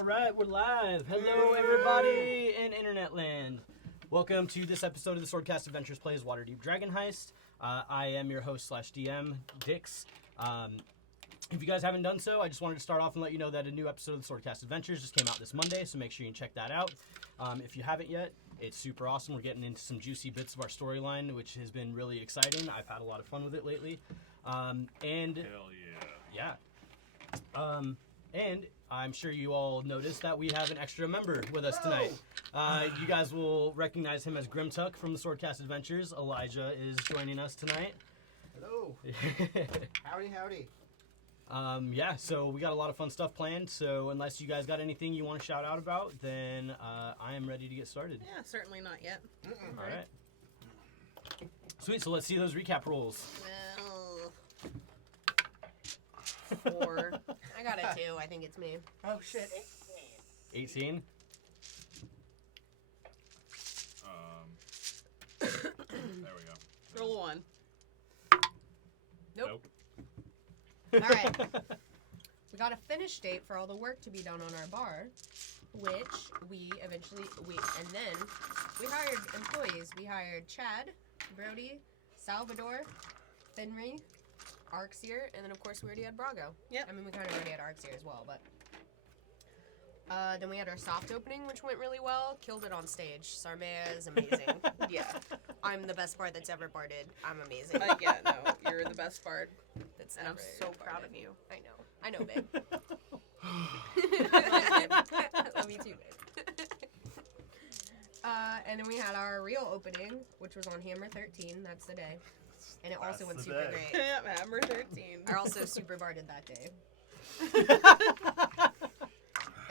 All right, we're live. Hello, everybody in Internet Land. Welcome to this episode of the Swordcast Adventures Plays Waterdeep Dragon Heist. I am your host / DM, Dix. If you guys haven't done so, I just wanted to start off and let you know that a new episode of the Swordcast Adventures just came out this Monday, so make sure you can check that out. If you haven't yet, it's super awesome. We're getting into some juicy bits of our storyline, which has been really exciting. I've had a lot of fun with it lately. And Hell yeah. And I'm sure you all noticed that we have an extra member with us tonight. You guys will recognize him as Grimtuck from the Swordcast Adventures. Elijah is joining us tonight. Hello. Howdy. Yeah, so we got a lot of fun stuff planned. So unless you guys got anything you want to shout out about, then I am ready to get started. Yeah, certainly not yet. All right. Sweet, so let's see those recap rolls. Well, 4. I got a 2. I think it's me. Oh shit. 18. There we go. roll 1. Nope. All right. We got a finish date for all the work to be done on our bar, which we hired employees. We hired Chad, Brody, Salvador, Finry, Arxier, and then of course we already had Brago. Yep. I mean, we kind of already had Arxier as well, but then we had our soft opening, which went really well. Killed it on stage. Sarmea is amazing. Yeah. I'm the best bard that's ever barded. I'm amazing. Yeah, no, you're the best bard. That's And I'm ever so proud barded. of you. I know, babe. Love you too, babe. And then we had our real opening, which was on Hammer 13. That's the day. And it also went super great. Yeah, Hammer 13. I also super barded that day.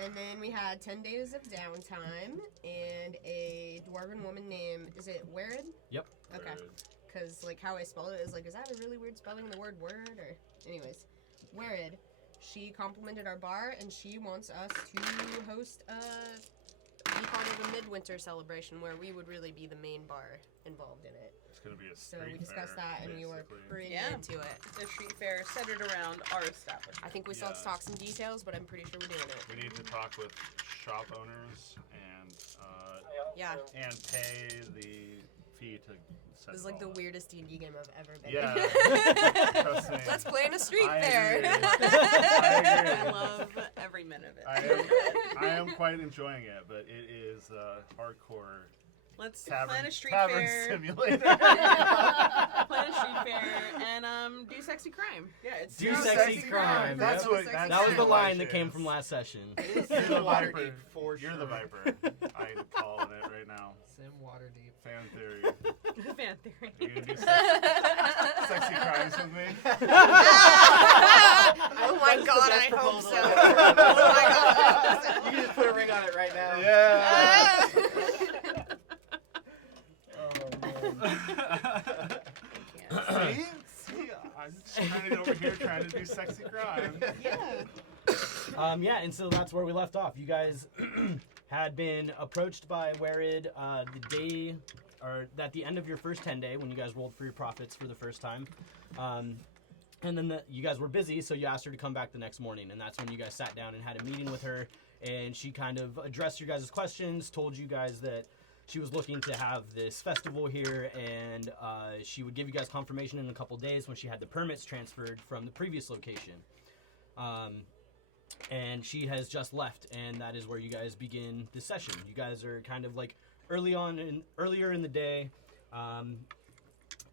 And then we had 10 days of downtime and a dwarven woman named, is it Werid? Yep. Okay. Because, like, how I spelled it is, like, is that a really weird spelling of the word word? Or, anyways, Werid. She complimented our bar, and she wants us to host be part of a Midwinter celebration where we would really be the main bar involved in it. It's gonna be a So street we discussed fair, that, and we were basically. pretty Yeah. into it. The street fair centered around our establishment. I think we still have to talk some details, but I'm pretty sure we're doing it. We need to talk with shop owners and Yeah. pay the fee to set This is it like the all up. weirdest D&D game I've ever been Yeah. in. Trust me. Let's play in a street I fair. agree. I I love every minute of it. I am quite enjoying it, but it is hardcore Let's tavern, plan a street tavern fair. simulator. Plan a street fair and do sexy crime. Yeah, it's Do so sexy crime. That's Yep. what. That That's That was the what line it that came is. from last session. You're Sim the Waterdeep Viper. for You're sure. the Viper. I'm calling it right now. Sim Waterdeep. Fan theory. Fan theory. You gonna do sexy crimes with me? Oh my god, I hope so. Oh my God, I hope so. You can just put a ring on it right now. Yeah. See? I'm just trying over here trying to do sexy crime. Yeah. And so that's where we left off. You guys had been approached by Werid the day, or at the end of your first 10 day when you guys rolled for your profits for the first time. And then you guys were busy, so you asked her to come back the next morning, and that's when you guys sat down and had a meeting with her, and she kind of addressed your guys' questions, told you guys that she was looking to have this festival here, and she would give you guys confirmation in a couple days when she had the permits transferred from the previous location. And she has just left, and that is where you guys begin the session. You guys are kind of like earlier in the day,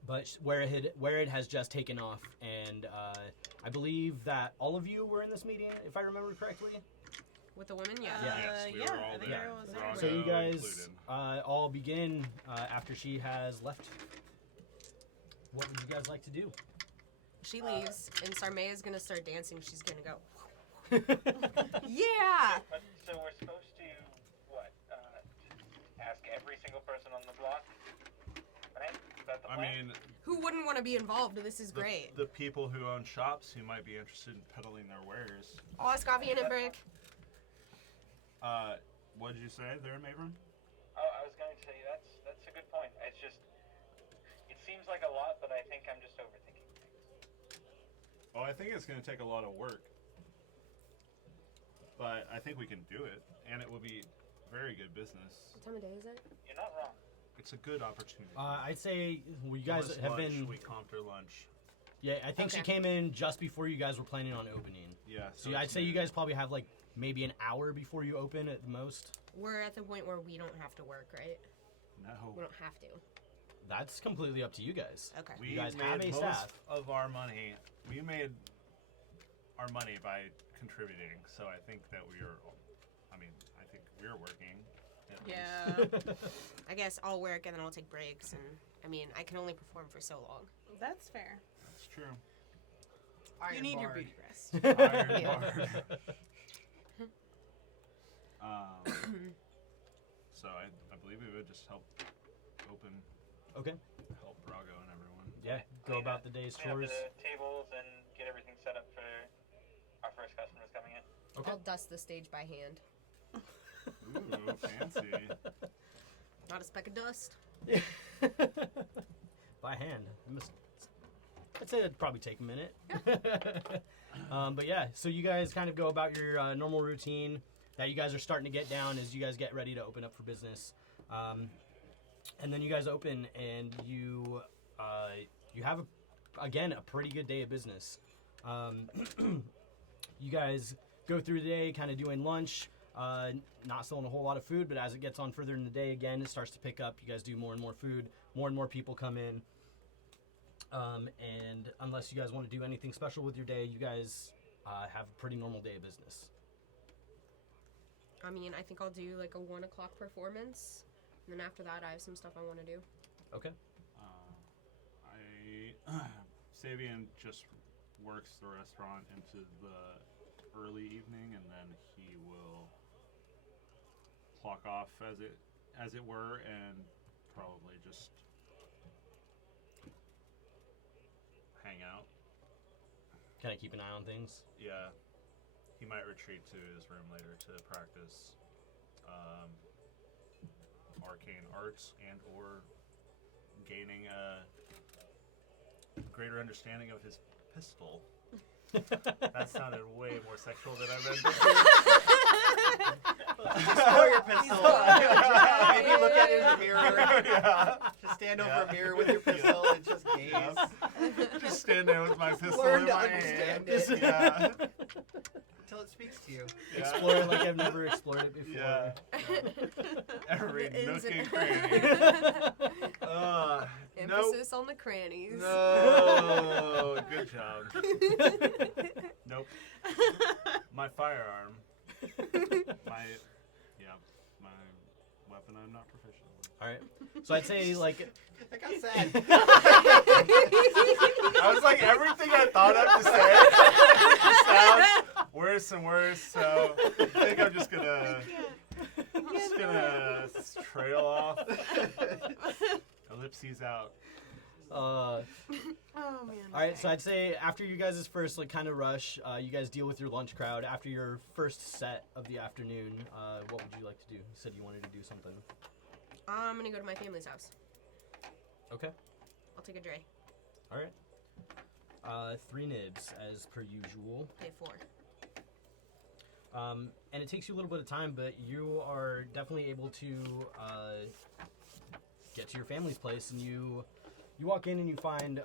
but where it has just taken off, and I believe that all of you were in this meeting, if I remember correctly. With the women, yeah. Yes, we were all I think there. everyone was there. Brago So you guys included. all begin after she has left. What would you guys like to do? She leaves, and Sarmea is gonna start dancing. She's gonna go, yeah! So we're supposed to, ask every single person on the block? Right? Is that the I plan? mean, Who wouldn't want to be involved? This is the, great. the people who own shops who might be interested in peddling their wares. Oh, Scoffy and Brick. What did you say there, Maverick? Oh, I was going to say, that's a good point. It's just, it seems like a lot, but I think I'm just overthinking things. Oh, I think it's going to take a lot of work. but I think we can do it, and it will be very good business. What time of day is it? You're not wrong. It's a good opportunity. I'd say you It guys was have lunch. been. We comped her lunch. Yeah, I think she Okay. came in just before you guys were planning on opening. Yeah. So I'd say you guys probably have like maybe an hour before you open at the most. We're at the point where we don't have to work, right? We No. don't have to. That's completely up to you guys. Okay. We You guys made have a most staff. of our money. We made our money by contributing. So I think that I think we're working. At least. Yeah. I guess I'll work and then I'll take breaks, and I mean, I can only perform for so long. That's fair. That's true. You need your Bard. beauty rest. Iron Yeah. Bard. So I believe we would just help open, Okay. help Brago and everyone. Yeah. Go about the day's Clean up chores. the tables and get everything set up for our first customers coming in. Okay. I'll dust the stage by hand. Ooh, fancy. Not a speck of dust. By hand. I'd say that'd probably take a minute. But yeah, so you guys kind of go about your normal routine that you guys are starting to get down as you guys get ready to open up for business. And then you guys open and you have, again, a pretty good day of business. You guys go through the day kind of doing lunch, not selling a whole lot of food, but as it gets on further in the day, again, it starts to pick up. You guys do more and more food, more and more people come in. And unless you guys want to do anything special with your day, you guys have a pretty normal day of business. I mean, I think I'll do like a 1 o'clock performance, and then after that, I have some stuff I want to do. Okay. Sabian just works the restaurant into the early evening, and then he will clock off as it were, and probably just hang out. Kind of keep an eye on things. Yeah, he might retreat to his room later to practice arcane arts and or gaining a greater understanding of his pistol. That sounded way more sexual than I meant it to. Explore your pistol. Maybe look at it in the mirror. Yeah. Just stand over a mirror with your pistol and just gaze. Just stand there with my pistol Learn in to my understand hand. it. Yeah. Until it speaks to you. Yeah. Explore it like I've never explored it before. Yeah. Every The ins nook and and- cranny. Nope. Emphasis on the crannies. No. Good job. Nope. My firearm. My weapon I'm not proficient with. All right. So I'd say like I got sad. I was like, everything I thought of to say sounds worse and worse, so I think I'm just gonna trail off. Ellipses out. Oh man. all right, so I'd say after you guys' first like kind of rush, you guys deal with your lunch crowd. After your first set of the afternoon, what would you like to do? You said you wanted to do something. I'm gonna go to my family's house. Okay. I'll take a Dre. All right. 3 nibs as per usual. Pay 4. And it takes you a little bit of time, but you are definitely able to get to your family's place, and you walk in and you find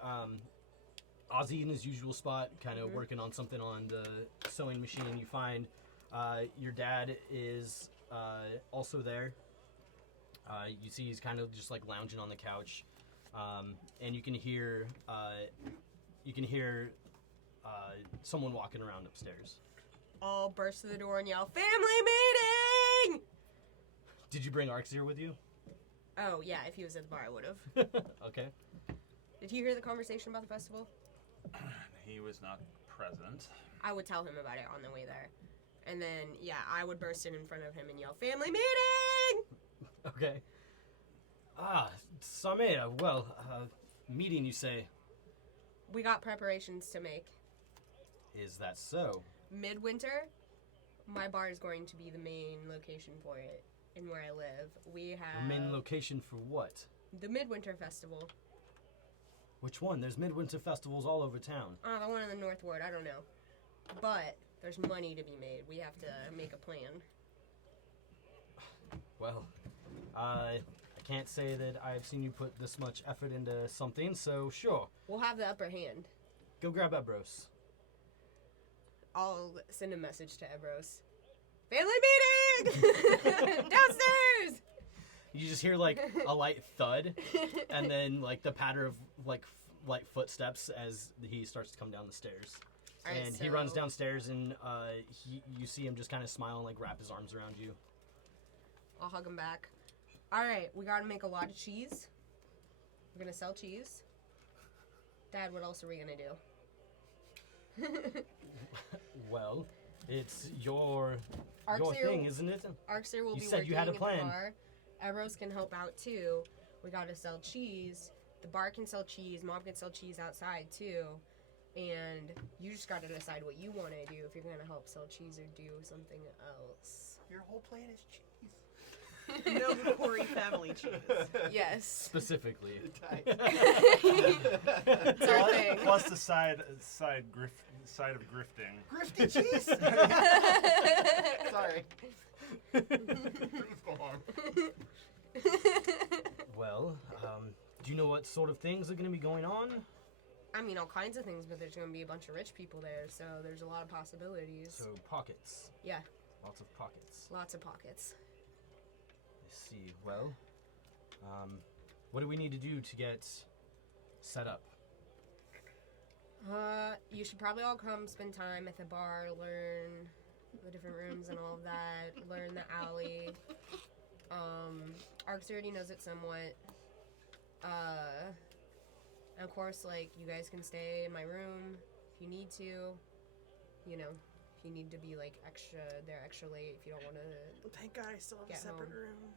Ozzy in his usual spot, kind of working on something on the sewing machine. You find your dad is also there. You see he's kind of just like lounging on the couch, and you can hear someone walking around upstairs. I'll burst through the door and yell, "Family meeting!" Did you bring Arxir with you? Oh, yeah, if he was at the bar, I would have. Okay. Did he hear the conversation about the festival? He was not present. I would tell him about it on the way there. And then, yeah, I would burst in front of him and yell, "Family meeting!" Okay. Samira, well, meeting you say. We got preparations to make. Is that so? Midwinter, my bar is going to be the main location for it in where I live. We have The main location for what? the Midwinter Festival. Which one? There's Midwinter festivals all over town. The one in the North Ward, I don't know. But There's money to be made. We have to make a plan. Well, I can't say that I've seen you put this much effort into something, so sure. We'll have the upper hand. Go grab Ebros. I'll send a message to Ebros. Family meeting! Downstairs! You just hear like a light thud, and then like the patter of like light footsteps as he starts to come down the stairs. Alright, And he runs downstairs, and you see him just kind of smile and like wrap his arms around you. I'll hug him back. Alright, we gotta make a lot of cheese. We're gonna sell cheese. Dad, what else are we gonna do? Well, it's your Arxir- thing, isn't it? Arxir will You be said working you had a at plan. the bar. Ebros can help out too. We gotta sell cheese. The bar can sell cheese. Mom can sell cheese outside too. And you just gotta decide what you want to do, if you're gonna help sell cheese or do something else. Your whole plan is cheese. No Corey family cheese. Yes. Specifically. It's our thing. Plus the side of grifting. Grifty cheese. Sorry. Please go on. Well, do you know what sort of things are going to be going on? I mean, all kinds of things, but there's gonna be a bunch of rich people there, so there's a lot of possibilities. So pockets. Yeah, Lots of pockets. lots of pockets. I see. Well, what do we need to do to get set up? You should probably all come spend time at the bar, learn the different rooms and all of that, learn the alley. Arx already knows it somewhat. And of course, like, you guys can stay in my room if you need to. You know, if you need to be, like, extra late, if you don't want to. Thank God I still have a Get separate home. room.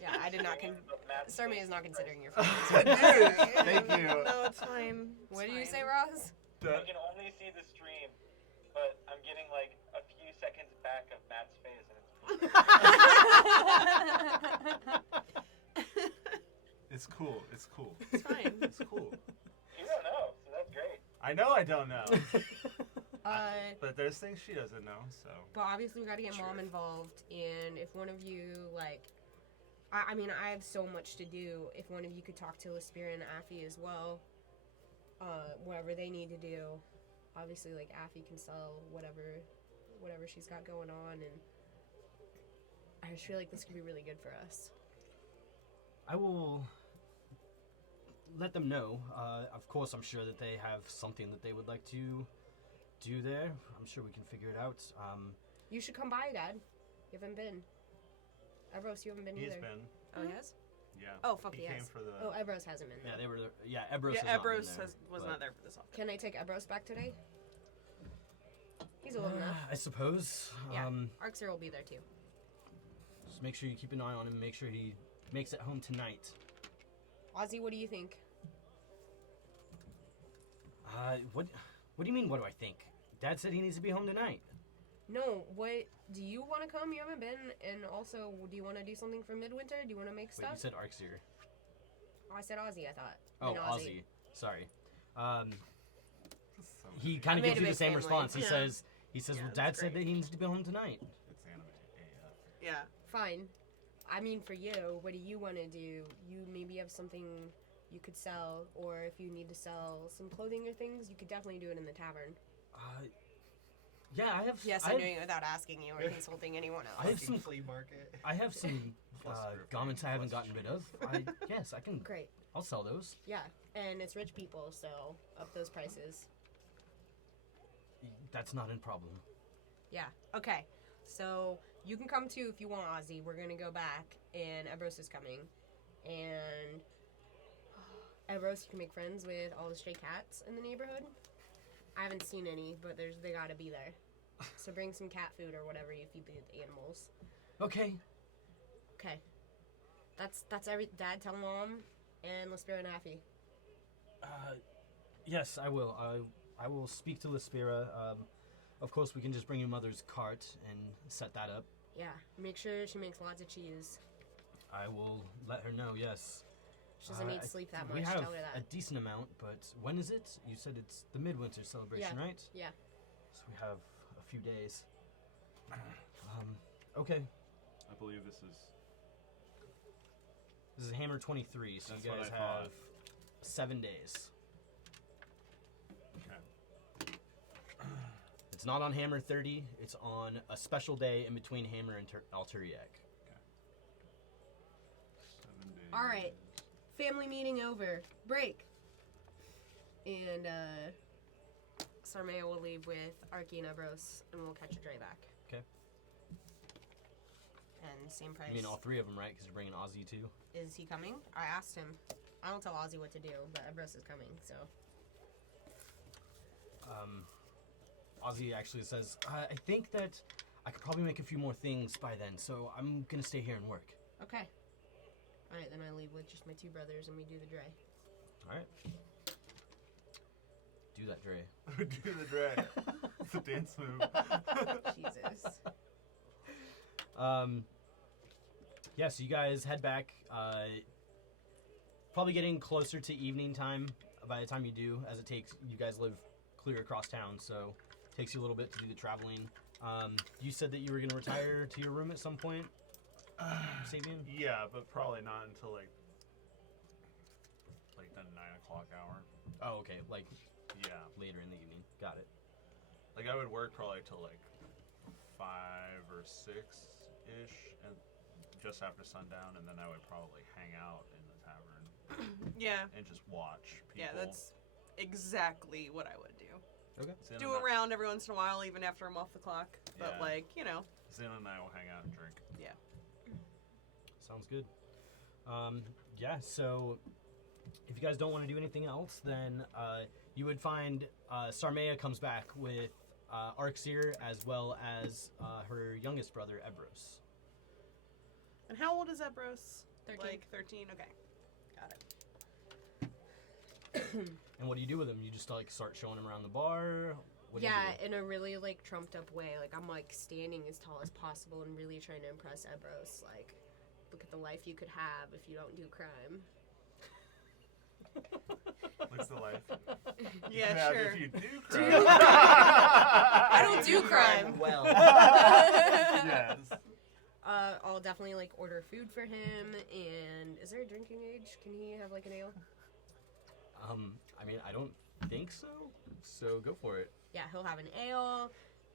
Yeah, I did not. Starmie is not considering your Thank you. No, it's fine. What It's do you fine. say, Roz? I can only see the stream, but I'm getting like a few seconds back of Matt's face, and It's cool. It's cool. It's fine. It's cool. you don't know, so that's great. I know I don't know, Uh, but there's things she doesn't know. So but obviously we got to get Mom involved, and if one of you, like, I mean, I have so much to do. If one of you could talk to Lespira and Affy as well, whatever they need to do. Obviously, like, Affy can sell whatever she's got going on, and I just feel like this could be really good for us. I will let them know. Of course, I'm sure that they have something that they would like to do there. I'm sure we can figure it out. You should come by, Dad. You haven't been. Ebros, you haven't been he's either. been. Oh, he has? Yeah. Oh, fuck, he he came has. for the. Oh, Ebros hasn't been. Yeah, they were. Yeah, Ebros. Yeah, has not been Ebros there, was but- not there for this office. Can I take Ebros back today? He's old enough. I suppose. Yeah. Arxir will be there too. Just make sure you keep an eye on him. Make sure he makes it home tonight. Ozzy, what do you think? What do you mean? What do I think? Dad said he needs to be home tonight. No, what do you want to come? You haven't been, and also, do you want to do something for Midwinter? Do you want to make Wait, stuff? you said Arxir. Oh, I said Ozzy. I thought. I Oh, mean, Ozzy. Sorry. So He many- kind of I made gives a you the big same family. response. He Yeah. says, Yeah, well, that's Dad said great. that he needs to be home tonight. It's anime AF. Yeah. Fine. I mean, for you, what do you want to do? You maybe have something you could sell, or if you need to sell some clothing or things, you could definitely do it in the tavern. Yeah, I have. Yes, I I'm have, doing it without asking you or consulting anyone else. I have some. flea market. I have some Plus garments I haven't plus gotten rid of. Yes, I can. Great. I'll sell those. Yeah, and it's rich people, so up those prices. That's not a problem. Yeah. Okay. So you can come too if you want, Ozzy. We're gonna go back, and Ebros is coming, and Ebros, you can make friends with all the stray cats in the neighborhood. I haven't seen any, but they gotta be there. So bring some cat food or whatever you feed the animals. Okay. Okay. That's every. Dad, tell Mom, and Lespira and Affy. Yes, I will. I will speak to Lespira. Of course, we can just bring your mother's cart and set that up. Yeah. Make sure she makes lots of cheese. I will let her know. Yes. She doesn't need sleep that much. We have Tell her a that. decent amount, but when is it? You said it's the Midwinter celebration, right? Yeah. So we have a few days. Okay. I believe this is. This is Hammer 23, so That's you what guys I have thought. 7 days. Okay. It's not on Hammer 30. It's on a special day in between Hammer and Alturiak. 7 days. All right. Family meeting over. Break. And Sarmea will leave with Arky and Ebros, and we'll catch a dray back. Okay. And same price. You mean all 3 of them, right? Because you're bringing Ozzy too. Is he coming? I asked him. I don't tell Ozzy what to do, but Ebros is coming, so. Ozzy actually says, I think that I could probably make a few more things by then, so I'm gonna stay here and work. Okay. Alright, then I leave with just my 2 brothers and we do the dray. Alright. Do that, Dre. Do the drag. It's a dance move. Jesus. Yeah, so you guys head back. Probably getting closer to evening time by the time you do, as it takes, you guys live clear across town, so it takes you a little bit to do the traveling. You said that you were going to retire to your room at some point, Sabian? Yeah, but probably not until like the 9 o'clock hour. Oh, okay, like Yeah. later in the evening. Got it. Like I would work probably till like 5 or 6-ish, and just after sundown, and then I would probably hang out in the tavern Yeah. and just watch people. Yeah, that's exactly what I would do. Okay. Zin Do and a round every once in a while, even after I'm off the clock. But Yeah. like, you know. Zin and I will hang out and drink. Yeah. Sounds good. Yeah, so if you guys don't want to do anything else, then you would find Sarmea comes back with Arxir as well as her youngest brother, Ebros. And how old is Ebros? 13. Like 13? Okay. Got it. And what do you do with him? You just like start showing him around the bar? What do you Yeah, do? in a really like trumped up way. Like I'm like standing as tall as possible and really trying to impress Ebros. Like, look at the life you could have if you don't do crime. What's the life? you Yeah, can have sure. If you do crime. I don't do crime. Well. Yes. I'll definitely like order food for him. And is there a drinking age? Can he have like an ale? I mean, I don't think so. So go for it. Yeah, he'll have an ale,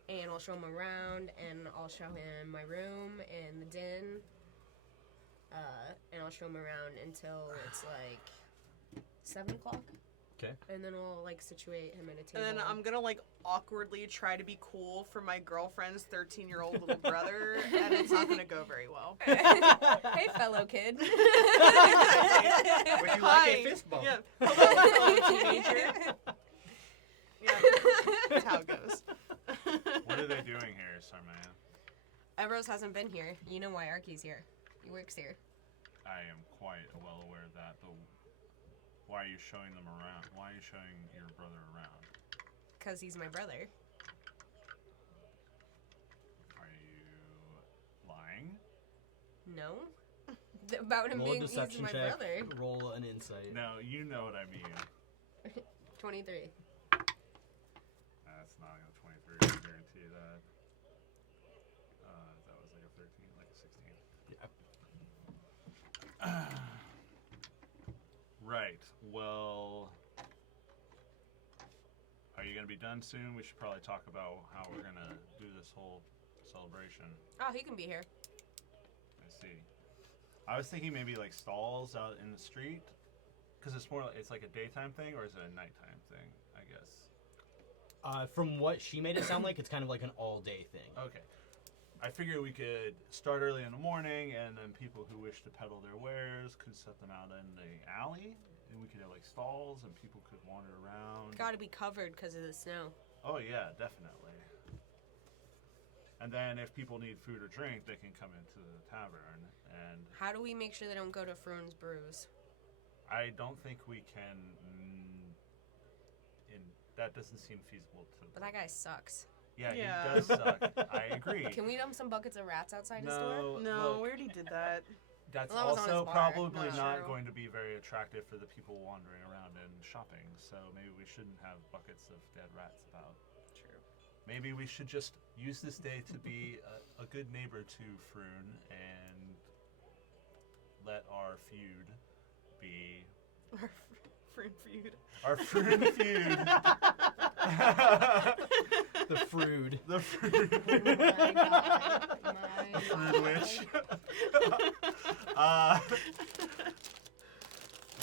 and I'll show him around, and I'll show him my room and the den. And I'll show him around until it's like 7 o'clock. Okay. And then we'll like situate him at a table. And then I'm gonna like awkwardly try to be cool for my girlfriend's 13-year-old little brother, and it's not gonna go very well. Hey, fellow kid. Would you like a fist bump? Yeah. Hello, teenager. Yeah. That's how it goes. What are they doing here, Sarmea? Evros hasn't been here. You know why Arky's here. He works here. I am quite well aware of that, but why are you showing them around? Why are you showing your brother around? Because he's my brother. Are you lying? No? About him Roll a being he's deception my check. brother. Roll an insight. No, you know what I mean. 23. That's not a 23, I guarantee you that. That was like a 13, like a 16. Yeah. Right, well... Are you going to be done soon? We should probably talk about how we're going to do this whole celebration. Oh, he can be here. I see. I was thinking maybe like stalls out in the street, because it's more. It's like a daytime thing, or is it a nighttime thing? I guess. From what she made it sound like, it's kind of like an all-day thing. Okay. I figured we could start early in the morning, and then people who wish to peddle their wares could set them out in the alley, and we could have like stalls, and people could wander around. Gotta be covered because of the snow. Oh yeah, definitely. And then if people need food or drink, they can come into the tavern. And How do we make sure they don't go to Froon's Brews? I don't think we can. That doesn't seem feasible to. But that guy sucks. Yeah, Yeah. he does suck. I agree. Can we dump some buckets of rats outside his No, door? No, look, we already did that. That's Well, that was on also his bar. probably Not not true. going to be very attractive for the people wandering around and shopping. So maybe we shouldn't have buckets of dead rats about. True. Maybe we should just use this day to be a good neighbor to Froon and let our feud be Friend feud. our Froon feud. The Frood. The Froon. My God. My Froon witch.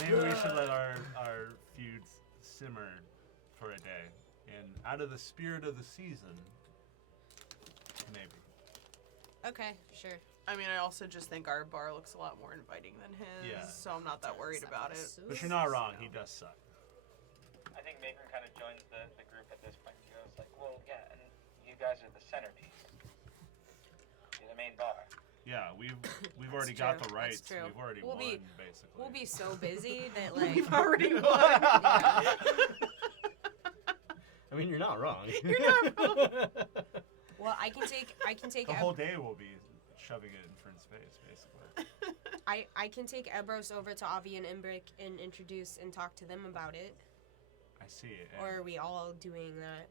Maybe we should let our feuds simmer for a day. And out of the spirit of the season, maybe. Okay, sure. I mean, I also just think our bar looks a lot more inviting than his, Yeah. so I'm not that worried about it. But you're not wrong, he does suck. I think Maven kind of joins the group at this point. He goes like, well, yeah, and you guys are the centerpiece. You're the main bar. Yeah, we've already That's got true, the that's rights. true. We've already We'll won, be- basically. We'll be so busy that like We've already won. I mean, you're not wrong. You're not wrong. well, I can take the whole day will be shoving it in Friend's face, basically. I can take Ebros over to Avi and Imbric and introduce and talk to them about it. I see it. Or are we all doing that?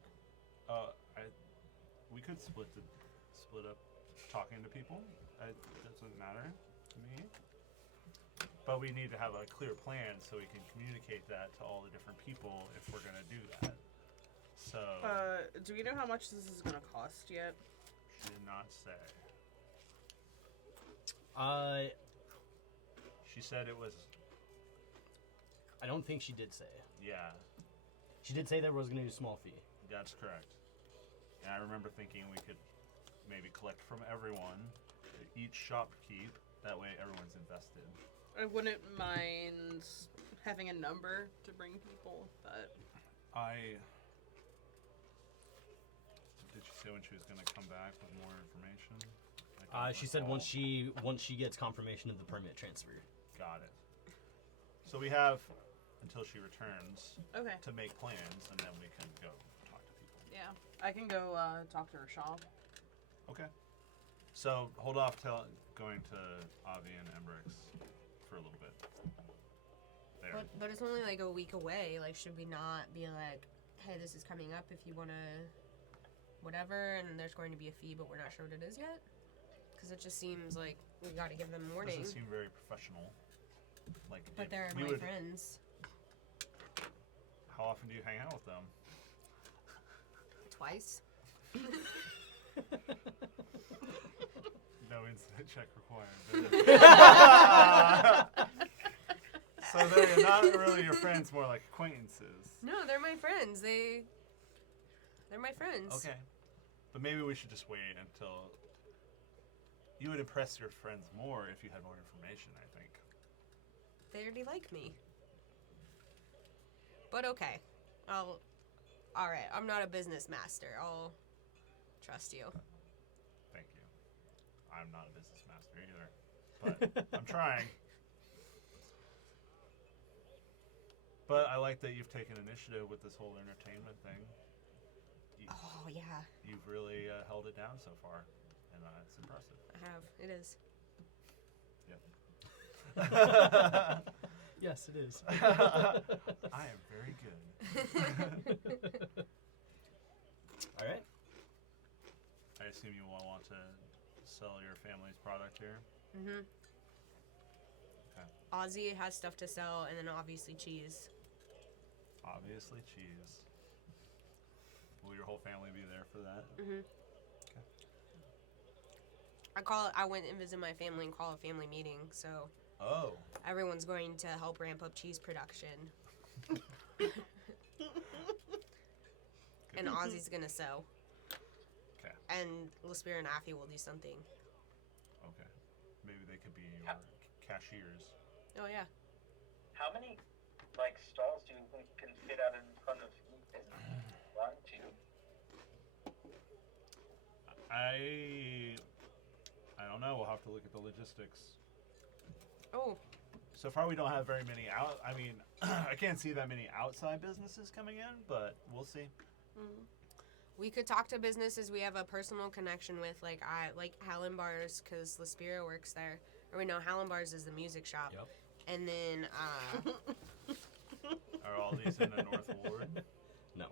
We could split up talking to people. It doesn't matter to me. But we need to have a clear plan so we can communicate that to all the different people if we're gonna do that. So Do we know how much this is gonna cost yet? she did not say. She said it was I don't think she did say. yeah, She did say there was going to be a small fee. that's correct. And I remember thinking we could maybe collect from everyone, each shopkeep, that way everyone's invested. I wouldn't mind having a number to bring people, but Did she say when she was gonna come back with more information? She said once she gets confirmation of the permit transfer. Got it. So we have until she returns okay. to make plans, and then we can go talk to people. Yeah, I can go talk to her shop. Okay. So hold off till going to Avi and Embrix for a little bit. There. But it's only like a week away. Like, should we not be like, hey, this is coming up if you want to whatever, and there's going to be a fee, but we're not sure what it is yet? Because it just seems like we got to give them warning. Doesn't seem very professional. Like, But they're we my would, friends. How often do you hang out with them? Twice. No insight check required. So they're not really your friends, more like acquaintances. No, they're my friends. They're my friends. Okay. But maybe we should just wait until you would impress your friends more if you had more information, I think. They already like me. But okay. Alright, I'm not a business master. I'll trust you. Thank you. I'm not a business master either. But I'm trying. But I like that you've taken initiative with this whole entertainment thing. Oh, yeah. You've really held it down so far, and it's impressive. I have. It is. Yes, it is. I am very good. All right. I assume you all want to sell your family's product here? Mm-hmm. Okay. Ozzy has stuff to sell, and then obviously cheese. Obviously cheese. Will your whole family be there for that? Mm-hmm. Okay. I went and visited my family and call a family meeting, so Oh. everyone's going to help ramp up cheese production. And Ozzy's gonna sew. Okay. And Lespire and Affy will do something. Okay. Maybe they could be your cashiers. Oh yeah. How many stalls do you think can fit out in front of each business? 1, 2? I don't know. We'll have to look at the logistics. Oh. So far, we don't have very many out. I mean, I can't see that many outside businesses coming in, but we'll see. Mm. We could talk to businesses we have a personal connection with, like Hallen Bars, because Lespira works there. or we know Hallenbars is the music shop. Yep. And then Are all these in the North Ward? No.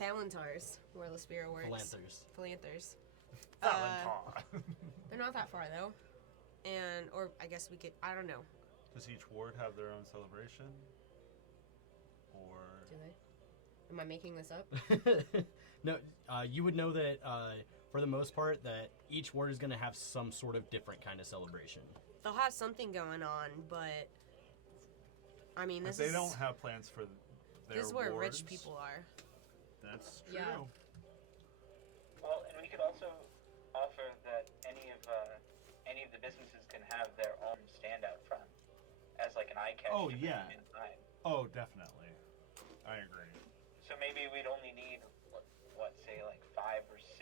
Thalentars, where Lespira works. Philanthers. Philanthers. They're not that far though. And or I guess we could. I don't know. Does each ward have their own celebration? Or Do they? Am I making this up? No, you would know that for the most part that each ward is going to have some sort of different kind of celebration. They'll have something going on, but I mean, if this they is don't have plans for their this is where wards, rich people are. That's true. Yeah. Well, and we could also offer that any of the businesses can have their own stand out front as like an eye catch. Oh, to bring yeah. them in time. Oh, definitely. I agree. So maybe we'd only need what say like 5 or 6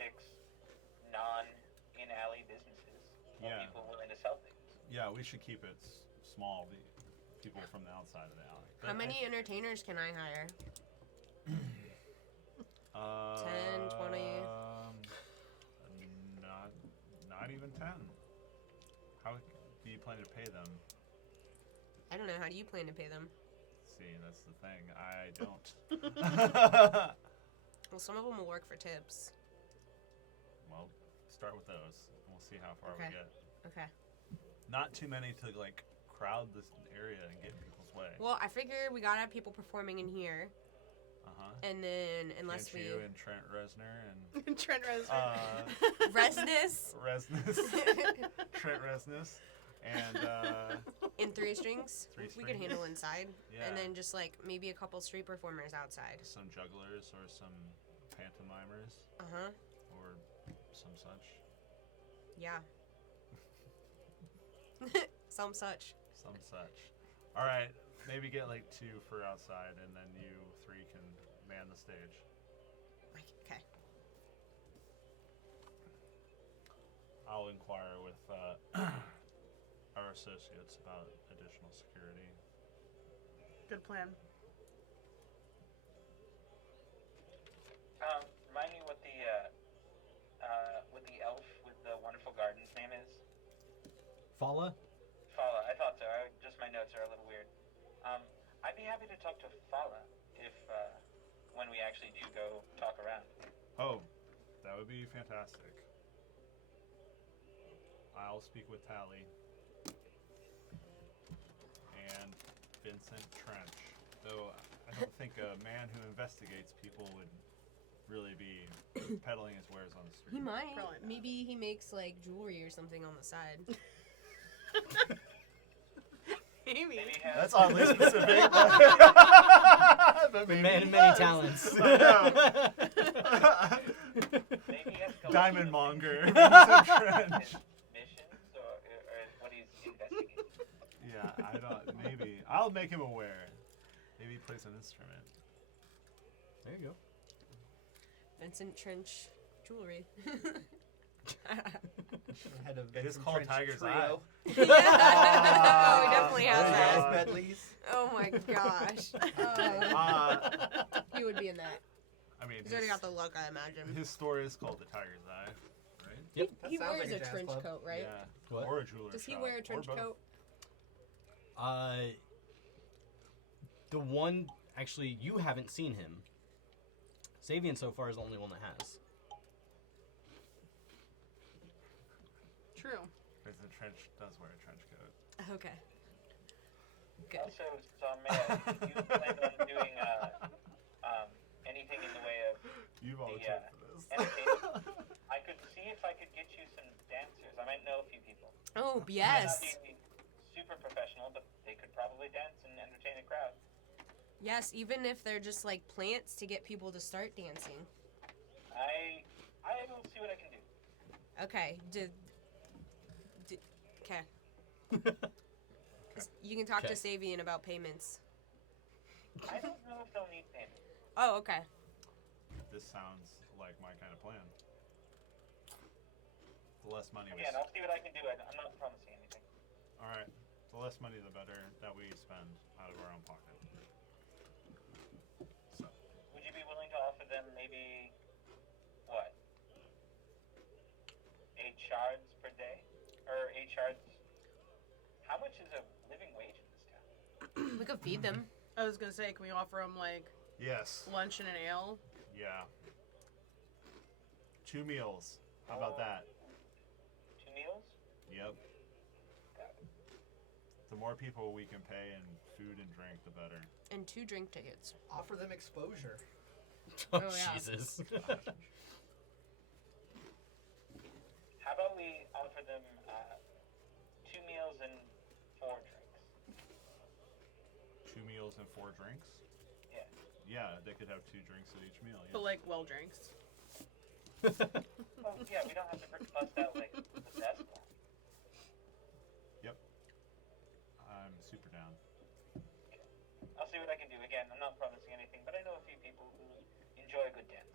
non-in-alley businesses or Yeah. people willing to sell things. Yeah, we should keep it small. The people from the outside of the alley. How many entertainers can I hire? 10, 20? Not even 10. How do you plan to pay them? I don't know. How do you plan to pay them? See, that's the thing. I don't. Well, some of them will work for tips. Well, start with those. We'll see how far Okay. we get. Okay. Not too many to like crowd this area and get in people's way. Well, I figure we gotta have people performing in here, and then unless Can't you and Trent Reznor and Trent Reznor. Resness Resness, Trent Resness, and in 3 strings, Three we could strings. handle inside, Yeah. and then just like maybe a couple street performers outside. some jugglers or some pantomimers or some such. Yeah. Some such. Some such. All right, maybe get like 2 for outside, and then you 3 can man the stage. Okay. I'll inquire with our associates about additional security. Good plan. Remind me what the elf with the wonderful gardens name is. Fala? Fala. I thought so. Just my notes are a little weird. I'd be happy to talk to Fala if when we actually do go talk around. Oh, that would be fantastic. I'll speak with Tally and Vincent Trench. Though I don't think a man who investigates people would really be peddling his wares on the street. He might. Probably not. Maybe he makes like jewelry or something on the side. Maybe. Maybe he has, That's oddly specific. But maybe Man he of many does. talents. maybe he has Diamond Monger. his Vincent Trench. missions or what he's investigating. Yeah, I don't. Maybe I'll make him aware. Maybe he plays an instrument. There you go. Vincent Trench jewelry. Head of It is Vincent called Trench Tiger's Trio. Oh, he definitely has Those that. guys, Medleys. Oh my gosh. He would be in that. I mean, He's already got the look, I imagine. his store is called the Tiger's Eye, right? Yep. He That sounds wears like a a jazz trench club. coat, right? Yeah. What? Or a jeweler Does he shop, wear a or trench both. coat? The one, actually, you haven't seen him. Savian so far is the only one that has. True. Vincent Trench does wear a trench coat. Okay. Good. Also, Samaya, you plan on doing anything in the way of You volunteered for this. entertainment? I could see if I could get you some dancers. I might know a few people. Oh, Might yes. not be super professional, but they could probably dance and entertain a crowd. Yes, even if they're just like plants to get people to start dancing. I will see what I can do. Okay. Okay. You can talk to Okay. Savian about payments. I don't know if they'll need payment. Oh, okay. This sounds like my kind of plan. The less money we Again, I'll see what I can do. I'm not promising anything. All right. The less money, the better that we spend out of our own pocket. So, Would you be willing to offer them maybe, what, 8 shards per day? Or HR. How much is a living wage in this town? We could feed them. I was gonna say, can we offer them like Yes. lunch and an ale? Yeah. 2 meals. How about that? 2 meals? Yep. The more people we can pay in food and drink, the better. And 2 drink tickets. Offer them exposure. Oh, Oh, yeah. Jesus. How about we offer them 2 meals and 4 drinks? 2 meals and 4 drinks? Yeah. Yeah, they could have 2 drinks at each meal. But Yeah. like well drinks. Well, yeah, we don't have to bust out like the best one. I'm super down. I'll see what I can do. Again, I'm not promising anything, but I know a few people who enjoy a good dance.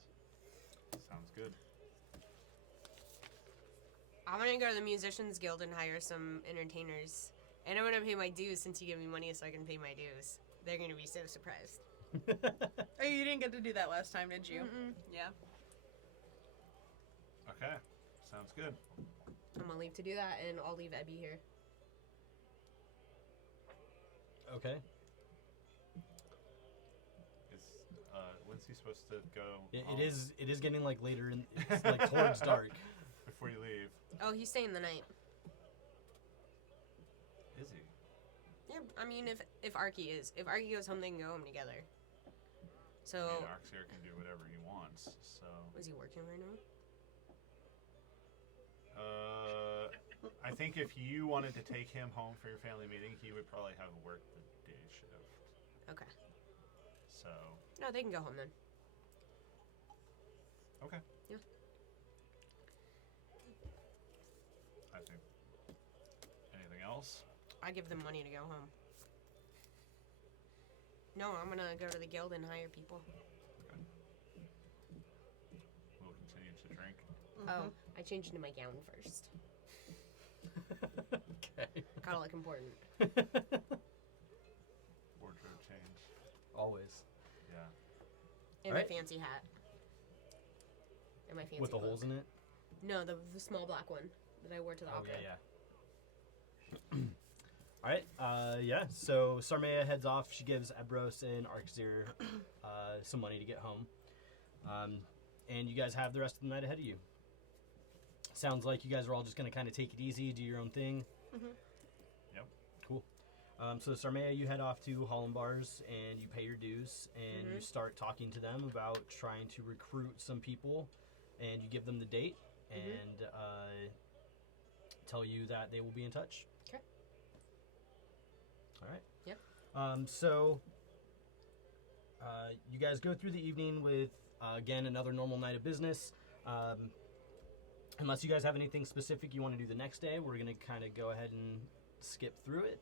Sounds good. I'm gonna go to the Musicians Guild and hire some entertainers. And I'm gonna pay my dues since you give me money so I can pay my dues. They're gonna be so surprised. Oh, you didn't get to do that last time, did you? Mm-mm. Yeah. Okay. Sounds good. I'm gonna leave to do that, and I'll leave Ebby here. Okay. When's he supposed to go? It home is getting like later in it's like towards dark. before you leave. Oh, he's staying the night. Is he? Yeah, I mean, if Arky goes home, they can go home together. So, I mean, Arxier can do whatever he wants. So. is he working right now? I think if you wanted to take him home for your family meeting, he would probably have worked the day shift. Okay. So. No, they can go home then. Okay. Yeah. I think. Anything else? I give them money to go home. No, I'm gonna go to the guild and hire people. Okay. We'll continue to drink. Oh, I changed into my gown first. Okay. Gotta look important. Wardrobe change. Always. Yeah. And Alright. my fancy hat. And my fancy With the cloak. holes in it? No, the small black one that I wore to the Oh, opera. yeah. Alright, yeah, so Sarmea heads off. She gives Ebros and Arxir some money to get home. And you guys have the rest of the night ahead of you. Sounds like you guys are all just going to kind of take it easy, do your own thing. Mhm. Yep. Cool. So Sarmea, you head off to Holland Bars and you pay your dues and you start talking to them about trying to recruit some people, and you give them the date and tell you that they will be in touch. Okay. All right. Yep. So you guys go through the evening with again another normal night of business. Unless you guys have anything specific you want to do the next day, we're gonna kind of go ahead and skip through it.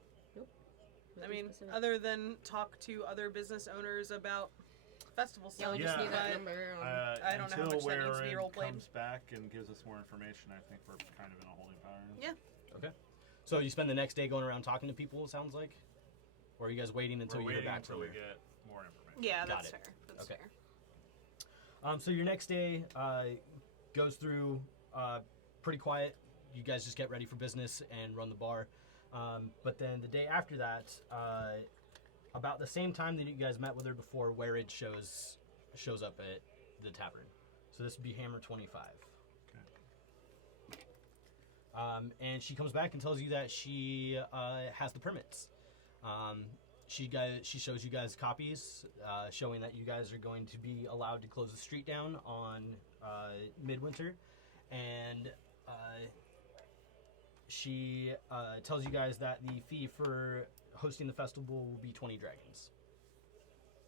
I mean, other than talk to other business owners about festival Yeah, stuff. we just Yeah. need that but- number. I don't know how until much that needs to be Warren role-played. comes back and gives us more information, I think we're kind of in a holding pattern. Yeah. Okay. So you spend the next day going around talking to people, it sounds like? Or are you guys waiting until We're you hear waiting back until from we her? get more information. Yeah, Got that's it. fair. That's Okay. fair. So your next day goes through pretty quiet. You guys just get ready for business and run the bar. But then the day after that, about the same time that you guys met with her before, Warid shows up at the tavern. So this would be Hammer 25. Okay. And she comes back and tells you that she has the permits. She shows you guys copies showing that you guys are going to be allowed to close the street down on Midwinter, and she tells you guys that the fee for hosting the festival will be 20 dragons.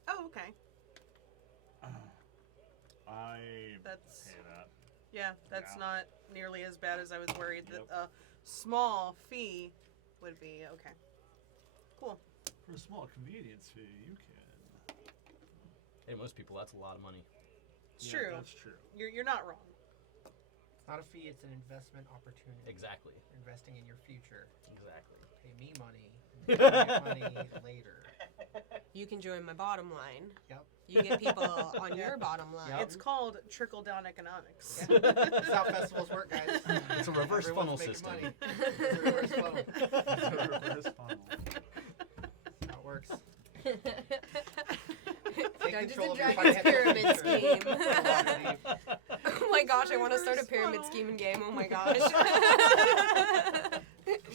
Oh, okay. I That's pay that. that's Yeah. not nearly as bad as I was worried Yep. that a small fee would be. Okay. Cool. For a small convenience fee, you can. Hey, most people, that's a lot of money. It's Yeah, true. That's true. You're not wrong. It's not a fee, it's an investment opportunity. Exactly. You're investing in your future. Exactly. Pay me money, and then you get money later. You can join my bottom line. Yep. You get people on your bottom line. Yep. It's called trickle-down economics. That's how festivals work, guys. It's a reverse funnel Everyone's making system. money. It's a reverse funnel. Reverse funnel. That's how it works. Dungeons control and of your Dragons financial pyramid future. scheme. Oh my gosh, I want to start a pyramid scheming game. Oh my gosh.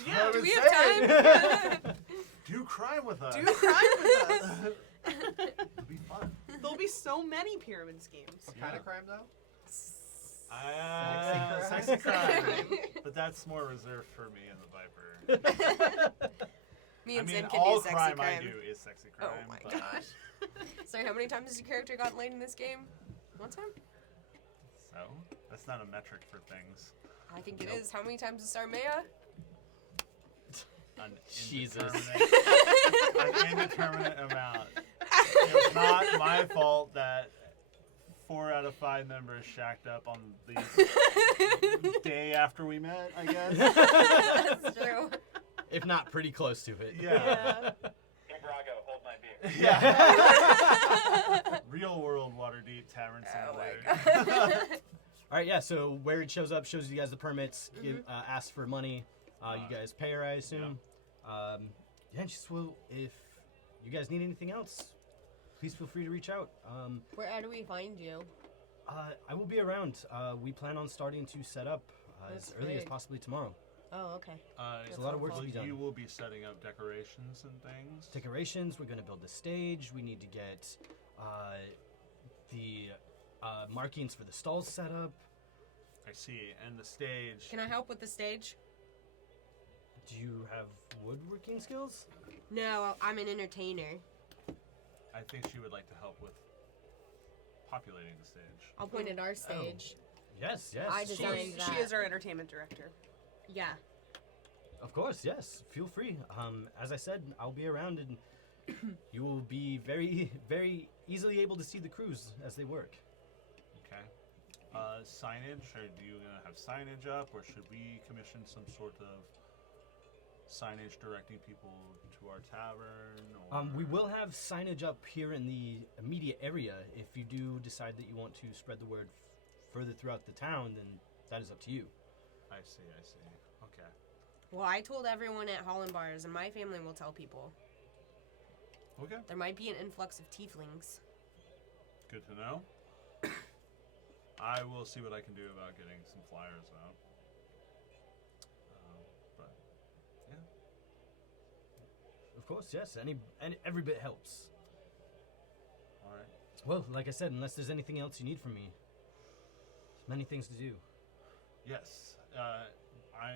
Yeah, Do would we say have time? Do crime with us. Do crime with us. It'll be fun. There'll be so many pyramid schemes. What kind of crime, though? Sexy crime. But that's more reserved for me and the Viper. Me and I Zen mean, can all do sexy crime crime. I do is sexy crime. Oh my but gosh. Sorry, how many times has your character gotten laid in this game? One time? So, that's not a metric for things. I think it is. How many times is Sarmea? An Jesus. An indeterminate amount. It's not my fault that 4 out of 5 members shacked up on the day after we met, I guess. That's true. If not, pretty close to it. Yeah. Hey, Brago, hold my beer. Yeah. Real world Waterdeep Tavern Oh Simulator. my god. All right, yeah. So where it shows up, shows you guys the permits, asks for money. You guys pay her, I assume. Yeah, and she says, well, if you guys need anything else, please feel free to reach out. Where do we find you? I will be around. We plan on starting to set up That's as early as great. possibly tomorrow. Oh, okay. There's a lot of work to be done. You will be setting up decorations and things. Decorations, we're going to build the stage. We need to get the markings for the stalls set up. I see. And the stage. Can I help with the stage? Do you have woodworking skills? No, I'm an entertainer. I think she would like to help with populating the stage. I'll point at our stage. Yes, yes. I she- designed that. She is our entertainment director. Yeah. Of course, yes. Feel free. As I said, I'll be around and you will be very, very easily able to see the crews as they work. Okay. Signage, are you going to have signage up, or should we commission some sort of signage directing people to our tavern? Or... We will have signage up here in the immediate area. If you do decide that you want to spread the word further throughout the town, then that is up to you. I see. Okay. Well, I told everyone at Holland Bars, and my family will tell people. Okay. There might be an influx of tieflings. Good to know. I will see what I can do about getting some flyers out. But, yeah. Of course, yes. Every bit helps. All right. Well, like I said, unless there's anything else you need from me, there's many things to do. Yes.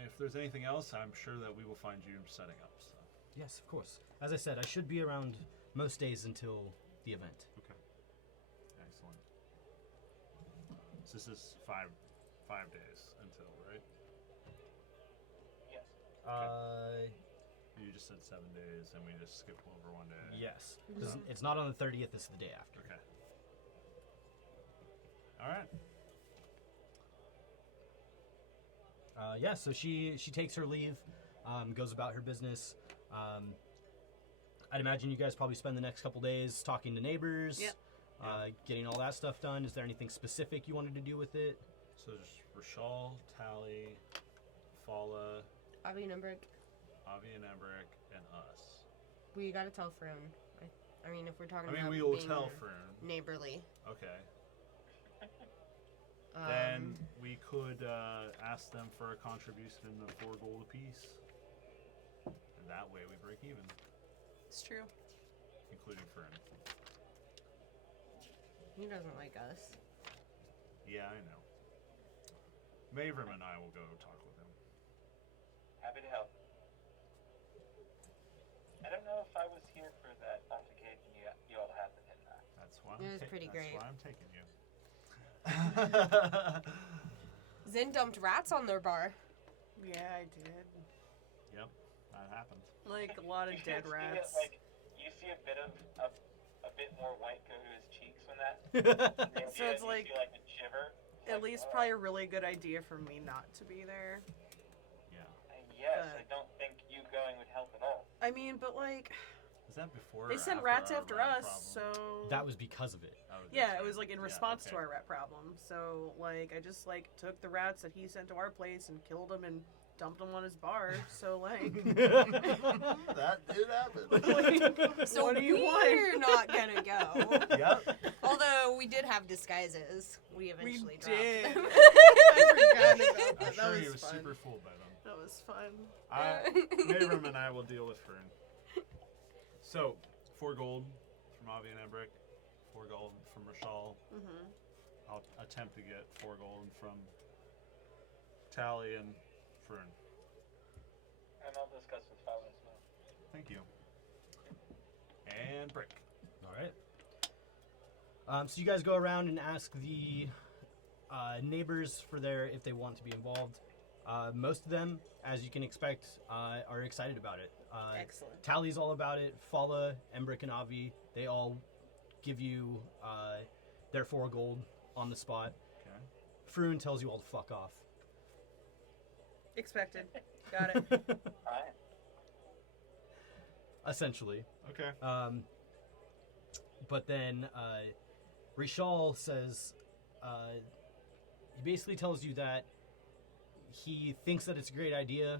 If there's anything else, I'm sure that we will find you setting up. So. Yes, of course. As I said, I should be around most days until the event. Okay. Excellent. So this is five days until, right? Yes. You just said 7 days, and we just skipped over 1 day. Yes. 'Cause it's not on the 30th, it's the day after. Okay. All right. Yeah, so she takes her leave, goes about her business. I'd imagine you guys probably spend the next couple days talking to neighbors, Yep. getting all that stuff done. Is there anything specific you wanted to do with it? So there's Rashal, Tally, Fala, Avi Numberg, Avi and Emmerich, and us. we gotta tell Froon. I mean, if we're talking I mean, about we will being tell Fern. neighborly. Okay. Then we could ask them for a contribution in the 4 gold apiece. And that way we break even, It's true. including Fern. He doesn't like us. Yeah, I know. Mavrim and I will go talk with him. Happy to help. I don't know if I was here for that altercation you all had with him. That's why It was pretty great. That's why I'm taking you. Zen dumped rats on their bar. Yeah, I did. Yep, that happened. Like a lot of You dead can see rats. it, you see a bit of a bit more white go to his cheeks when that. So it's like- you see, like a shiver. It's At like, least oh, probably a really good idea for me not to be there. Yeah. Yes, but- I don't think you going would help at all. I mean, but like, Is that before? They or sent after rats our after rat us, problem? so That was because of it. Oh, yeah, that's it was right. like in Yeah, response to okay. our rat problem. So like, I just like took the rats that he sent to our place and killed them and dumped them on his bar. So like, That did happen. So what do you want? we're not gonna go. Yep. Although we did have disguises. We we eventually did. dropped them. I forgot about that. I'm That sure he was was fun. super fooled by them. That was fun. Mayrim and I will deal with Fern. So, 4 gold from Avi and Embrick, 4 gold from Rashal. Mm-hmm. I'll attempt to get 4 gold from Tally and Fern. And I'll discuss with Fallon as well. Thank you. And Brick. All right. So you guys go around and ask the neighbors for if they want to be involved. Most of them, as you can expect, are excited about it. Excellent. Tally's all about it. Fala, Embrick, and Avi, they all give you their 4 gold on the spot. Okay. Fruin tells you all to fuck off. Expected. Got it. Alright. Essentially. Okay. But then Rishal says, he basically tells you that he thinks that it's a great idea,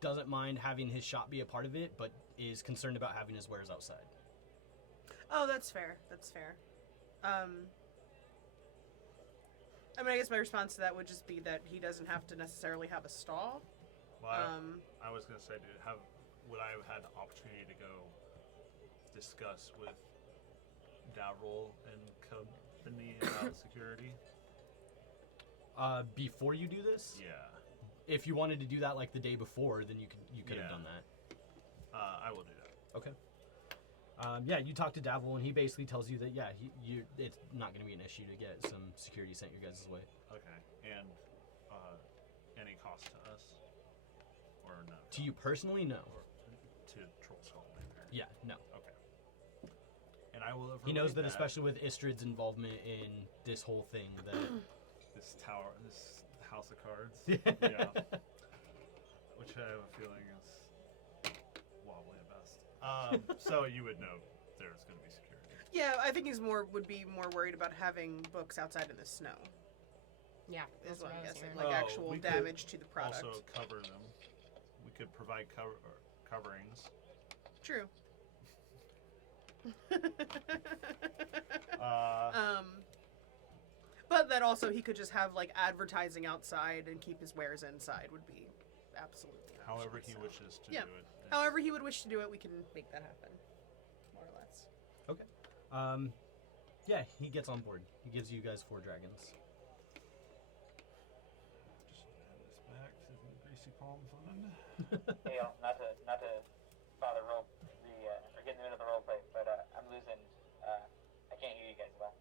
doesn't mind having his shop be a part of it, but is concerned about having his wares outside. Oh, that's fair. That's fair. I mean, I guess my response to that would just be that he doesn't have to necessarily have a stall. Well, I was going to say, would I have had the opportunity to go discuss with Davril and company about security? Before you do this, Yeah. if you wanted to do that like the day before, then you could have Yeah. done that. I will do that. Okay. Yeah, you talk to Davril, and he basically tells you that it's not going to be an issue to get some security sent your guys' way. Okay. And any cost to us? Or no? To you personally, no. Or to Troll Skull Manor? Yeah, no. Okay. And I will have He knows relayed that, especially with Istrid's involvement in this whole thing, that this tower, this house of cards. yeah. Yeah. Which I have a feeling is wobbly at best. So you would know there's going to be security. Yeah, I think he's would be more worried about having books outside in the snow. Yeah, Is that's what what I'm I was guessing. hearing. Like Oh, actual we could damage to the product. Also cover them. We could provide coverings. True. But that also he could just have like advertising outside and keep his wares inside would be absolutely an option, However he so. wishes to Yeah. do it. However he would wish to do it, we can make that happen, more or less. Yeah, he gets on board. He gives you guys 4 dragons. Just add this back to the Greasy Palm Fund. Hey, not to bother or get in the middle of the role play, but I'm losing. I can't hear you guys at all.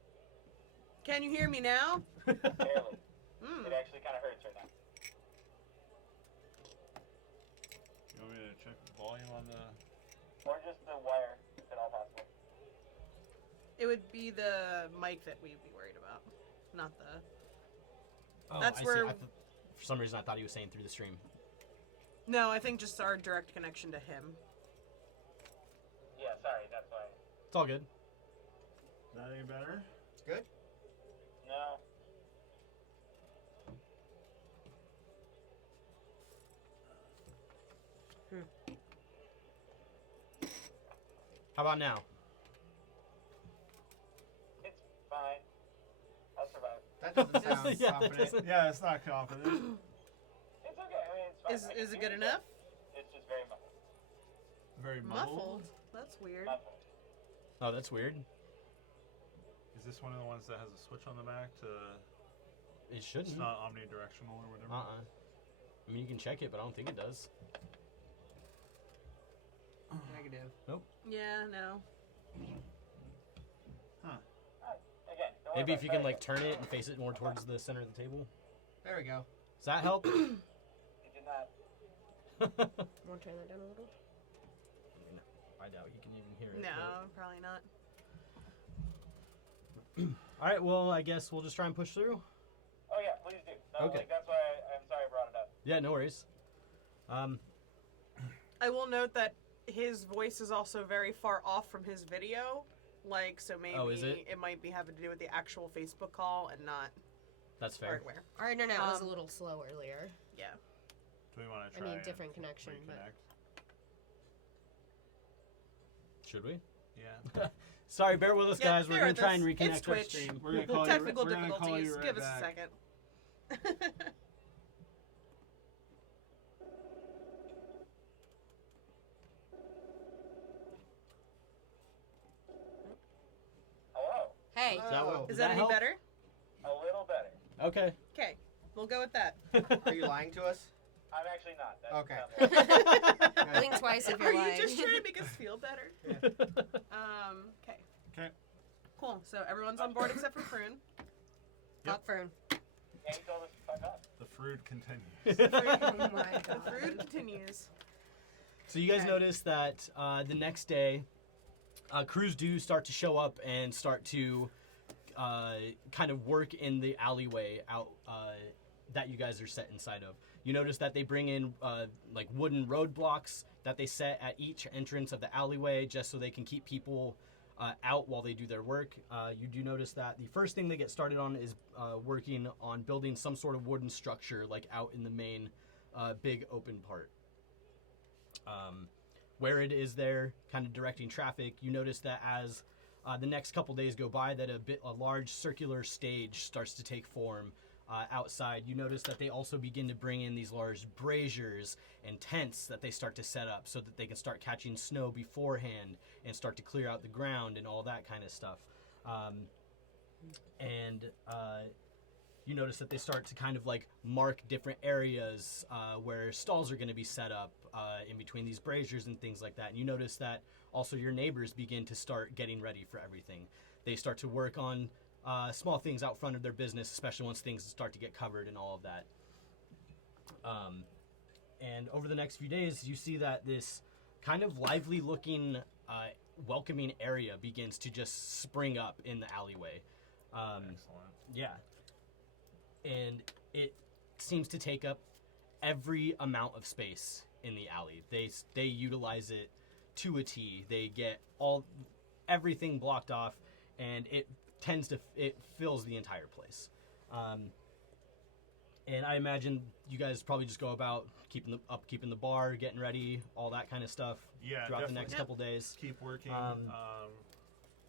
Can you hear me now? Barely. Hmm. It actually kind of hurts right now. You want me to check the volume on the... Or just the wire, if at all possible. It would be the mic that we'd be worried about, not the. Oh, That's I see. where- For some reason, I thought he was saying through the stream. No, I think just our direct connection to him. Yeah, sorry, that's why. It's all good. Is that any better? Good. No. How about now? It's fine. I'll survive. That doesn't sound Yeah, confident. Yeah, it's not confident. It's okay. I mean, it's fine. I can Is it hear good you enough? guys. It's just very muffled. Very muffled. That's weird. Muffled. Oh, that's weird. Is this one of the ones that has a switch on the back to... It It's shouldn't. not omnidirectional or whatever? I mean, you can check it, but I don't think it does. Negative. Yeah, no. Again, don't worry Maybe about if you can it. like turn it and face it more towards the center of the table. There we go. Does that help? It did not. Want to turn that down a little? I doubt you can even hear it. No, probably not. All right. Well, I guess we'll just try and push through. Oh yeah, please do. No, Okay. like, that's why I'm sorry I brought it up. Yeah. No worries. I will note that his voice is also very far off from his video. Like, so maybe Oh, is it? might be having to do with the actual Facebook call and not That's fair. hardware. Our internet was a Um, little slow earlier. Yeah. Do we want to I try? mean, and different connection, but- reconnect? Should we? Yeah. Sorry, bear with us, Yeah, guys. We're bear gonna with try us. and reconnect It's our Twitch. stream. We're gonna call Technical you. We're gonna call difficulties. you right Give us back. a second. Hello. Hey. Is that any help? better? A little better. Okay. Okay, we'll go with that. Are you lying to us? I'm actually not. That Okay. sounds like- Blink twice if Are you're lying. you just trying to make us feel better? Okay. Okay. Cool. So everyone's on board except for Prune. Fuck Fern. Yeah, you told us to fuck up. The fruit continues. Oh my The god. fruit continues. So you guys Okay. notice that the next day, crews do start to show up and start to kind of work in the alleyway out that you guys are set inside of. You notice that they bring in like wooden roadblocks that they set at each entrance of the alleyway just so they can keep people out while they do their work. You do notice that the first thing they get started on is working on building some sort of wooden structure like out in the main big open part. Where it is there, kind of directing traffic, you notice that as the next couple days go by, that a large circular stage starts to take form outside. You notice that they also begin to bring in these large braziers and tents that they start to set up so that they can start catching snow beforehand and start to clear out the ground and all that kind of stuff. You notice that they start to kind of like mark different areas where stalls are going to be set up in between these braziers and things like that. And you notice that also your neighbors begin to start getting ready for everything. They start to work on small things out front of their business, especially once things start to get covered and all of that. And over the next few days, you see that this kind of lively looking, welcoming area begins to just spring up in the alleyway. Excellent. Yeah. And it seems to take up every amount of space in the alley. They utilize it to a T. They get everything blocked off, and it fills the entire place. And I imagine you guys probably just go about keeping the bar, getting ready, all that kind of stuff. Yeah, throughout the definitely. next couple days. Keep working.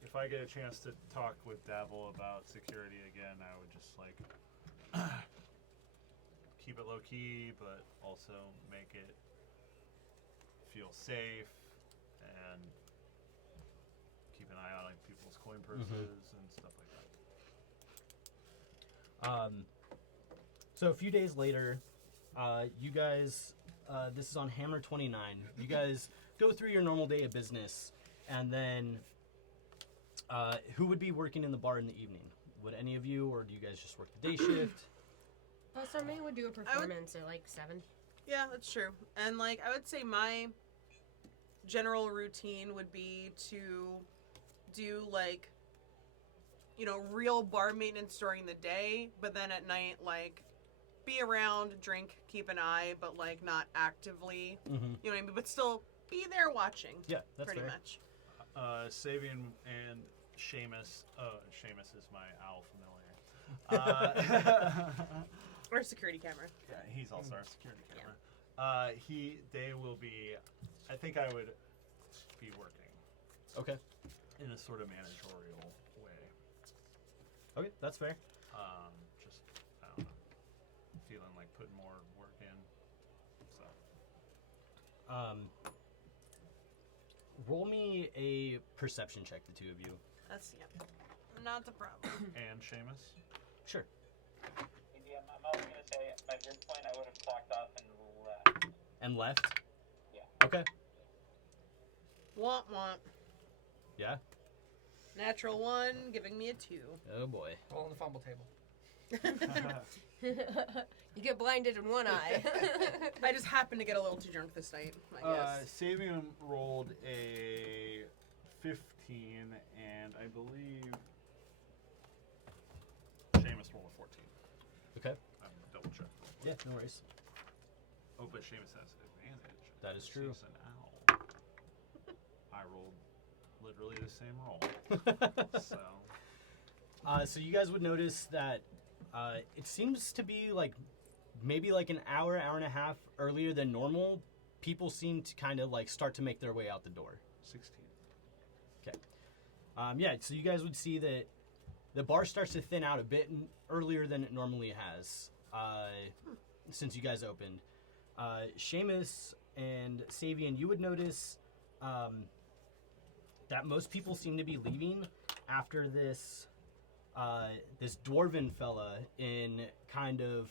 If I get a chance to talk with Davil about security again, I would just like keep it low key, but also make it feel safe and keep an eye on like people's coin purses and stuff like that. So a few days later, you guys, this is on Hammer 29. You guys go through your normal day of business, and then who would be working in the bar in the evening? Would any of you, or do you guys just work the day shift? Somebody would do a performance at like 7. Yeah, that's true. And like I would say my general routine would be to do like real bar maintenance during the day, but then at night like be around, drink, keep an eye, but like not actively, Mm-hmm. you know what I mean, but still be there watching. Yeah, that's pretty fair. much. Savian and Seamus. Oh, Seamus is my owl familiar. Or security camera. Yeah, he's also our security camera. They will be. I think I would be working Okay. in a sort of managerial way. Okay, that's fair. Just I don't know, feeling like putting more work in. So Roll me a perception check, the two of you. That's not the problem. and Seamus. Sure. Yeah, I'm also gonna say at this point I would have clocked off and left. And left? Yeah. Okay. Womp womp. Yeah? Natural 1, giving me a 2. Oh boy. Roll on the fumble table. You get blinded in one eye. I just happened to get a little too drunk this night, I guess. Savian rolled a 15, and I believe Seamus rolled a 14. Okay. I'm double check. Yeah, no worries. Oh, but Seamus has advantage. That is true. He's an owl. I rolled literally the same roll. So So you guys would notice that it seems to be like maybe like an hour and a half earlier than normal. People seem to kind of like start to make their way out the door. 16. Yeah, so you guys would see that the bar starts to thin out a bit earlier than it normally has since you guys opened. Seamus and Savian, you would notice that most people seem to be leaving after this this dwarven fella in kind of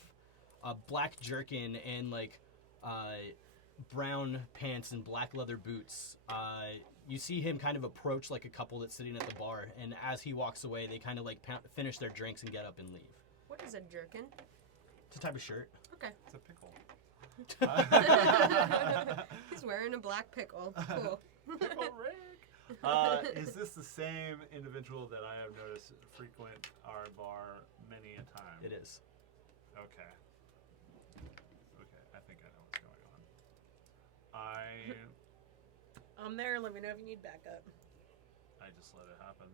a black jerkin and like brown pants and black leather boots. You see him kind of approach like a couple that's sitting at the bar, and as he walks away, they kind of like finish their drinks and get up and leave. What is a jerkin? It's a type of shirt. Okay. It's a pickle. He's wearing a black pickle. Cool. Pickle Rick. Is this the same individual that I have noticed frequent our bar many a time? It is. Okay. Okay, I think I know what's going on. I'm there. Let me know if you need backup. I just let it happen.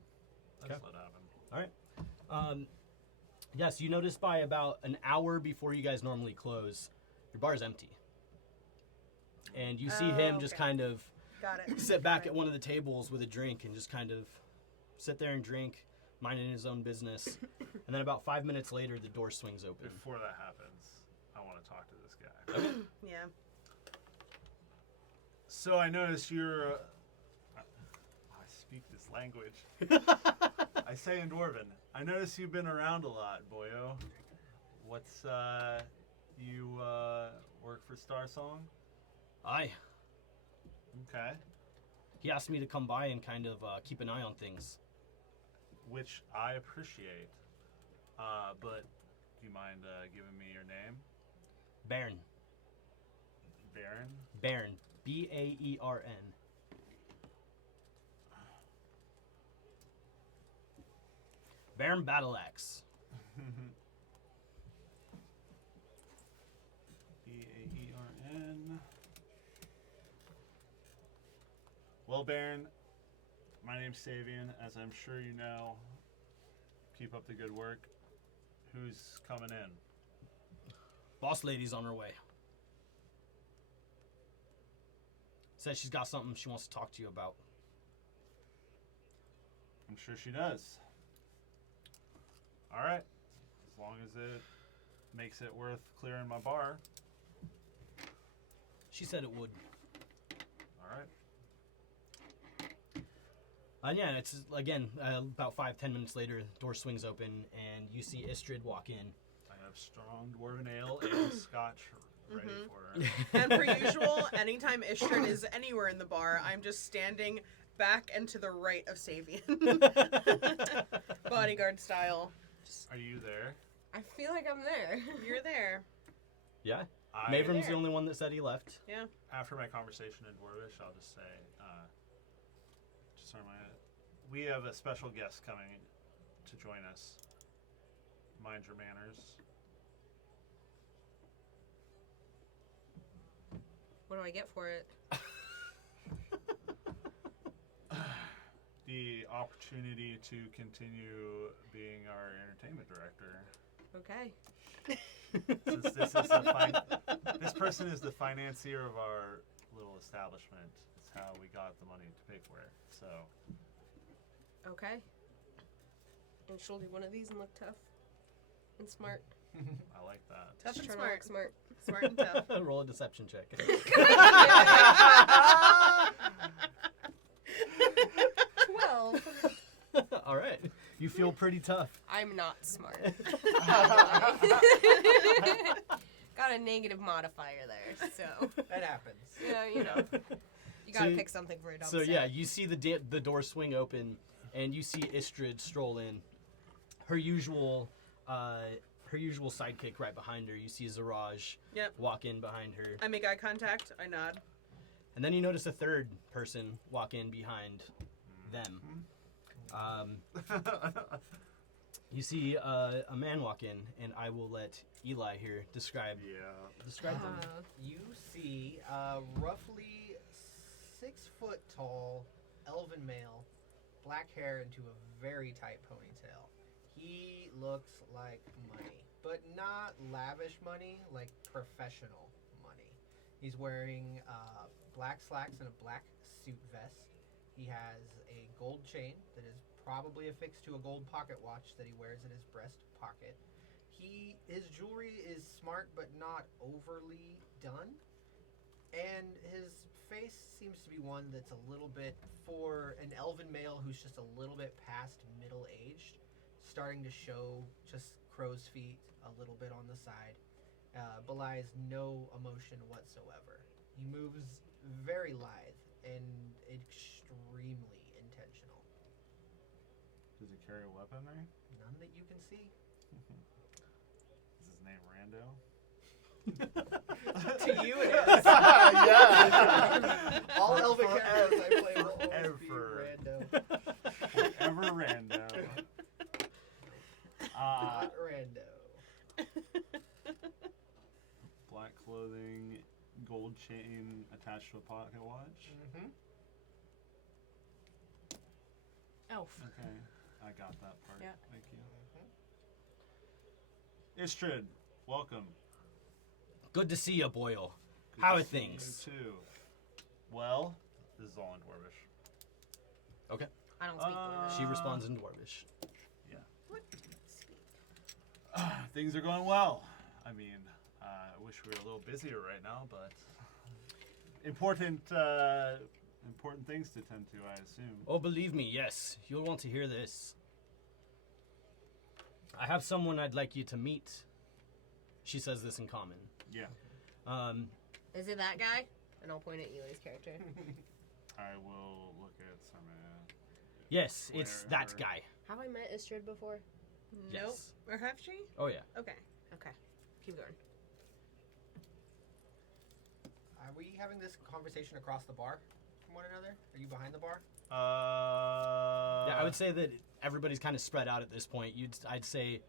Okay. Just let it happen. All right. Yes, you notice by about an hour before you guys normally close, your bar's empty. And you see him just okay. kind of Got it. sit back Got at it. one of the tables with a drink and just kind of sit there and drink, minding his own business. And then about 5 minutes later, the door swings open. Before that happens, I want to talk to this guy. Yeah. So I noticed you're. I speak this language. I say in Dwarven. I notice you've been around a lot, boyo. What's you work for Star Song? Aye. Okay. He asked me to come by and kind of keep an eye on things. Which I appreciate. But do you mind giving me your name? Baron. Baron? Baron. B-A-E-R-N. Baron Battleaxe. B-A-E-R-N. Well, Baron, my name's Savian. As I'm sure you know, keep up the good work. Who's coming in? Boss lady's on her way. Says she's got something she wants to talk to you about. I'm sure she does. All right. As long as it makes it worth clearing my bar. She said it would. All right. Yeah, it's again about 5-10 minutes later. The door swings open and you see Istrid walk in. I have strong dwarven ale and scotch ready for her. And per usual, anytime Istrid is anywhere in the bar, I'm just standing back and to the right of Savian. Bodyguard style. Are you there? I feel like I'm there. You're there. Yeah. I, Mavrim's the only one that said he left. Yeah. After my conversation in Dwarvish, I'll just say, we have a special guest coming to join us. Mind your manners. What do I get for it? The opportunity to continue being our entertainment director. Okay. Since this person is the financier of our little establishment. It's how we got the money to pay for it. So. Okay. And she'll do one of these and look tough and smart. I like that. Tough Just and trying to smart. look smart. Smart and tough. Roll a deception check. 12. All right. You feel pretty tough. I'm not smart. Got a negative modifier there, so. That happens. Yeah, you know. You gotta So- pick something for a dumb So set. yeah, you see the door swing open, and you see Istrid stroll in. Her usual sidekick right behind her. You see Zaraj Yep. walk in behind her, I make eye contact. I nod. and then you notice a third person walk in behind them. You see a man walk in, and I will let Eli here describe them. You see roughly 6 foot tall, elven male, black hair into a very tight ponytail. He looks like money, but not lavish money, like professional money. He's wearing black slacks and a black suit vest. He has a gold chain that is probably affixed to a gold pocket watch that he wears in his breast pocket. His jewelry is smart but not overly done, and his face seems to be one that's a little bit, for an elven male who's just a little bit past middle aged, starting to show just crow's feet a little bit on the side. Belies no emotion whatsoever. He moves very lithe and extremely intentional. Does he carry a weapon there? None that you can see. Is his name Rando? To you, it is. Yeah. All elven characters I play will always be Forever. rando. Ever Rando. Not rando. Black clothing, gold chain attached to a pocket watch. Mm-hmm. Elf. Okay, I got that part. Yeah. Thank you. Istrid, welcome. Good to see you, Boyle. Good How to are see things? You too. Well, this is all in Dwarvish. Okay. I don't speak Dwarvish. She responds in Dwarvish. Things are going well. I mean, I wish we were a little busier right now, but important things to tend to, I assume. Oh, believe me, yes. You'll want to hear this. I have someone I'd like you to meet. She says this in common. Yeah. Is it that guy? And I'll point at you, his character. I will look at some. Yes, it's that Where- guy. Have I met Istrid before? Nope. Yes. Or have she? Oh, yeah. Okay. Okay. Keep going. Are we having this conversation across the bar from one another? Are you behind the bar? Yeah, I would say that everybody's kind of spread out at this point. I'd say,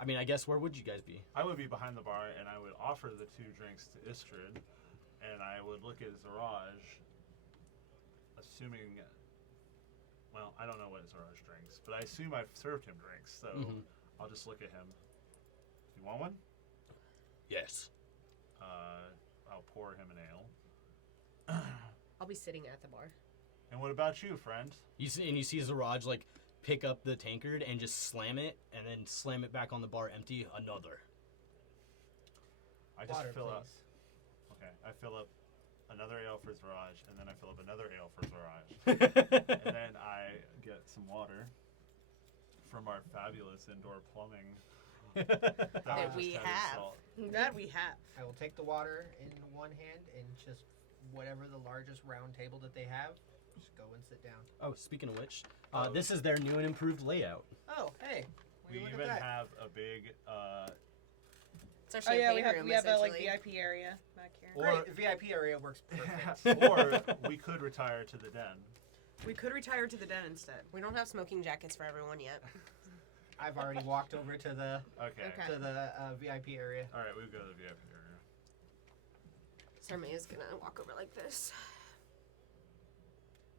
I mean, I guess where would you guys be? I would be behind the bar, and I would offer the 2 drinks to Istrid, and I would look at Zaraj, assuming. Well, I don't know what Zaraj drinks, but I assume I've served him drinks, so I'll just look at him. You want one? Yes. I'll pour him an ale. I'll be sitting at the bar. And what about you, friend? You see Zaraj like pick up the tankard and just slam it, and then slam it back on the bar empty. Another. I just Water, fill please. up. Okay, I fill up another ale for Zaraj, and then I fill up another ale for Zaraj, and then I get some water from our fabulous indoor plumbing That we just have. salt. That we have. I will take the water in one hand and just whatever the largest round table that they have, just go and sit down. Oh, speaking of which, this is their new and improved layout. Oh, hey. We look at even that. have a big, It's our Oh champagne yeah, we have room, a like essentially. VIP area back here. Or- Great, the VIP area works perfect. or we could retire to the den. We could retire to the den instead. We don't have smoking jackets for everyone yet. I've already walked over to the Okay. Okay. VIP area. All right, we'll go to the VIP area. Sarmay is gonna walk over like this.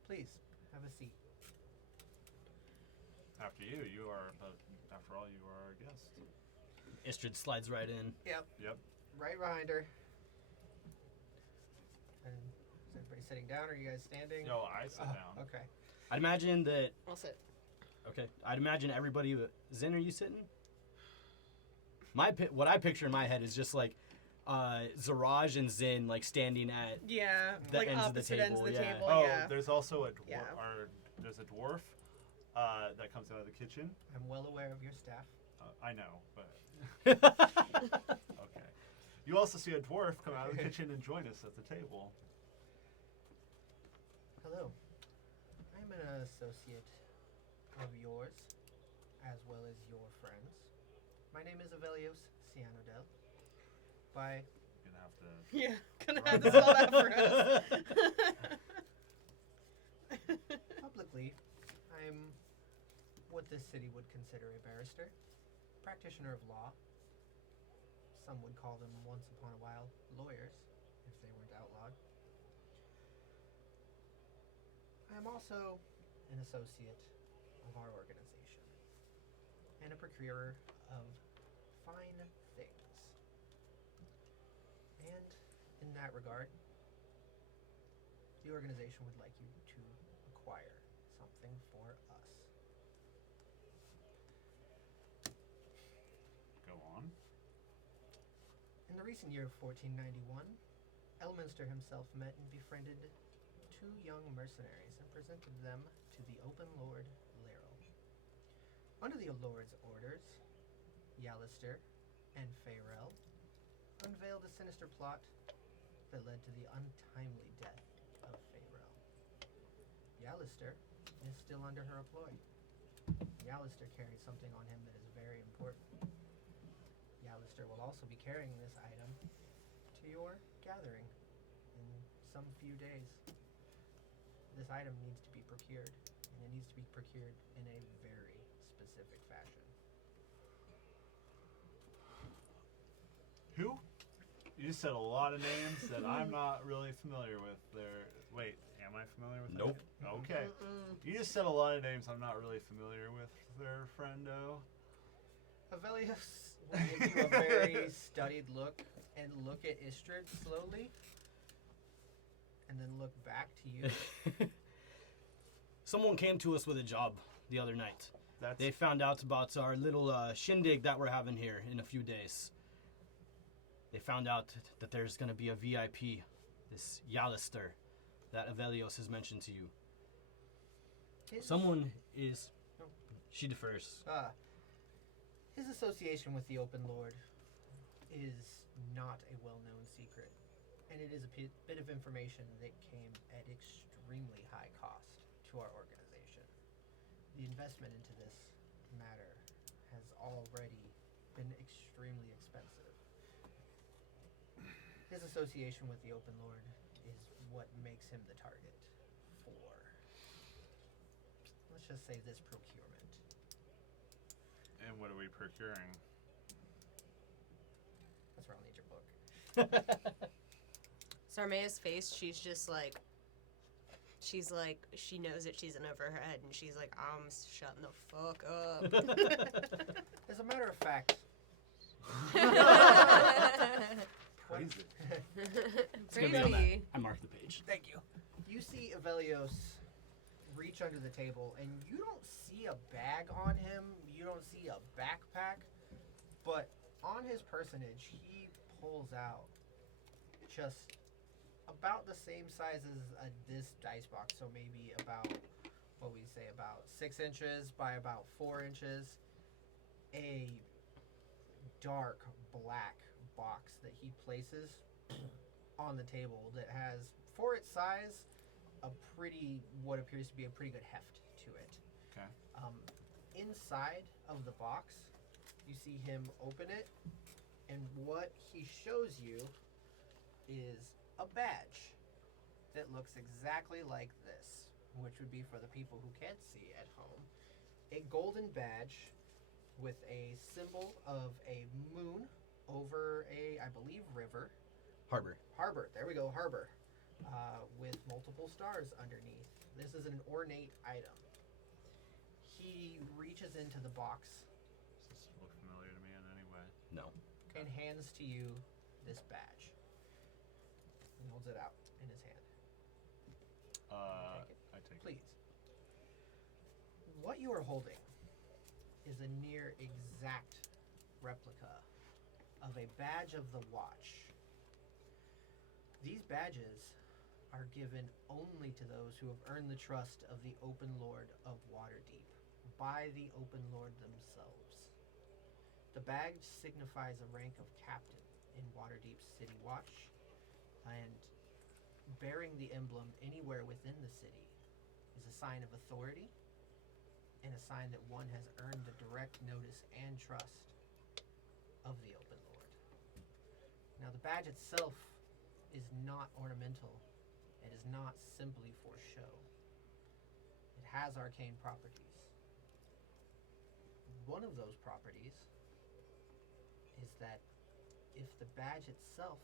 Please have a seat. After you, after all, you are our guest. Istrid slides right in. Yep. Yep. Right behind her. And is everybody sitting down? Or are you guys standing? No, I sit down. Okay. I'd imagine that. I'll sit. Okay. I'd imagine everybody. Zin, are you sitting? What I picture in my head is just like Zaraj and Zin like standing at. Yeah, The like ends of the opposite ends of the table, yeah. table. Oh, Yeah. there's also a dwarf. Yeah. There's a dwarf that comes out of the kitchen. I'm well aware of your staff. I know, but okay. You also see a dwarf come out of the kitchen and join us at the table. Hello. I'm an associate of yours, as well as your friends. My name is Avelios Cianodel. By You're gonna have to. Yeah, gonna have to spell that for us. publicly, I'm what this city would consider a barrister, practitioner of law. Some would call them once upon a while lawyers, if they weren't outlawed. I I'm also an associate of our organization and a procurer of fine things. And in that regard, the organization would like you to acquire something for us. Go on. In the recent year of 1491, Elminster himself met and befriended 2 young mercenaries and presented them to the Open Lord Laeral. Under the Lord's orders, Yalister and Faerel unveiled a sinister plot that led to the untimely death of Faerel. Yalister is still under her employ. Yalister carries something on him that is very important. Yalister will also be carrying this item to your gathering in some few days. This item needs to be procured, and it needs to be procured in a very specific fashion. Who? You just said a lot of names that I'm not really familiar with. Wait, am I familiar with Nope. them? Okay. You just said a lot of names I'm not really familiar with there, friendo. Avelius will give you a very studied look and look at Istrid slowly, and then look back to you. Someone came to us with a job the other night. That's They found out about our little shindig that we're having here in a few days. They found out that there's going to be a VIP, this Yalister, that Avelios has mentioned to you. Someone is... No. She defers. His association with the Open Lord is not a well-known secret, and it is a bit of information that came at extremely high cost to our organization. The investment into this matter has already been extremely expensive. His association with the Open Lord is what makes him the target for, let's just say, this procurement. And what are we procuring? That's where I'll need your book. Sarmea's face, she's just like, she knows that she's in over her head, and she's like, I'm shutting the fuck up. As a matter of fact, Praise it. It's gonna be on that. Crazy. I marked the page. thank you. You see Avelios reach under the table, and you don't see a bag on him. You don't see a backpack, but on his personage, he pulls out just about the same size as this dice box, so maybe about, what we say, about 6 inches by about 4 inches, a dark black box that he places on the table that has, for its size, what appears to be a pretty good heft to it. Okay. Inside of the box, you see him open it, and what he shows you is a badge that looks exactly like this, which would be for the people who can't see at home. A golden badge with a symbol of a moon over a, I believe, river. Harbor. Harbor, there we go, harbor. With multiple stars underneath. This is an ornate item. He reaches into the box Does this look familiar to me in any way? No. and hands to you this badge. He holds it out in his hand. Take it. I take it. Please. What you are holding is a near exact replica of a badge of the Watch. These badges are given only to those who have earned the trust of the Open Lord of Waterdeep by the Open Lord themselves. The badge signifies a rank of captain in Waterdeep's City Watch, and bearing the emblem anywhere within the city is a sign of authority and a sign that one has earned the direct notice and trust of the Open Lord. Now, the badge itself is not ornamental. It is not simply for show. It has arcane properties. One of those properties is that if the badge itself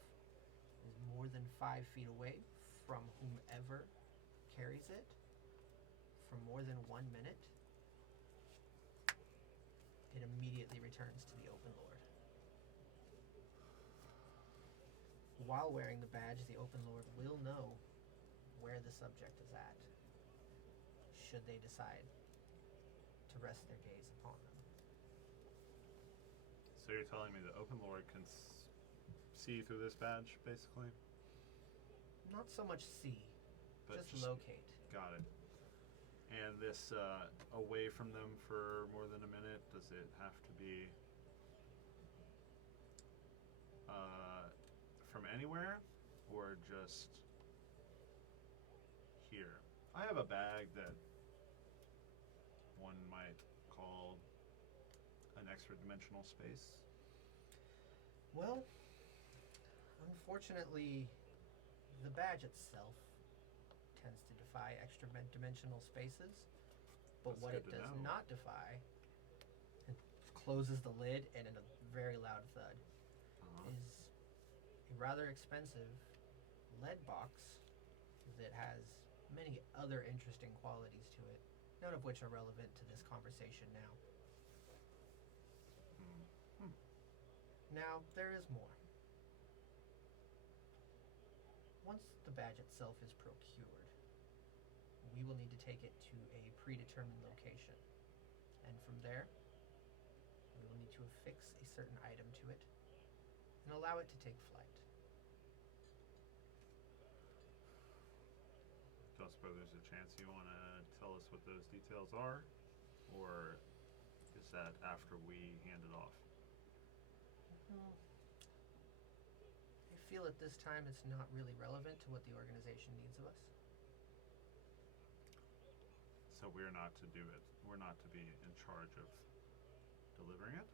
is more than 5 feet away from whomever carries it, for more than 1 minute, it immediately returns to the Open Lord. While wearing the badge, the Open Lord will know where the subject is at, should they decide to rest their gaze upon them. So you're telling me the Open Lord can see through this badge, basically? Not so much see, But just locate. Got it. And this away from them for more than a minute, does it have to be from anywhere or just here? I have a bag that one might call an extra dimensional space. Well, unfortunately, the badge itself tends to defy extra dimensional spaces, but That's what good it to does know. not defy, it closes the lid and in a very loud thud, is a rather expensive lead box that has many other interesting qualities to it, none of which are relevant to this conversation now. Now, there is more. Once the badge itself is procured, we will need to take it to a predetermined location. And from there, we will need to affix a certain item to it and allow it to take flight. So I suppose there's a chance you want to tell us what those details are? Or is that after we hand it off? I feel at this time it's not really relevant to what the organization needs of us. So we're not to do it. We're not to be in charge of delivering it?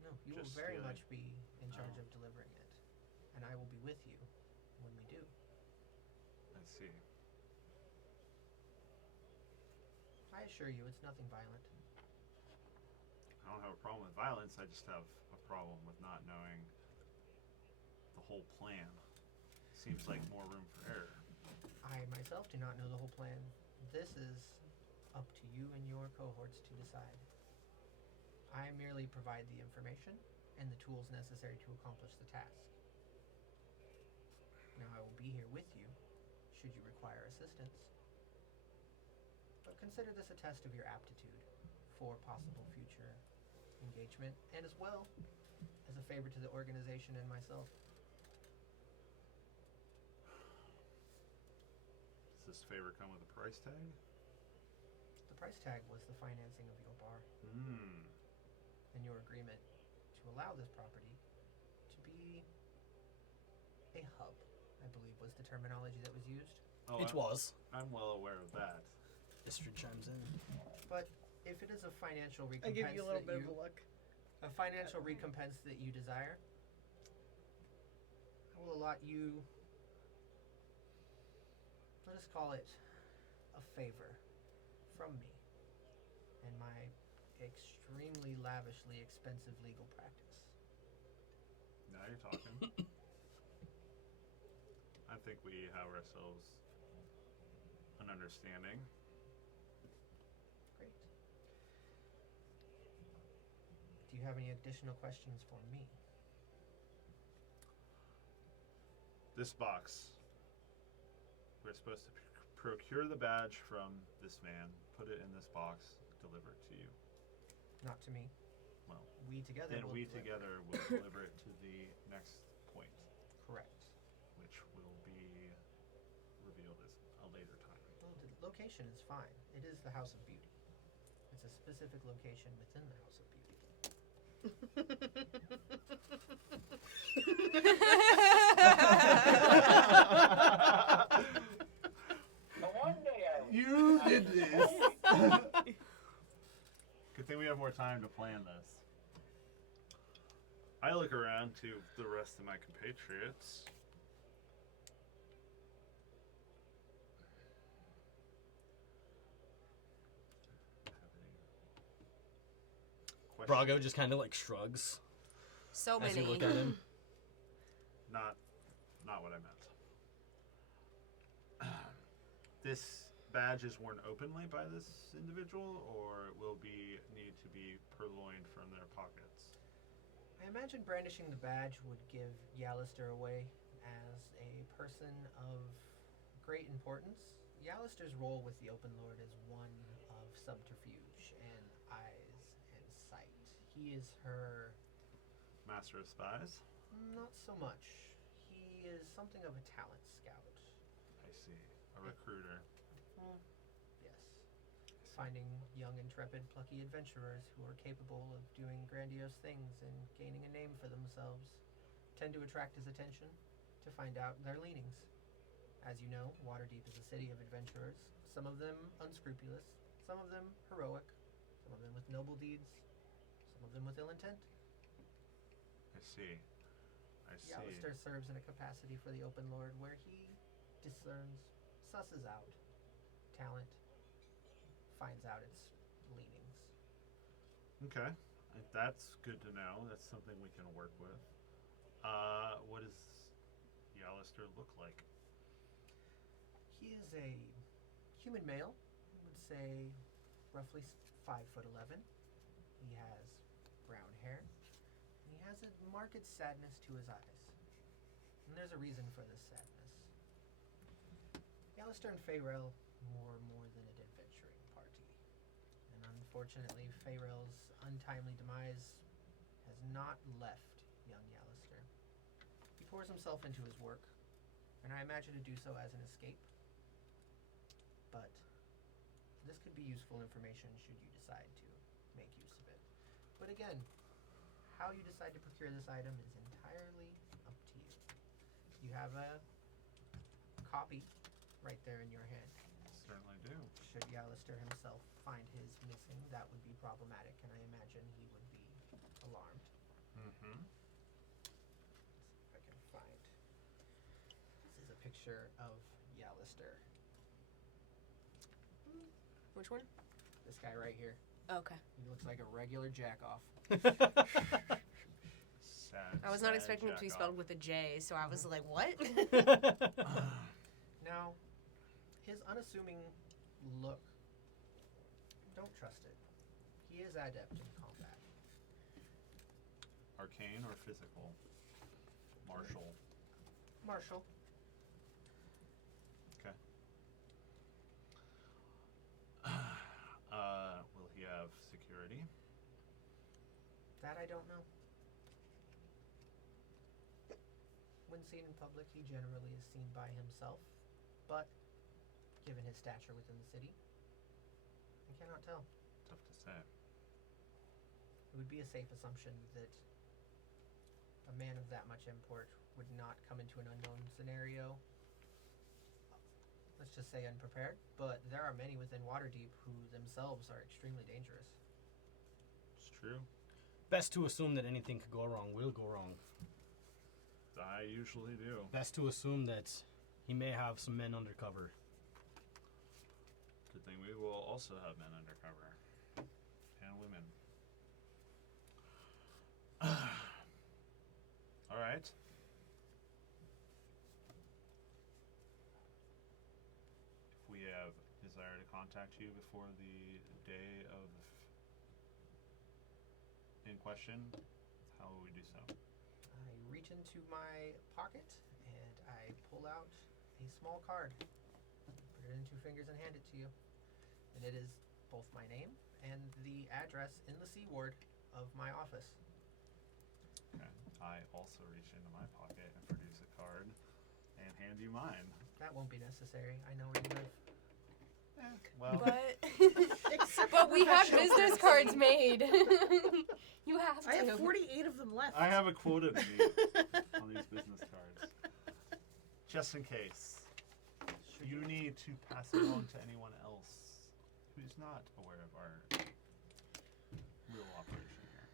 No, you will Just very stealing. much be in charge Oh. of delivering it. And I will be with you when we do. I see. I assure you, it's nothing violent. I don't have a problem with violence. I just have a problem with not knowing the whole plan. Seems like more room for error. I myself do not know the whole plan. This is up to you and your cohorts to decide. I merely provide the information and the tools necessary to accomplish the task. Now I will be here with you should you require assistance. But consider this a test of your aptitude for possible future engagement, and as well as a favor to the organization and myself. Does this favor come with a price tag? The price tag was the financing of your bar and your agreement to allow this property to be a hub, I believe was the terminology that was used. Oh, It was. I'm well aware of that. Istrid chimes in. But if it is a financial I recompense give you a little that bit you, of a look. a financial recompense that you desire, I will allot you, let us call it a favor from me and my extremely lavishly expensive legal practice. Now you're talking. I think we have ourselves an understanding. Great. Do you have any additional questions for me? This box. We're supposed to procure the badge from this man, put it in this box, deliver it to you. Not to me. Well, We together then will we deliver. together will deliver it to the next point, Correct. which will be revealed as a later time. Well, the location is fine. It is the House of Beauty. It's a specific location within the House of Beauty. But one day I will. You did this. Good thing we have more time to plan this. I look around to the rest of my compatriots. Question? Brago just kind of like shrugs So as many. you look at him. Not what I meant. This badge is worn openly by this individual, or it will need to be purloined from their pockets? I imagine brandishing the badge would give Yalister away as a person of great importance. Yalister's role with the Open Lord is one of subterfuge and eyes and sight. He is her... Master of Spies? Not so much. He is something of a talent scout. I see. A recruiter. Yes. Finding young, intrepid, plucky adventurers who are capable of doing grandiose things and gaining a name for themselves tend to attract his attention to find out their leanings. As you know, Waterdeep is a city of adventurers, some of them unscrupulous, some of them heroic, some of them with noble deeds, some of them with ill intent. I see. Yalister serves in a capacity for the Open Lord where he discerns, susses out talent, finds out its leanings. Okay. That's good to know. That's something we can work with. What does Yalister look like? He is a human male, I would say roughly 5'11". He has brown hair, and he has a marked sadness to his eyes. And there's a reason for this sadness. Yalister and Fayrel more than an adventuring party. And unfortunately, Fayrel's untimely demise has not left young Yalister. He pours himself into his work, and I imagine to do so as an escape. But this could be useful information should you decide to make use of it. But again, how you decide to procure this item is entirely up to you. You have a copy right there in your hand. Certainly do. Should Yalister himself find his missing, that would be problematic, and I imagine he would be alarmed. Mm-hmm. Let's see if I can find. This is a picture of Yalister. Which one? This guy right here. Okay. He looks like a regular jack-off. Sad. I was not sad expecting it to be jack-off. spelled with a J, so I was like, what? Now, his unassuming look, don't trust it. He is adept in combat. Arcane or physical? Martial. Martial. Okay. Will he have security? That I don't know. When seen in public, he generally is seen by himself, but given his stature within the city, I cannot tell. Tough to say. It would be a safe assumption that a man of that much import would not come into an unknown scenario, let's just say unprepared, but there are many within Waterdeep who themselves are extremely dangerous. It's true. Best to assume that anything could go wrong will go wrong. I usually do. Best to assume that he may have some men undercover. Good thing we will also have men undercover. And women. Alright. If we have desire to contact you before the day of in question, how will we do so? I reach into my pocket and I pull out a small card, put it in 2 fingers and hand it to you. And it is both my name and the address in the C ward of my office. Okay. I also reach into my pocket and produce a card and hand you mine. That won't be necessary. I know where you live. Well, But but we have business cards made. You have to. I have 48 of them left. I have a quota to meet on these business cards. Just in case. You need to pass it on to anyone else who's not aware of our real operation here.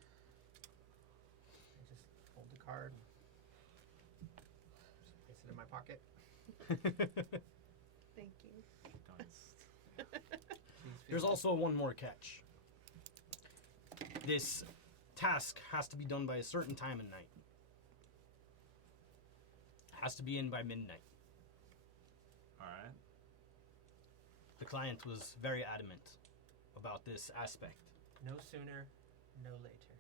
I just hold the card, just place it in my pocket. Thank you. Dunce. Please feel There's also one more catch. This task has to be done by a certain time of night. Has to be in by midnight. Alright. The client was very adamant about this aspect. No sooner, no later.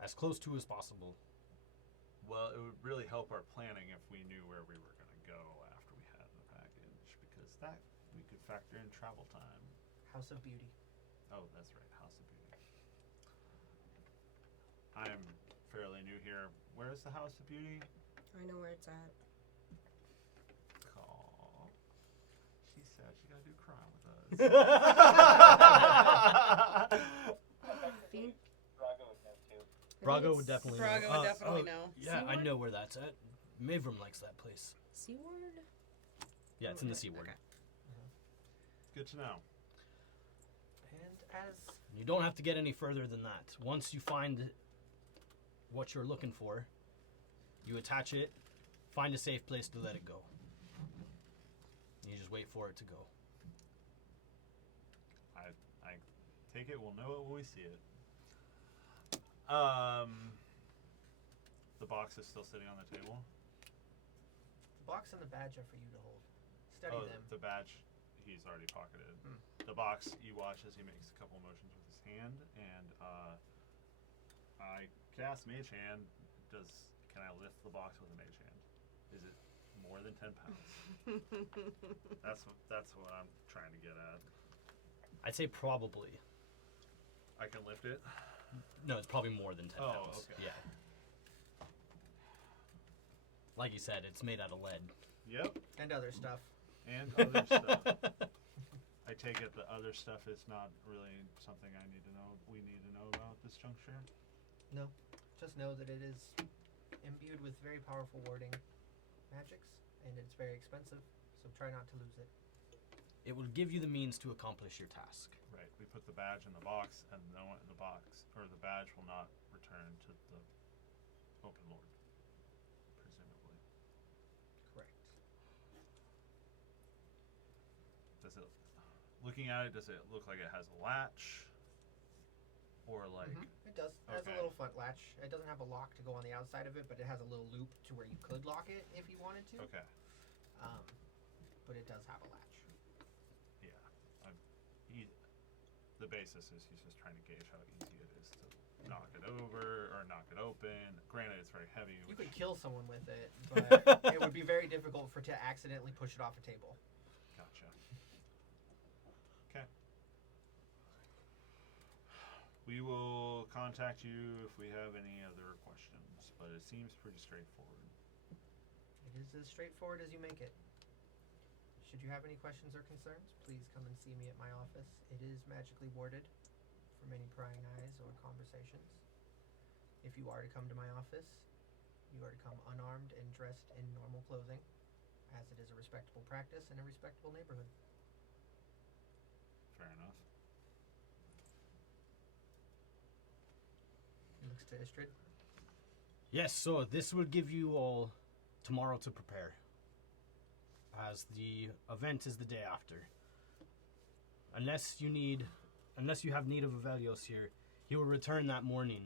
As close to as possible. Well, it would really help our planning if we knew where we were going to go after we had the package, because that we could factor in travel time. House of Beauty. Oh, that's right, House of Beauty. I'm fairly new here. Where's the House of Beauty? I know where it's at. Call. She said she got to do crime with us. Think- Braga would know too. Braga would definitely know. Braga would definitely know. Yeah, I Seaward? know where that's at. Mavram likes that place. Seaward? Yeah, it's in the Okay. Seaward. Okay. Good to know. And as You don't have to get any further than that. Once you find what you're looking for, you attach it, find a safe place to let it go. You just wait for it to go. I take it we'll know it when we see it. The box is still sitting on the table. the box and the badge are for you to hold. Study Oh, them. the badge he's already pocketed. Hmm. The box you watch as he makes a couple motions with his hand, and I cast Mage Hand. Can I lift the box with a Mage Hand? Is it more than 10 pounds? That's what I'm trying to get at. I'd say probably. I can lift it. No, it's probably more than 10 Oh, pounds. okay. Yeah. Like you said, it's made out of lead. Yep, And other stuff. and other stuff. I take it the other stuff is not really something we need to know about this juncture. No. Just know that it is imbued with very powerful warding magics, and it's very expensive, so try not to lose it. It will give you the means to accomplish your task. Right. We put the badge in the box, and no one in the box or the badge will not return to the open lord, presumably. Correct. Does it? Looking at it, does it look like it has a latch, or like? It does. It has Okay. a little front latch. It doesn't have a lock to go on the outside of it, but it has a little loop to where you could lock it if you wanted to. Okay. But it does have a latch. Yeah. The basis is he's just trying to gauge how easy it is to knock it over or knock it open. Granted, it's very heavy. You which- could kill someone with it, but it would be very difficult to accidentally push it off a table. Gotcha. Okay. We will contact you if we have any other questions, but it seems pretty straightforward. It is as straightforward as you make it. Should you have any questions or concerns, please come and see me at my office. It is magically warded from any prying eyes or conversations. If you are to come to my office, you are to come unarmed and dressed in normal clothing, as it is a respectable practice in a respectable neighborhood. Fair enough. He looks to Istrid. Yes, so this will give you all tomorrow to prepare, as the event is the day after. Unless you have need of Avelios here, he will return that morning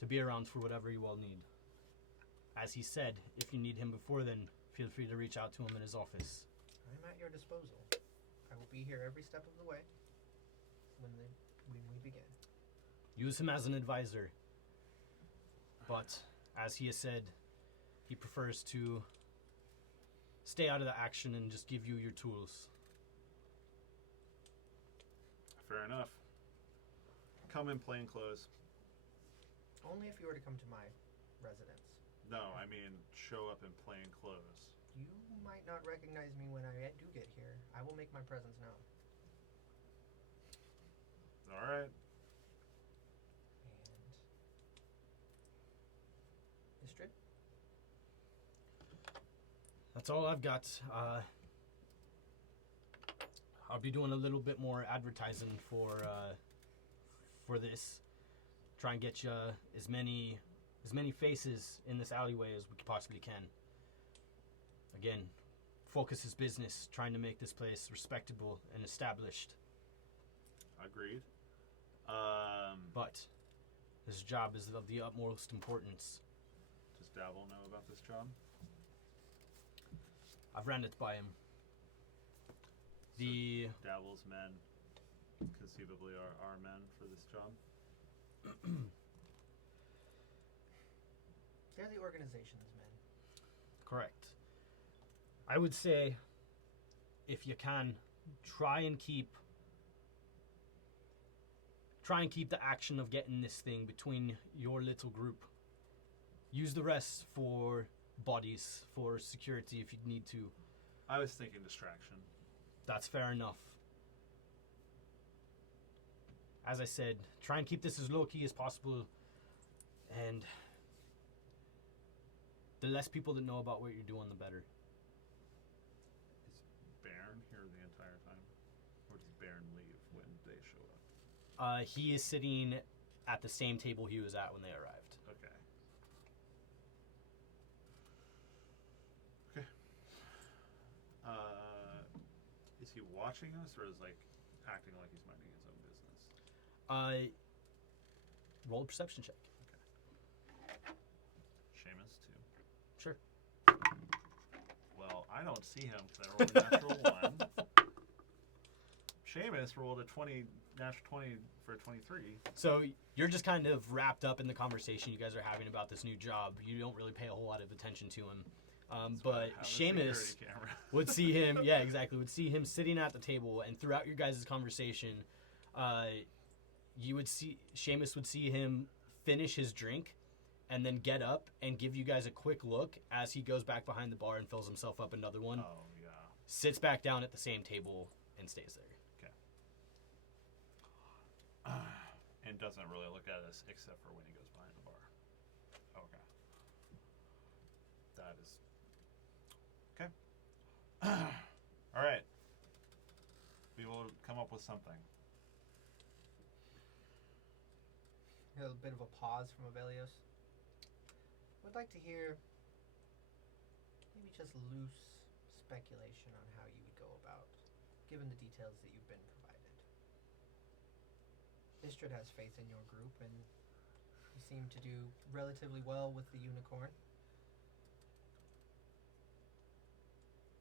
to be around for whatever you all need. As he said, if you need him before then, feel free to reach out to him in his office. I'm at your disposal. I will be here every step of the way when we begin. Use him as an advisor. But, as he has said, he prefers to stay out of the action and just give you your tools. Fair enough. Come in plain clothes. Only if you were to come to my residence. No, I mean show up in plain clothes. You might not recognize me when I do get here. I will make my presence known. All right. And Istrid? That's all I've got. I'll be doing a little bit more advertising for this. Try and get you as many faces in this alleyway as we possibly can. Again, focus is business, trying to make this place respectable and established. Agreed. But this job is of the utmost importance. Does Dabble know about this job? I've ran it by him. The Dabble's men conceivably are our men for this job. They're the organization's men. correct. I would say, if you can, try and keep the action of getting this thing between your little group. Use the rest for bodies, for security if you need to. I was thinking distraction. That's fair enough. As I said, try and keep this as low-key as possible, and the less people that know about what you're doing, the better. Is Baron here the entire time? Or does Baron leave when they show up? He is sitting at the same table he was at when they arrived. Okay. Okay. Is he watching us, or is like acting like he's minding his own business? Roll a perception check. Seamus too. Sure. Well, I don't see him because I rolled a natural 1. Seamus rolled a natural 20 for a 23. So you're just kind of wrapped up in the conversation you guys are having about this new job. You don't really pay a whole lot of attention to him. But Seamus would see him, would see him sitting at the table, and throughout your guys' conversation, you would see, Seamus would see him finish his drink and then get up and give you guys a quick look as he goes back behind the bar and fills himself up another one, Oh, yeah. sits back down at the same table, and stays there. And doesn't really look at us except for when he goes behind the bar. Okay. That is... Okay. Alright. We will come up with something. A bit of a pause from Avelios. Would like to hear maybe just loose speculation on how you would go about, given the details that you've been provided. Istrid has faith in your group, and you seem to do relatively well with the unicorn.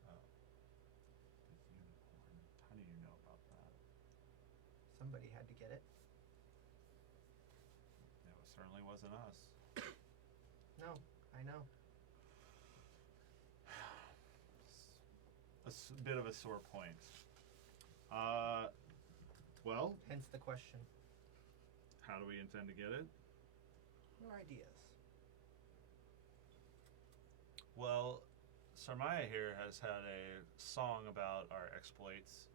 Oh. The unicorn. How do you know about that? Somebody had to get it. It certainly wasn't us. No, I know. Bit of a sore point. Well, Hence the question. how do we intend to get it? Your ideas. Well, Sarmaya here has had a song about our exploits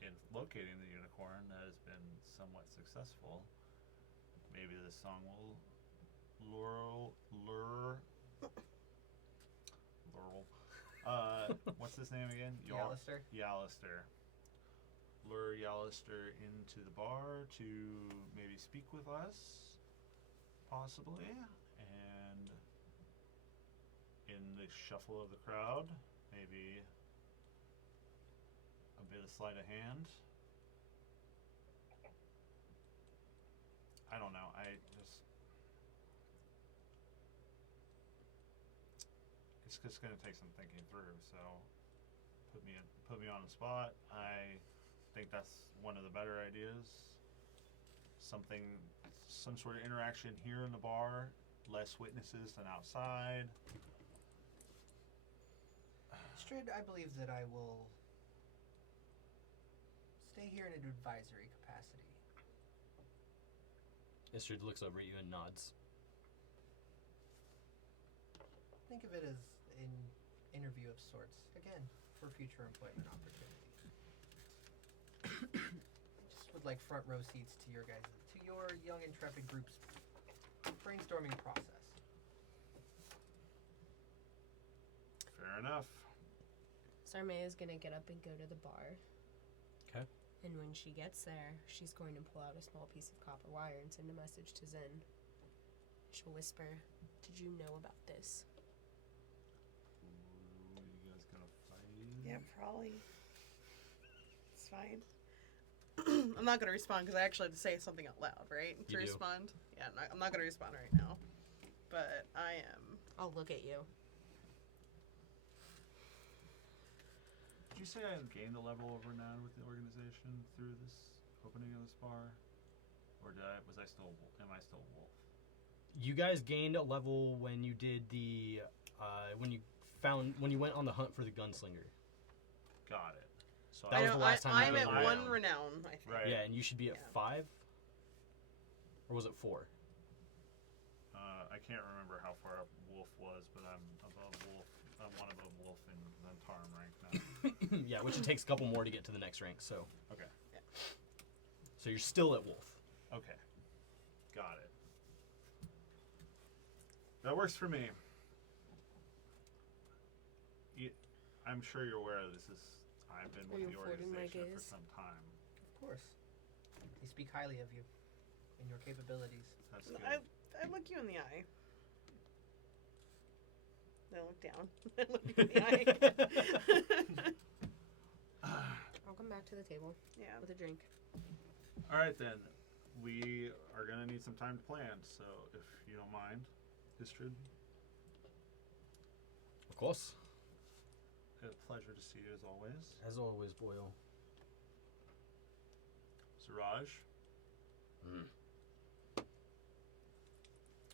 in locating the unicorn that has been somewhat successful. Maybe this song will lure what's his name again? Yalister? Yalister. Lure Yalister into the bar to maybe speak with us, possibly, and in the shuffle of the crowd, maybe a bit of sleight of hand. I don't know. It's just gonna take some thinking through. So put me on the spot. I think that's one of the better ideas. Some sort of interaction here in the bar, less witnesses than outside. Istrid, I believe that I will stay here in an advisory capacity. Istrid looks over at you and nods. Think of it as an interview of sorts, again, for future employment opportunity. Just would like front row seats to your young intrepid group's brainstorming process. Fair enough. Sarmaya is gonna get up and go to the bar. Okay. And when she gets there, she's going to pull out a small piece of copper wire and send a message to Zen. She'll whisper, "Did you know about this?" Ooh, you guys gonna fight? Yeah, probably. It's fine. I'm not gonna respond because I actually have to say something out loud, right? You do. Respond. Yeah, I'm not gonna respond right now. But I am. I'll look at you. Did you say I gained a level of renown with the organization through this opening of this bar, or am I still a wolf? You guys gained a level when you did the when you went on the hunt for the gunslinger. Got it. So That was the last time I'm you at built 1 it. renown, I think. Right. Yeah, and you should be at Yeah. 5, or was it 4? I can't remember how far up Wolf was, but I'm above Wolf. I'm one above Wolf in Zhentarim rank now. Yeah, which it takes a couple more to get to the next rank. So Okay. so you're still at wolf. Okay. Got it. That works for me. I'm sure you're aware of this. I've been Are with you the avoiding my organization for gaze? some time. Of course. They speak highly of you and your capabilities. That's good. I look you in the eye. I look down. I look you in the eye. I'll come back to the table Yeah. with a drink. All right then. We are gonna need some time to plan. So if you don't mind, Istrid, Of course. a pleasure to see you as always. As always, Boyle. Siraj.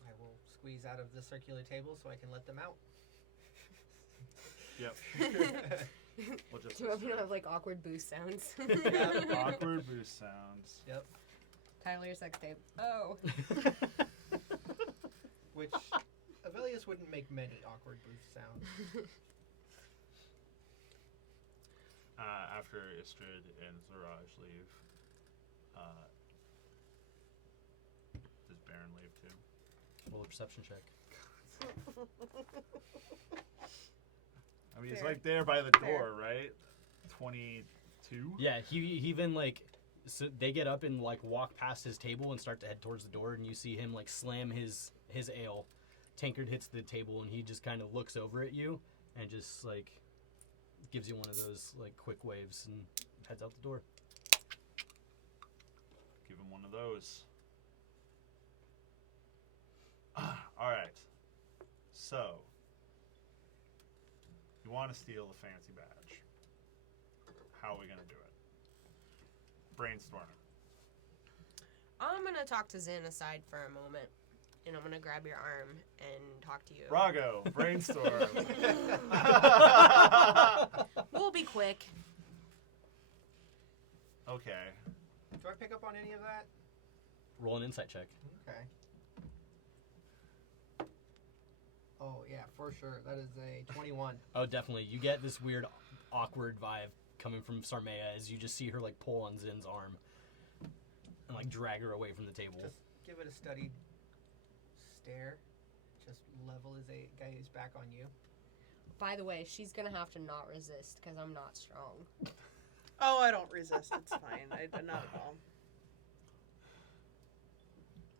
I will squeeze out of the circular table so I can let them out. Yep. We'll just Do you want me to have like awkward boost sounds? awkward boost sounds. Yep. Tyler, sex tape. Oh. Which Avelius wouldn't make many awkward booth sounds. After Istrid and Siraj leave, does Baron leave too? Roll a perception check. I mean, he's Fair. like there by the door, right? 22? Yeah, he even like so they get up and like walk past his table and start to head towards the door, and you see him like slam his ale. Tankard hits the table and he just kind of looks over at you and just like gives you one of those like quick waves and heads out the door. Give him one of those. All right. So, you want to steal the fancy badge. How are we going to do it? Brainstorm it. I'm gonna talk to Zin aside for a moment, and I'm gonna grab your arm and talk to you. Brago, brainstorm. We'll be quick. Okay. Do I pick up on any of that? Roll an insight check. Okay. Oh, yeah, for sure. That is a 21. Oh, definitely. You get this weird, awkward vibe coming from Sarmea as you just see her like pull on Zin's arm and like drag her away from the table. Just give it a studied stare. Just level his gaze back on you. By the way, she's gonna have to not resist because I'm not strong. Oh, I don't resist. It's fine. Not at all.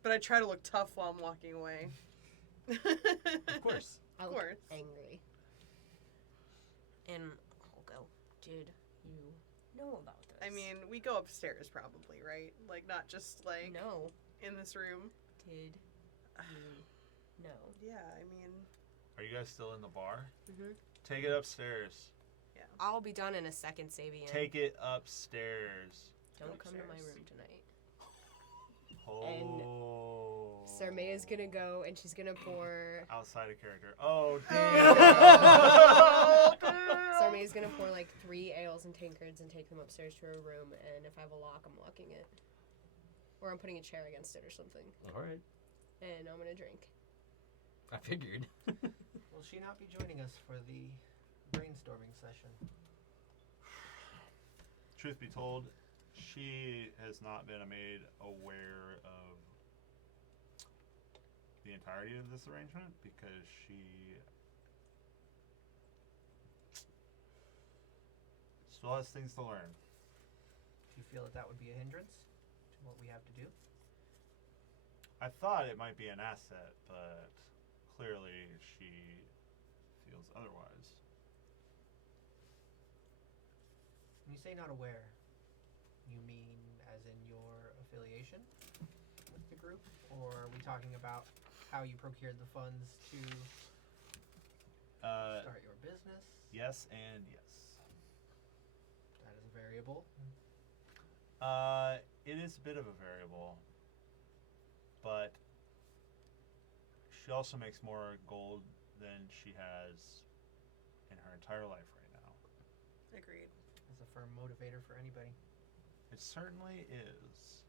But I try to look tough while I'm walking away. Of course. I Of look course. angry. And I'll go, did you know about this? I mean, we go upstairs probably, right? Like, not just like no. in this room. Did you know? Yeah, I mean, Are you guys still in the bar? Mm-hmm. Take it upstairs. I'll be done in a second, Sabian. Take it upstairs. Don't come to my upstairs. room tonight. Oh. Sarmea's gonna go and she's gonna pour. Outside of character. Oh, Oh, damn. Sarmea's gonna pour like 3 ales and tankards and take them upstairs to her room. And if I have a lock, I'm locking it, or I'm putting a chair against it or something. All right. And I'm gonna drink. I figured. Will she not be joining us for the brainstorming session? Truth be told, she has not been made aware of the entirety of this arrangement because she still has things to learn. Do you feel that that would be a hindrance to what we have to do? I thought it might be an asset, but clearly she feels otherwise. When you say not aware, you mean as in your affiliation with the group? Or are we talking about how you procured the funds to start your business? Yes and yes. variable. It is a bit of a variable, but she also makes more gold than she has in her entire life right now. Agreed. That's a firm motivator for anybody. It certainly is.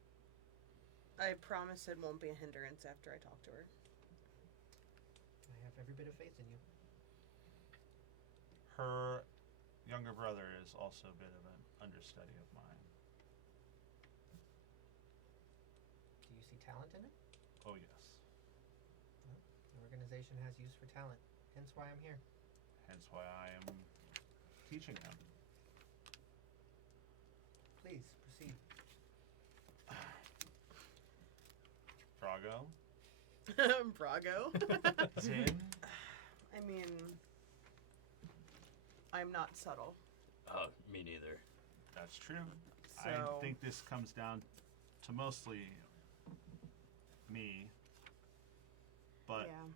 I promise it won't be a hindrance after I talk to her. I have every bit of faith in you. Her younger brother is also a bit of an understudy of mine. Do you see talent in it? Oh, yes. The organization has use for talent, hence why I'm here. Hence why I am teaching them. Please, proceed. Drago? Brago. Zin? I mean, I'm not subtle. Me neither. That's true. So I think this comes down to mostly me. But yeah.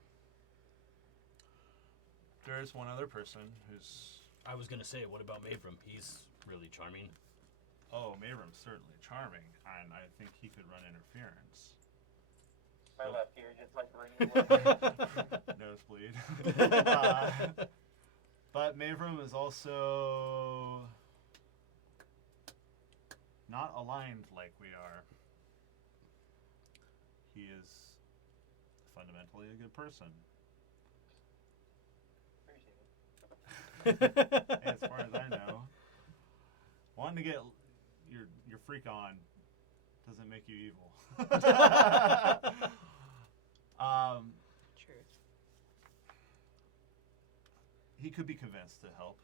there is one other person who's... I was gonna say, what about Mavram? He's really charming. Oh, Mayram's certainly charming, and I think he could run interference. My left ear just like ringing. Nosebleed. But Mavram is also not aligned like we are. He is fundamentally a good person. Appreciate it. As far as I know, wanting to get your freak on doesn't make you evil. Truth. He could be convinced to help.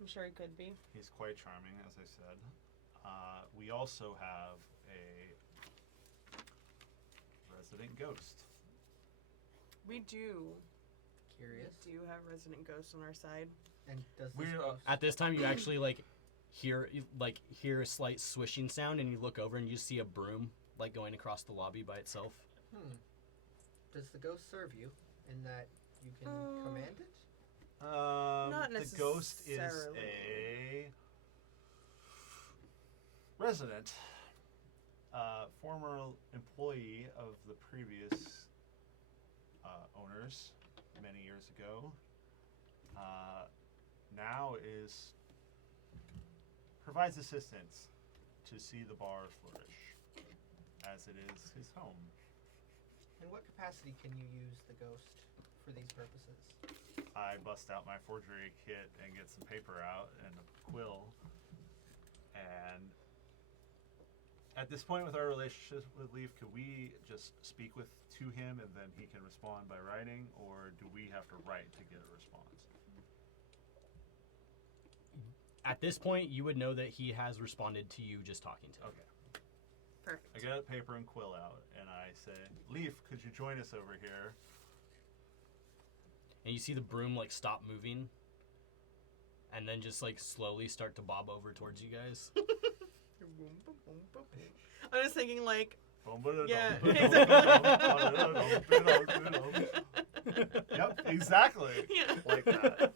I'm sure it could be. He's quite charming, as I said. We also have a resident ghost. We do. Curious. We do have resident ghosts on our side. And does this We're, ghost... At this time, you actually hear a slight swishing sound, and you look over and you see a broom going across the lobby by itself. Does the ghost serve you in that you can command it? Not The ghost is necessarily. a resident, former employee of the previous owners many years ago. Now provides assistance to see the bar flourish, as it is his home. In what capacity can you use the ghost for these purposes? I bust out my forgery kit and get some paper out and a quill. And at this point with our relationship with Leaf, could we just speak to him and then he can respond by writing, or do we have to write to get a response? At this point, you would know that he has responded to you just talking to him. Okay. Perfect. I get paper and quill out and I say, Leaf, could you join us over here? And you see the broom stop moving, and then just slowly start to bob over towards you guys. I was thinking yeah, Yep, exactly. Yeah. Like that.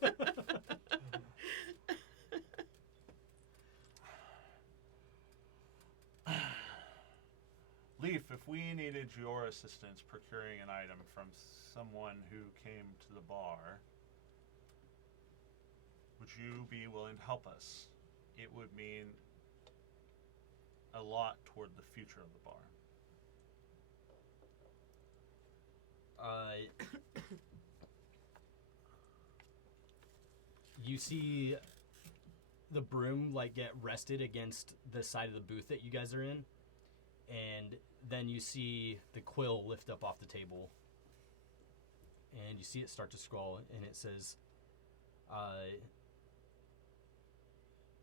Leaf, if we needed your assistance procuring an item from someone who came to the bar, would you be willing to help us? It would mean a lot toward the future of the bar. You see the broom get rested against the side of the booth that you guys are in, and then you see the quill lift up off the table, and you see it start to scroll, and it says,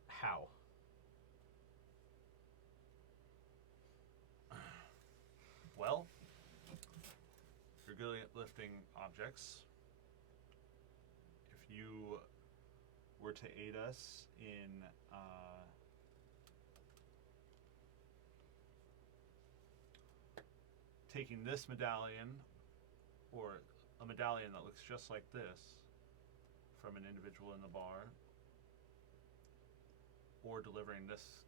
how? Well, you're good at lifting objects. If you were to aid us in taking this medallion, or a medallion that looks just like this, from an individual in the bar, or delivering this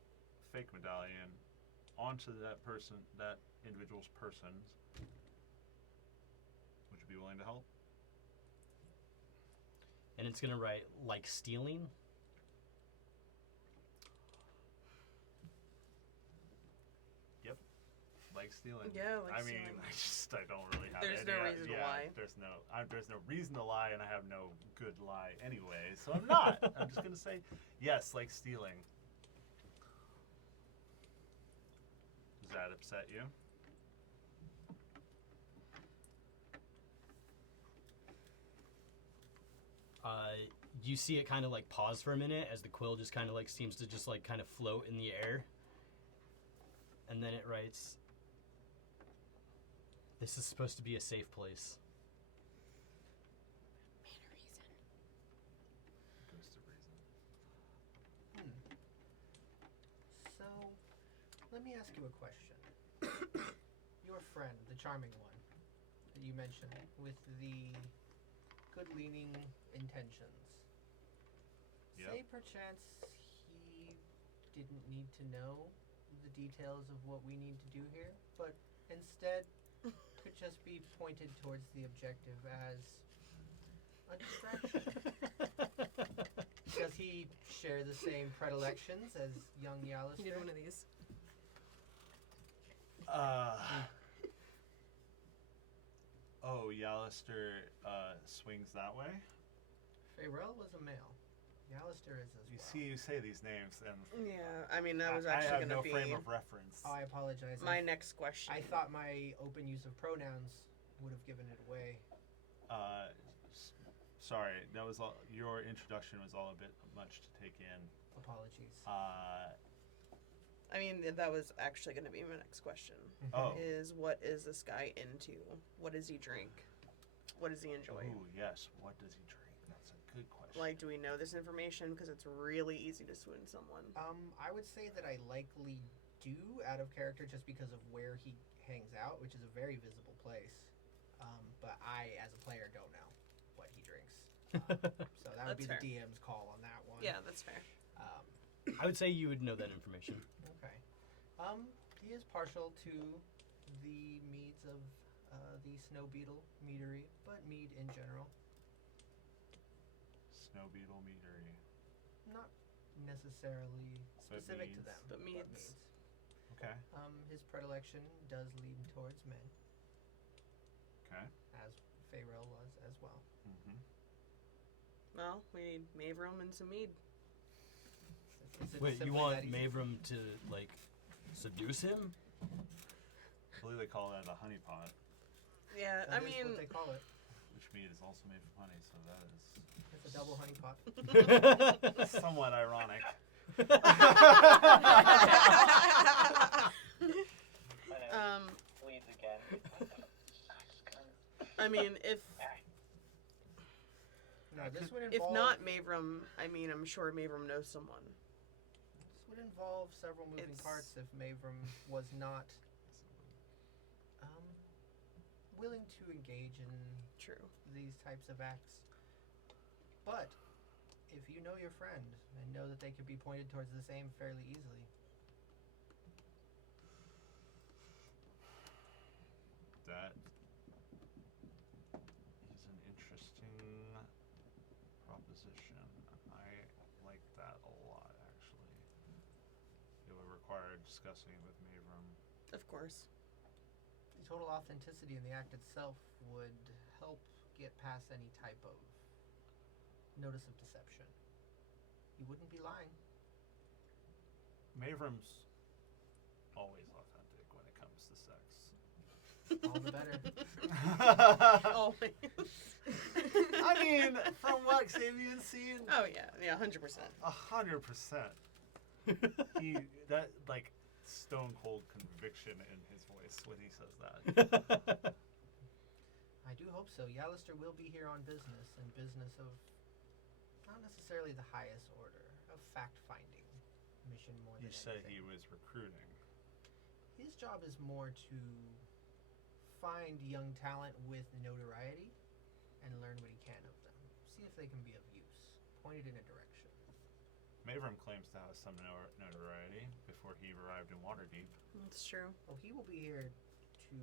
fake medallion onto that individual's person, would you be willing to help? And it's gonna write like stealing. Like stealing. Yeah, like I mean, stealing. I don't really have. There's no reason to lie. There's no reason to lie, and I have no good lie anyway, so I'm not. I'm just gonna say yes, like stealing. Does that upset you? You see it kind of like pause for a minute as the quill just kind of like seems to just like kind of float in the air. And then it writes, "This is supposed to be a safe place." Goes to reason. So, let me ask you a question. Your friend, the charming one that you mentioned, with the good-leaning intentions. Yep. Say perchance he didn't need to know the details of what we need to do here, but instead could just be pointed towards the objective as a distraction. Does he share the same predilections as young Yalister? He did one of these. Oh, Yalister swings that way? Farewell was a male. Yalister is as You well. see, you say these names, and Yeah, I mean, that was I actually have going to no be frame of reference. Oh, I apologize. my next question. I thought my open use of pronouns would have given it away. Sorry, that was all, your introduction was all a bit much to take in. Apologies. I mean, that was actually going to be my next question. Oh. Is what is this guy into? What does he drink? What does he enjoy? Ooh, yes. What does he drink? That's a good question. Like, do we know this information? Because it's really easy to swoon someone. I would say that I likely do out of character just because of where he hangs out, which is a very visible place. But I, as a player, don't know what he drinks. So that would be That's the fair. DM's call on that one. Yeah, that's fair. I would say you would know that information. Okay. He is partial to the meads of the Snow Beetle meadery, but mead in general. Snow Beetle Meadery. Not necessarily But specific to meads. them. But meads. Okay. His predilection does lean towards men, Okay. as Fayrell was as well. Mm-hmm. Well, we need Mavrum and some mead. Is it Wait, you simply want that easy? Mavrum to like seduce him? I believe they call that a honeypot, Yeah, That I is mean, what they call it. which meat is also made from honey, so that It's a double honey pot. is somewhat ironic. Leads again. I mean, if No, this would if involve. not Mavrum, I mean, I'm sure Mavrum knows someone. This would involve several moving It's- parts if Mavrum was not willing to engage in True. these types of acts. But if you know your friend and know that they could be pointed towards the same fairly easily, That is an interesting proposition. I like that a lot, actually. It would require discussing it with Mavrum. Of course. the total authenticity in the act itself would help get past any type of notice of deception. You wouldn't be lying. Mavrum's always authentic when it comes to sex. All the better. Always. I mean, from what Xavier's seen, Oh yeah, 100%. 100%. He that like stone cold conviction in his voice when he says that. I do hope so. Yalister will be here on business, and business of not necessarily the highest order, of fact-finding mission more He than said anything. he was recruiting. His job is more to find young talent with notoriety and learn what he can of them. See if they can be of use. Pointed in a direction. Mavram claims to have some notoriety before he arrived in Waterdeep. That's true. Well, he will be here to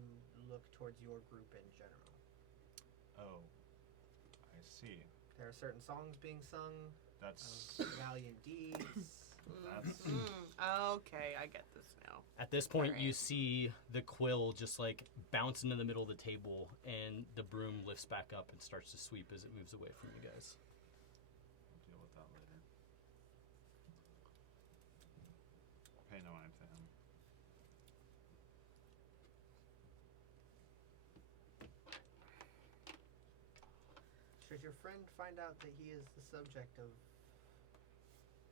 look towards your group in general. Oh, I see. There are certain songs being sung That's of valiant deeds. That's- Okay, I get this now. At this point, you Alright. see the quill just like bounce into the middle of the table, and the broom lifts back up and starts to sweep as it moves away from you guys. We'll deal with that later. Pay no mind to him. Should your friend find out that he is the subject of,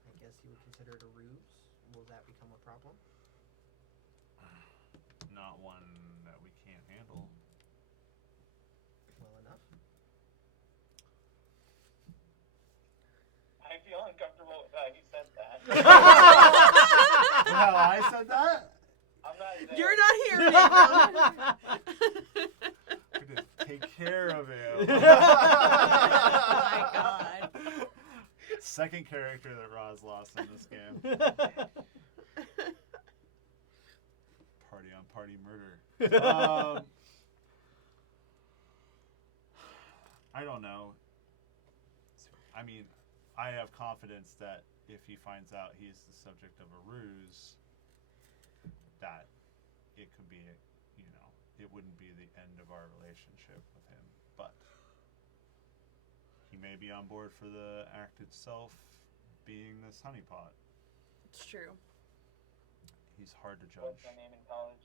I guess you would consider it a ruse, will that become a problem? Not one that we can't handle. Well enough. I feel uncomfortable with how you said that. How I said that? I'm not there. You're not here, Mabel. I'm gonna take care of him. Oh my god. Second character that Roz lost in this game. Party on party murder. I don't know. I mean, I have confidence that if he finds out he's the subject of a ruse, that it could be, it wouldn't be the end of our relationship with him. But he may be on board for the act itself being this honeypot. It's true. He's hard to What's judge. my name in college?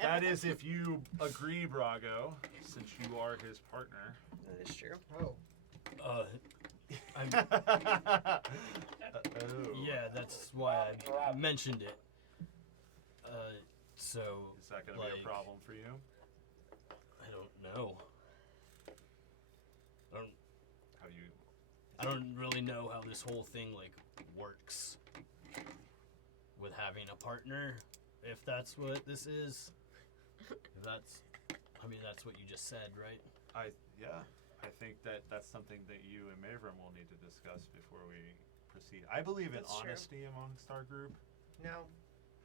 That is if you agree, Brago, since you are his partner. That is true. Oh, I'm, yeah, that's why I mentioned it. So Is that going to be like, a problem for you? I don't know. I don't really know how this whole thing like works with having a partner, if that's what this is. If that's, I mean, that's what you just said, right? I think that's something that you and Mavram will need to discuss before we proceed. I believe in That's true. honesty amongst our group. no.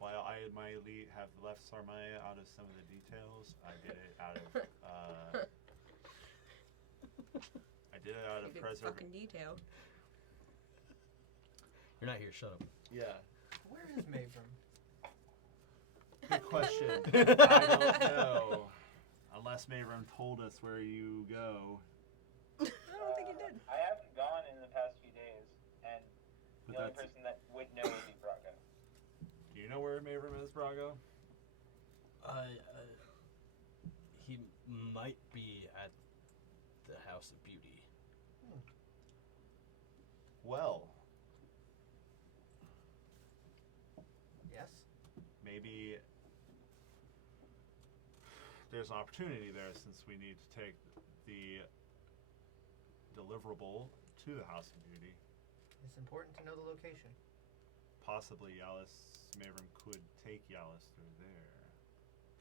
While I and my elite have left Sarmaya out of some of the details, I did it out of Big preservation. fucking detail. You're not here. Shut up. Yeah. Where is Mavram? Good question. I don't know. Unless Mavram told us where you go. I don't think he did. I haven't gone in the past few days, and But the only that's, person that would know would be Braga. do you know where Mavram is, Brago? He might be at the House of Beauty. Well, Yes. maybe there's an opportunity there since we need to take the deliverable to the House of Beauty. It's important to know the location. Possibly Mavram could take Yalister there.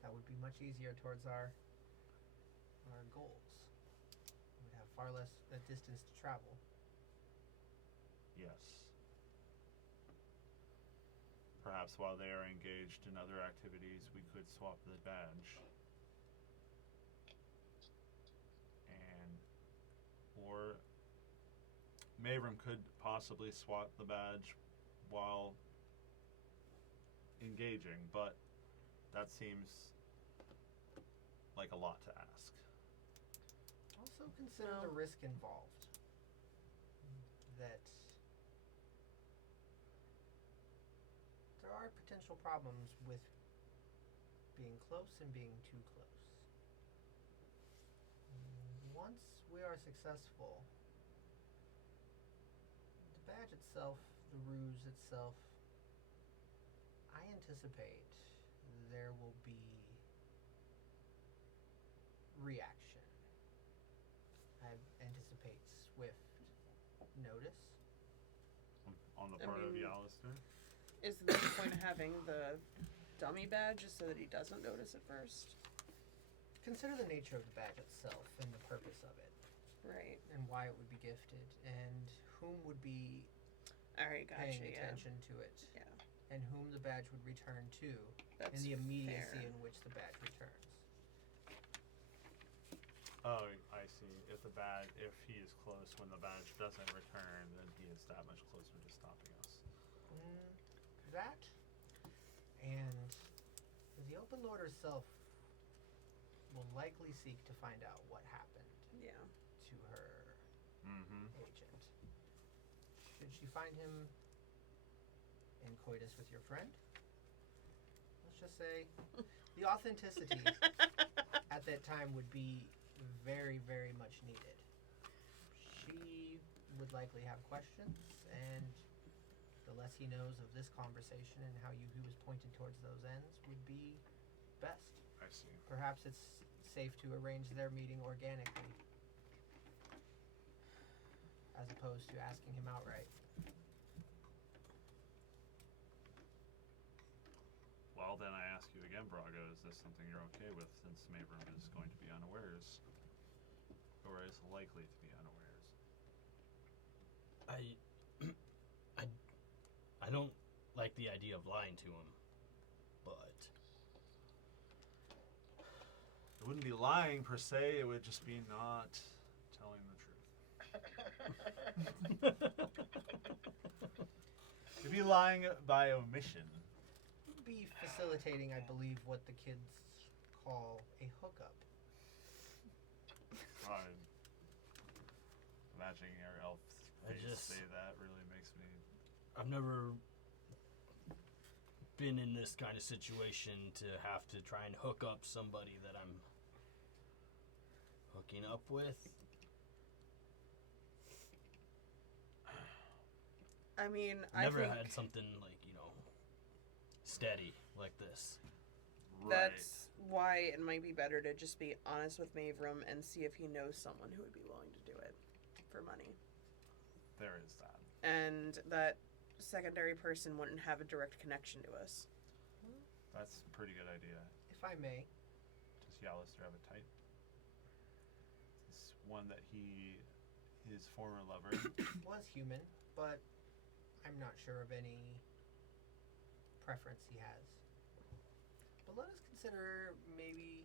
That would be much easier towards our goals. We'd have far less distance to travel. Yes. Perhaps while they are engaged in other activities, we could swap the badge. Or Mavram could possibly swap the badge while engaging, but that seems like a lot to ask. Also consider No. the risk involved. That there are potential problems with being close and being too close. Once we are successful, the badge itself, the ruse itself, I anticipate there will be reaction. I anticipate swift notice. On the I part of mean- Yalister. Is the point of having the dummy badge just so that he doesn't notice it first? consider the nature of the badge itself and the purpose of it, Right. and why it would be gifted, and whom would be All right. Gotcha. paying Yeah. attention to it, Yeah. and whom the badge would return to, That's and the immediacy fair. in which the badge returns. Oh, I see. If he is close when the badge doesn't return, then he is that much closer to stopping us. That, and the Open Lord herself will likely seek to find out what happened Yeah. to her Mm-hmm. agent. Should she find him in coitus with your friend? Let's just say the authenticity at that time would be very, very much needed. She would likely have questions, and the less he knows of this conversation and how he was pointed towards those ends would be best. I see. Perhaps it's safe to arrange their meeting organically, as opposed to asking him outright. Well, then I ask you again, Braga, is this something you're okay with since Mavrum is going to be unawares? Or is likely to be unawares? I don't like the idea of lying to him, but It wouldn't be lying per se, it would just be not telling the truth. It'd be lying by omission. Be facilitating, I believe, what the kids call a hookup. I'm imagining our elf I face just- say that really makes me. I've never been in this kind of situation to have to try and hook up somebody that I'm hooking up with. I mean, Never I think had something like, steady like this. that's why it might be better to just be honest with Mavrum and see if he knows someone who would be willing to do it for money. There is that. And that secondary person wouldn't have a direct connection to us. That's a pretty good idea. If I may, Does Yalister have a type? It's one that his former lover. was human, but I'm not sure of any preference he has. But let us consider maybe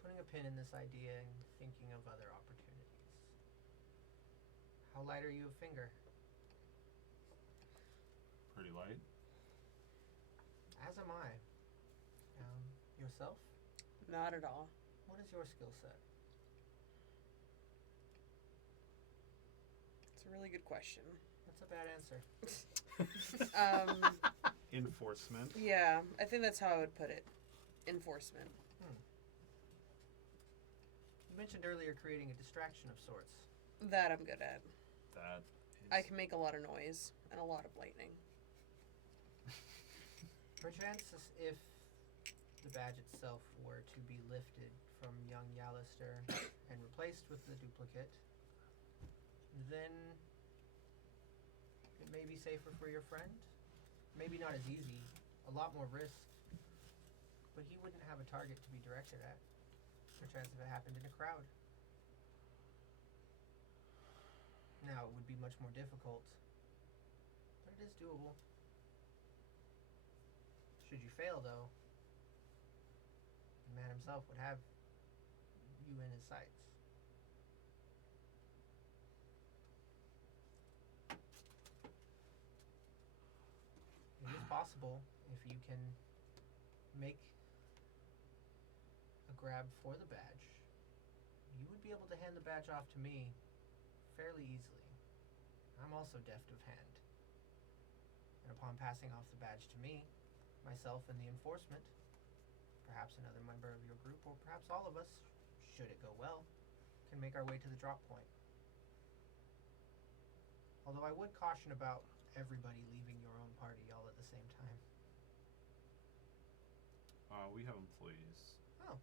putting a pin in this idea and thinking of other opportunities. How light are you of finger? Pretty light. As am I. Yourself? Not at all. What is your skill set? It's a really good question. That's a bad answer. Enforcement. Yeah, I think that's how I would put it. Enforcement. You mentioned earlier creating a distraction of sorts. That I'm good at. That is. I can make a lot of noise and a lot of lightning. Perchance, if the badge itself were to be lifted from young Yalister and replaced with the duplicate, then it may be safer for your friend. Maybe not as easy, a lot more risk, but he wouldn't have a target to be directed at. Perchance if it happened in a crowd. Now, it would be much more difficult, but it is doable. Should you fail, though, the man himself would have you in his sights. It is possible if you can make a grab for the badge, you would be able to hand the badge off to me fairly easily. I'm also deft of hand. And upon passing off the badge to me, myself and the enforcement, perhaps another member of your group, or perhaps all of us, should it go well, can make our way to the drop point. Although I would caution about everybody leaving your own party all at the same time. We have employees. Oh,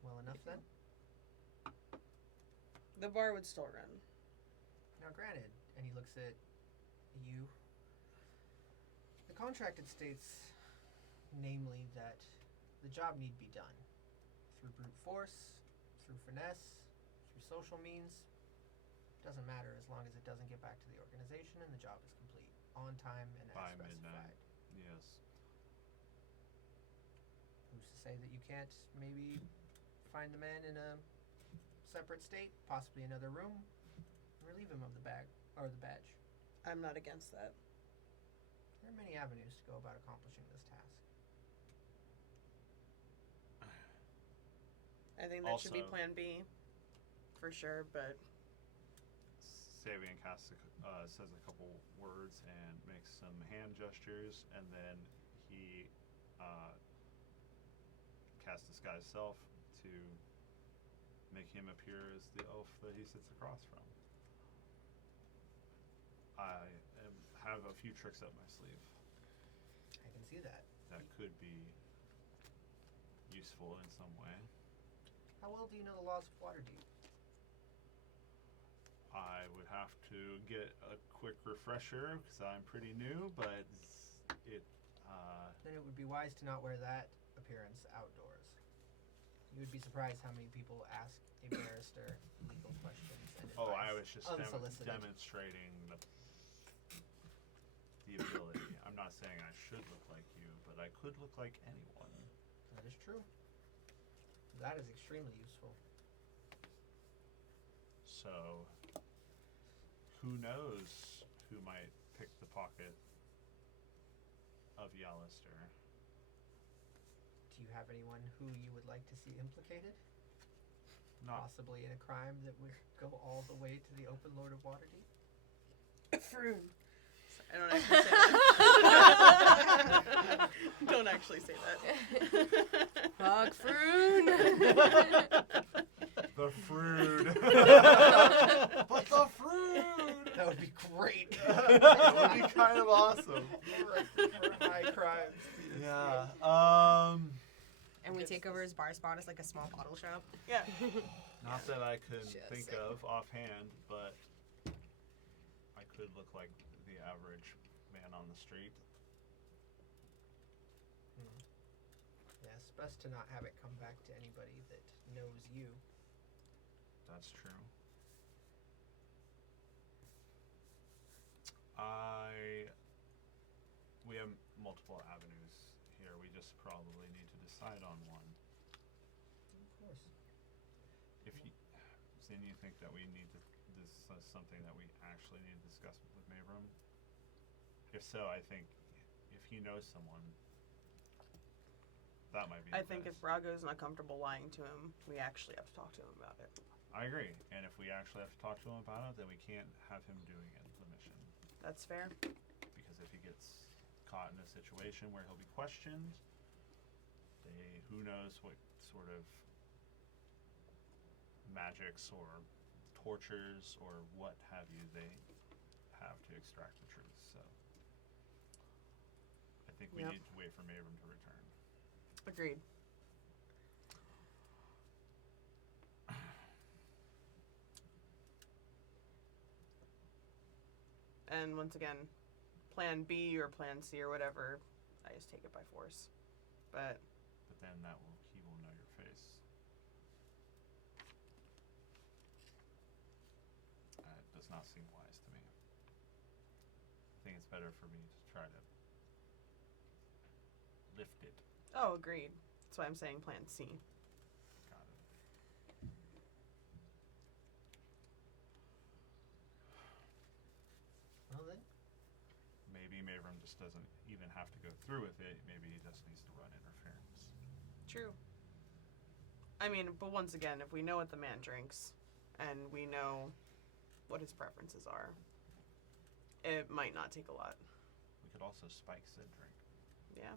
well enough then. The bar would still run. Now granted, and he looks at you, the contract it states, namely, that the job need be done. through brute force, through finesse, through social means. Doesn't matter as long as it doesn't get back to the organization and the job is complete on time and By as specified. midnight. Yes. Who's to say that you can't maybe find the man in a separate state, possibly another room, and relieve him of the bag or the badge? I'm not against that. There are many avenues to go about accomplishing this task. I think that should be Also- plan B, for sure, but Savian says a couple words and makes some hand gestures, and then he casts disguise self to make him appear as the elf that he sits across from. I have a few tricks up my sleeve I can see that. that could be useful in some way. How well do you know the laws of Waterdeep? I would have to get a quick refresher because I'm pretty new, but it. Then it would be wise to not wear that appearance outdoors. You would be surprised how many people ask a barrister legal questions and advice. Oh, I was just unsolicited. demonstrating the ability. I'm not saying I should look like you, but I could look like anyone. That is true. That is extremely useful. So, who knows who might pick the pocket of Yalister? Do you have anyone who you would like to see implicated? Not Possibly in a crime that would go all the way to the Open Lord of Waterdeep? Froon. I don't actually say that. Don't actually say that. Fuck Froon. the Frood. But the Frood. That would be great. That would be kind of awesome. For high crimes. Yeah. And we take over his bar spot as like a small bottle shop. Yeah. Not that I could Just think saying. of offhand, but I could look like the average man on the street. Yes, best to not have it come back to anybody that knows you. That's true. We have multiple avenues here. We just probably need to decide on one. Of course. If you, then you think that we need to discuss something that we actually need to discuss with Mavram? If so, I think if he knows someone, that might be. I the think if best. Brago's not comfortable lying to him, we actually have to talk to him about it. I agree, and if we actually have to talk to him about it, then we can't have him doing it, the mission, That's fair. because if he gets caught in a situation where he'll be questioned, who knows what sort of magics or tortures or what have you they have to extract the truth. So I think we Yep. need to wait for Mavram to return. Agreed. And once again, plan B or plan C or whatever, I just take it by force. But But then he will know your face. It does not seem wise to me. I think it's better for me to try to lift it. oh, agreed. That's why I'm saying plan C. Got it. Well then, Maybe Mavram just doesn't even have to go through with it. Maybe he just needs to run interference. True. I mean, but once again, if we know what the man drinks and we know what his preferences are, it might not take a lot. We could also spike said drink. Yeah.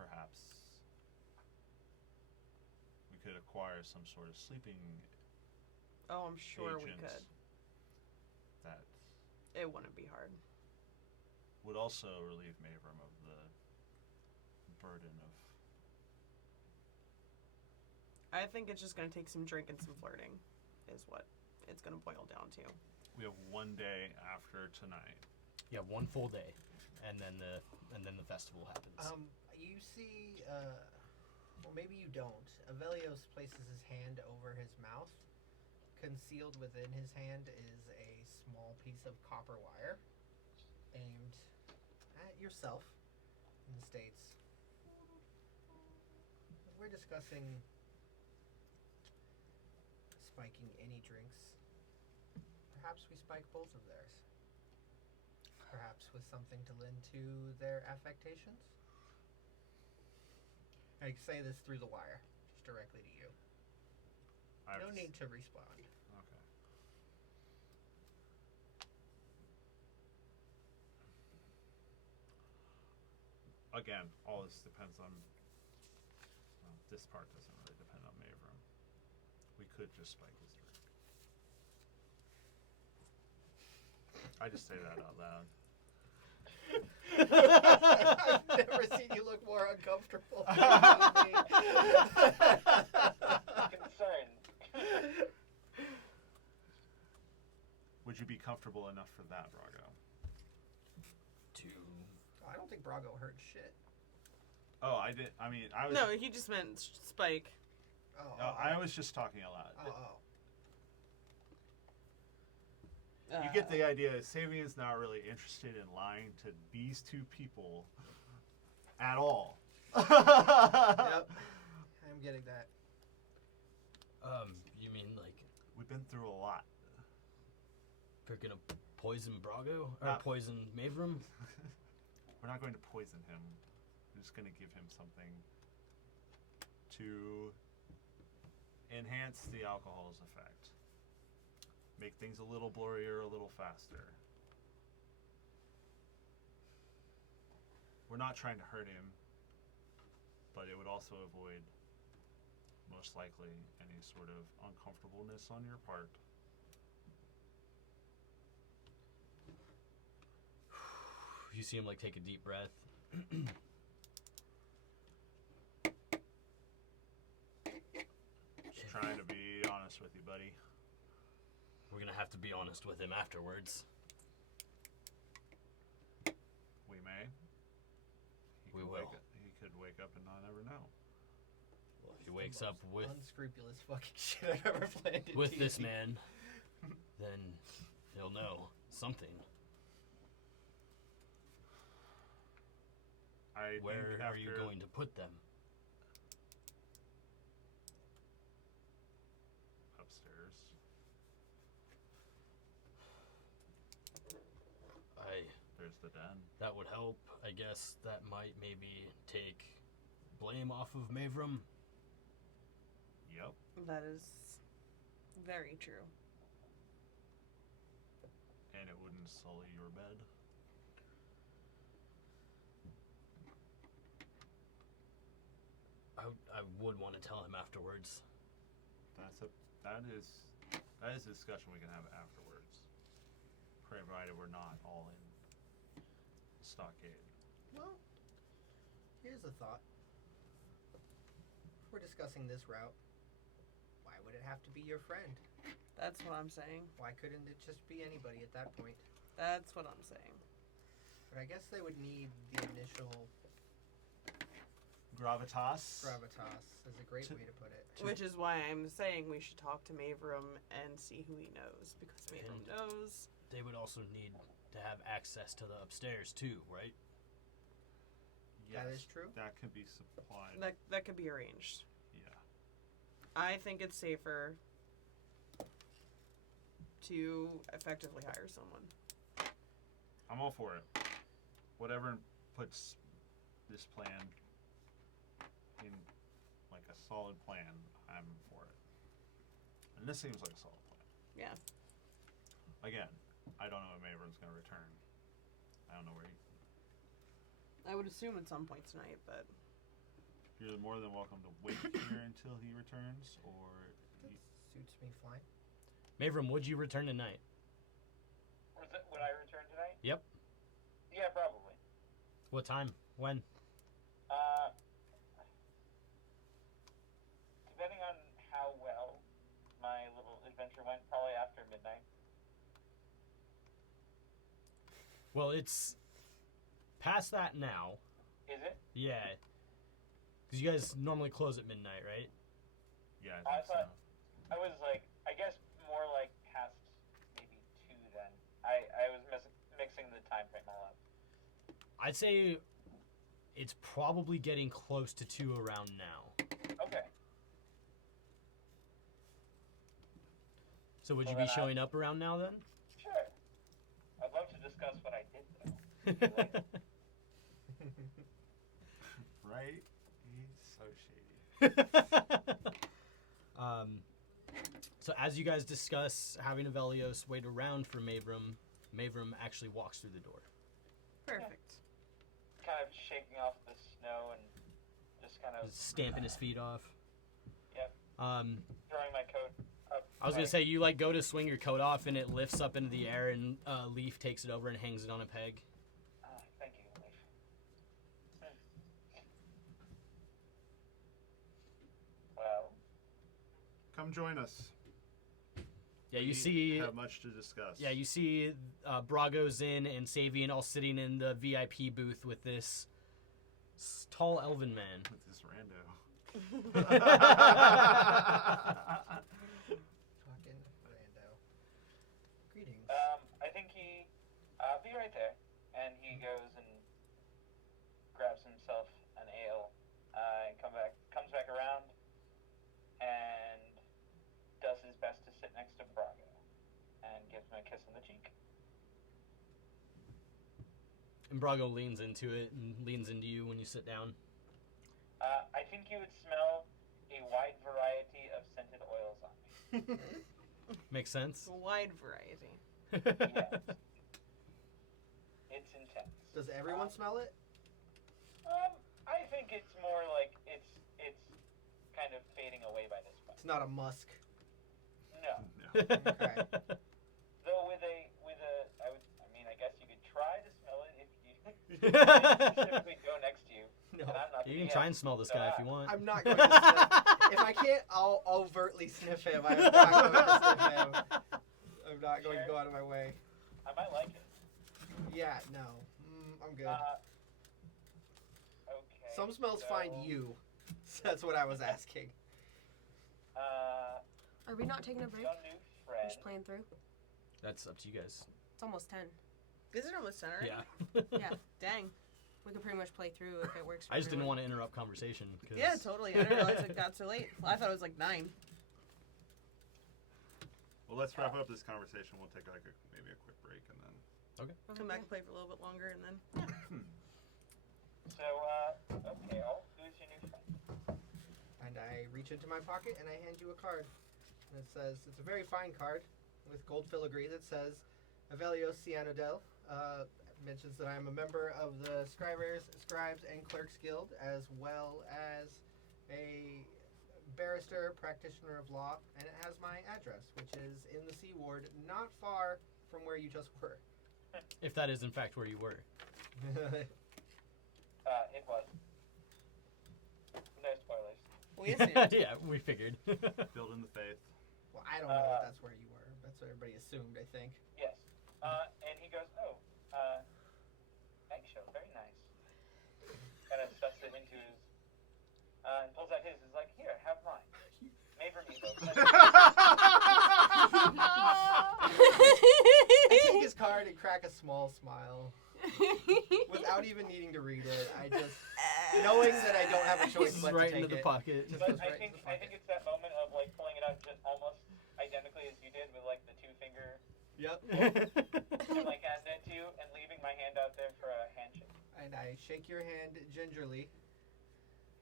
Perhaps we could acquire some sort of sleeping Oh, I'm sure we agent could. that It wouldn't be hard. would also relieve Mavram of the burden of. I think it's just going to take some drink and some flirting is what it's going to boil down to. We have one day after tonight. You have one full day, and then the festival happens. you see Well, maybe you don't. Avelios places his hand over his mouth. Concealed within his hand is a small piece of copper wire aimed at yourself and states, we're discussing spiking any drinks. Perhaps we spike both of theirs. Perhaps with something to lend to their affectations. I say this through the wire, just directly to you. No need to respond. Okay. Again, all this depends on. Well, this part doesn't really depend on Mavram. We could just spike his drink. I just say that out loud. I've never seen you look more uncomfortable. Concerned. Would you be comfortable enough for that, Brago? I don't think Brago heard shit. Oh, I did. I mean, I was. No, he just meant Spike. I was just talking aloud. You Uh, get the idea. Savian's not really interested in lying to these two people at all. Yep. I'm getting that. You mean like We've been through a lot. we're gonna poison Brago or Not- poison Mavram? We're not going to poison him. We're just going to give him something to enhance the alcohol's effect. Make things a little blurrier, a little faster. We're not trying to hurt him, but it would also avoid, most likely, any sort of uncomfortableness on your part. You see him like take a deep breath. Just trying to be honest with you, buddy. We're gonna have to be honest with him afterwards. We may. We will. He could wake up and not ever know. Well, if he wakes up with unscrupulous fucking shit I've ever planned. with this man, then he'll know something. Where are you going to put them? Upstairs. There's the den. That would help. I guess that might maybe take blame off of Mavram. Yep. That is very true. And it wouldn't sully your bed. I would want to tell him afterwards. That is a discussion we can have afterwards. Provided we're not all in stockade. Well, here's a thought. If we're discussing this route, why would it have to be your friend? That's what I'm saying. Why couldn't it just be anybody at that point? That's what I'm saying. But I guess they would need the initial Gravitas. gravitas is a great way to put it. Which is why I'm saying we should talk to Mavram and see who he knows. Because Mavram And- knows. They would also need to have access to the upstairs too, right? Yes, That is true. That can be supplied. That could be arranged. Yeah. I think it's safer to effectively hire someone. I'm all for it. Whatever puts this plan in like a solid plan, I'm for it. And this seems like a solid plan. Yeah. Again, I don't know if Mavram's going to return. I don't know where he... I would assume at some point tonight, but You're more than welcome to wait here until he returns, or... That suits me fine. Mavram, would you return tonight? Would I return tonight? Yep. Yeah, probably. What time? When? Depending on how well my little adventure went, probably after midnight. Well, it's past that now. Is it? Yeah. Because you guys normally close at midnight, right? Yeah, I I think thought I was like, I guess more like past maybe 2 then. I was mixing the time frame all up. I'd say it's probably getting close to 2 around now. Okay. So would you Well, be then showing up around now then? Sure. I'd love to discuss what I did though. Right? He's so shady. So as you guys discuss having Avelios wait around for Mavram actually walks through the door. Perfect. Kind of shaking off the snow and just kind of Just stamping his feet off. Yep. Um, Throwing my coat up. I was gonna say, you like go to swing your coat off and it lifts up into the air and Leaf takes it over and hangs it on a peg. Thank you, Leif. Well, Come join us. Yeah, you We see. have much to discuss. Yeah, you see Brago, Zin, and Savian all sitting in the VIP booth with this tall elven man. With this rando. Fucking rando. Greetings. I think I'll be right there, and he goes and grabs himself an ale, and comes back around, and does his best to sit next to Brago, and gives him a kiss on the cheek. And Brago leans into it and leans into you when you sit down. I think you would smell a wide variety of scented oils on me. Makes sense? A wide variety. Yes. It's intense. Does everyone smell it? I think it's more like it's kind of fading away by this point. It's not a musk. No. No. Okay. Though I guess you could try to smell it if you specifically go next to you. No. And I'm not You the can DM, try and smell this so guy if you want. I'm not going to sniff. If I can't, I'll overtly sniff him. I'm not going to sniff him. I'm not going to go out of my way. I might like it. Yeah, no. I'm good. Okay. Some smells so, find you. That's what I was asking. Are we not taking a break? Your new We're friend. just playing through. That's up to you guys. It's almost 10. Is it almost 10 already? Yeah. Yeah. Dang. We could pretty much play through if it works for I just didn't everyone. want to interrupt conversation. 'Cause Yeah, totally. I didn't realize it got so late. Well, I thought it was like 9. Well, let's wrap up this conversation. We'll take like maybe a quick break and then. Come back and play for a little bit longer and then. So, okay, who's your new friend? And I reach into my pocket and I hand you a card. And it says, it's a very fine card with gold filigree that says Avelios Cianodel. Mentions that I'm a member of the Scribes and Clerks Guild, as well as a barrister, practitioner of law, and it has my address, which is in the Sea Ward, not far from where you just were. If that is in fact where you were. It was. No spoilers. We assumed. Yeah, we figured. Build in the faith. Well, I don't know if that's where you were. That's what everybody assumed, I think. Yes. And he goes, eggshell, very nice. Kind of stuffs it into his, and pulls out his. Is like, here, have mine. Made for me, though. I take his card and crack a small smile. Without even needing to read it, I just, knowing that I don't have a choice Just but right to take into the it. pocket. Just But goes I right think into the pocket. it's that moment of like pulling it out just almost identically as you did with like the 2-finger, Yep. and like handing it to you and leaving my hand out there for a handshake. And I shake your hand gingerly.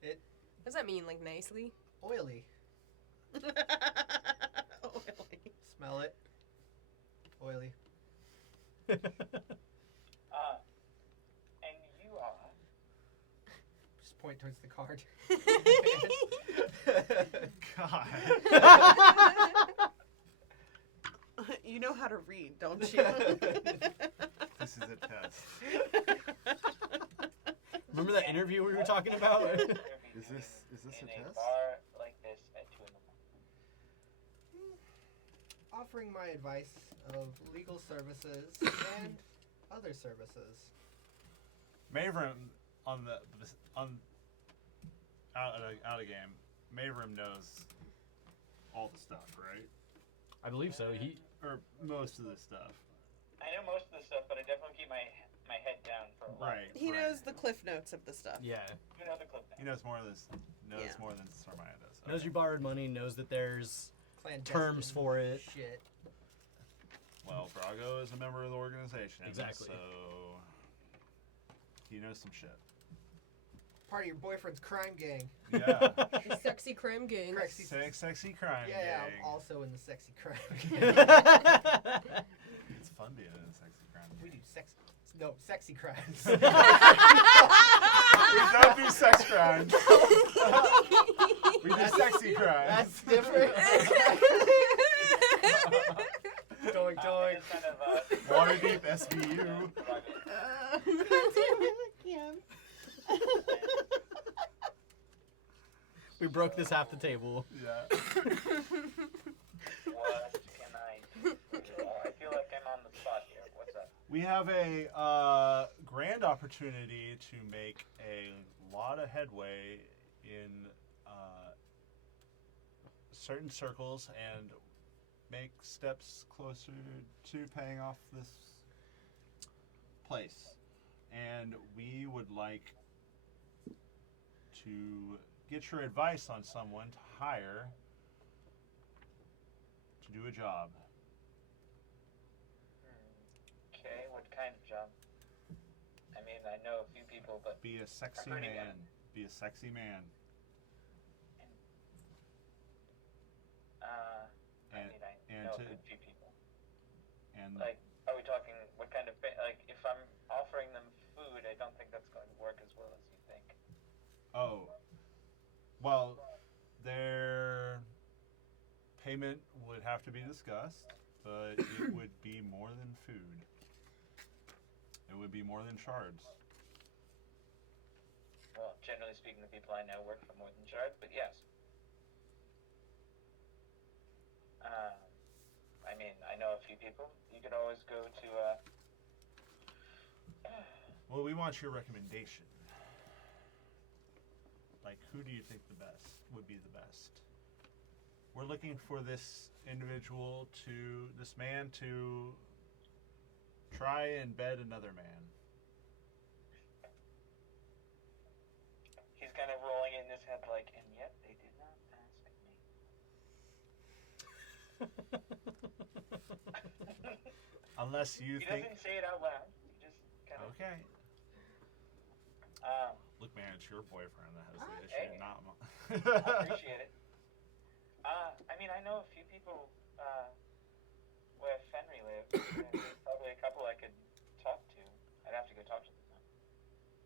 What does that mean, like nicely? Oily. Oily. Smell it. Oily. And you are. Just point towards the card. God. You know how to read, don't you? This is a test. Remember that interview we were talking about? Is this a in test? a bar like this at 2 in the morning. Offering my advice of legal services and other services. Mavram out of game, Mavrim knows all the stuff, right? I believe so. Or most of the stuff. I know most of the stuff, but I definitely keep my head down for a while. Right. He knows the cliff notes of the stuff. Yeah. You know the clip He knows more of this. Knows Yeah. more than Sarmaya does. Knows you borrowed money. Knows that there's Clandestine terms for it. Shit. Well, Brago is a member of the organization. Exactly. So he knows some shit. Part of your boyfriend's crime gang. Yeah. The sexy crime gang. Sexy crime Yeah, gang. I'm also in the sexy crime gang. It's fun being in a sexy crime We gang. do sexy crimes. We don't do sex crimes. We do sexy crimes. That's different. Doink, doink. It's kind of Waterdeep SVU. We broke this half the table. Yeah. What can I do? I feel like I'm on the spot here. What's up? We have a grand opportunity to make a lot of headway in certain circles and make steps closer to paying off this place. And we would like to get your advice on someone to hire to do a job. Okay, what kind of job? I mean, I know a few people, but Be a sexy I've heard of man. him. Be a sexy man. I And- mean, I and know to- a good few people. And Like, are we talking what kind of like? If I'm offering them food, I don't think that's going to work as well as you think. oh, well, their payment would have to be discussed, but it would be more than food. It would be more than shards. Well, generally speaking, the people I know work for more than shards, but yes. I mean, I know a few people. You could always go to. Well, we want your recommendation. Like, who do you think would be the best? We're looking for this man to try and bed another man. He's kind of rolling it in his head, like, and yet they did not ask me. Unless you He think. doesn't say it out loud. He just kind of. Okay. Look, man, it's your boyfriend that has the issue, hey. not mine. I appreciate it. I mean, I know a few people where Fenry lives. And there's probably a couple I could talk to. I'd have to go talk to them.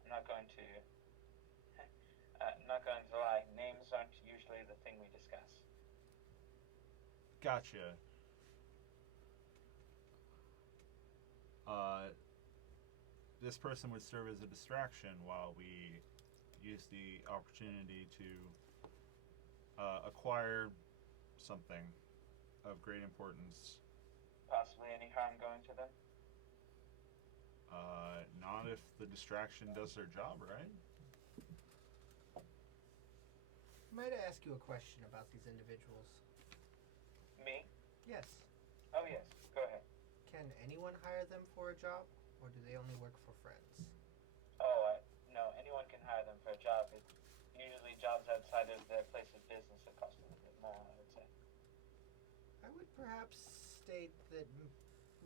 I'm not going to. Not going to lie. Names aren't usually the thing we discuss. Gotcha. This person would serve as a distraction while we use the opportunity to acquire something of great importance. Possibly any harm going to them? Not if the distraction does their job, right? Might I ask you a question about these individuals? Me? Yes. Oh, yes. Go ahead. Can anyone hire them for a job, or do they only work for friends? Oh, no. Anyone can hire them for a job. It's usually jobs outside of their place of business that cost a little bit more, I would say. I would perhaps state that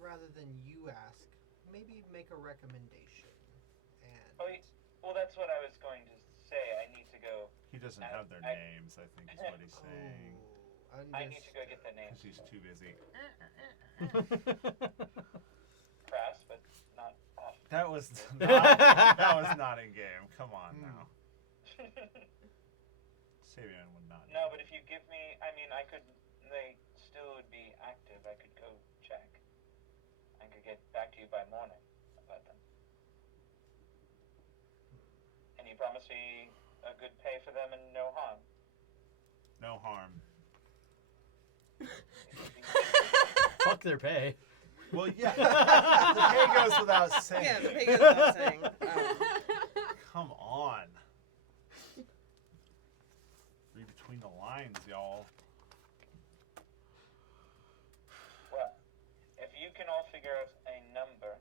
rather than you ask, maybe make a recommendation. And Oh, well, that's what I was going to say. I need to go. He doesn't have their names, I think is what he's saying. I need to go get their names. Because he's too busy. Crass, but not off. That was not in game. Come on now. Sabian would not. No, but if you give me, I mean, I could. They still would be active. I could go check. I could get back to you by morning about them. And you promise me a good pay for them and no harm. No harm. Fuck their pay. Well, yeah. The pay goes without saying. Yeah, the pay goes without saying. Come on. between the lines, y'all. Well, if you can all figure out a number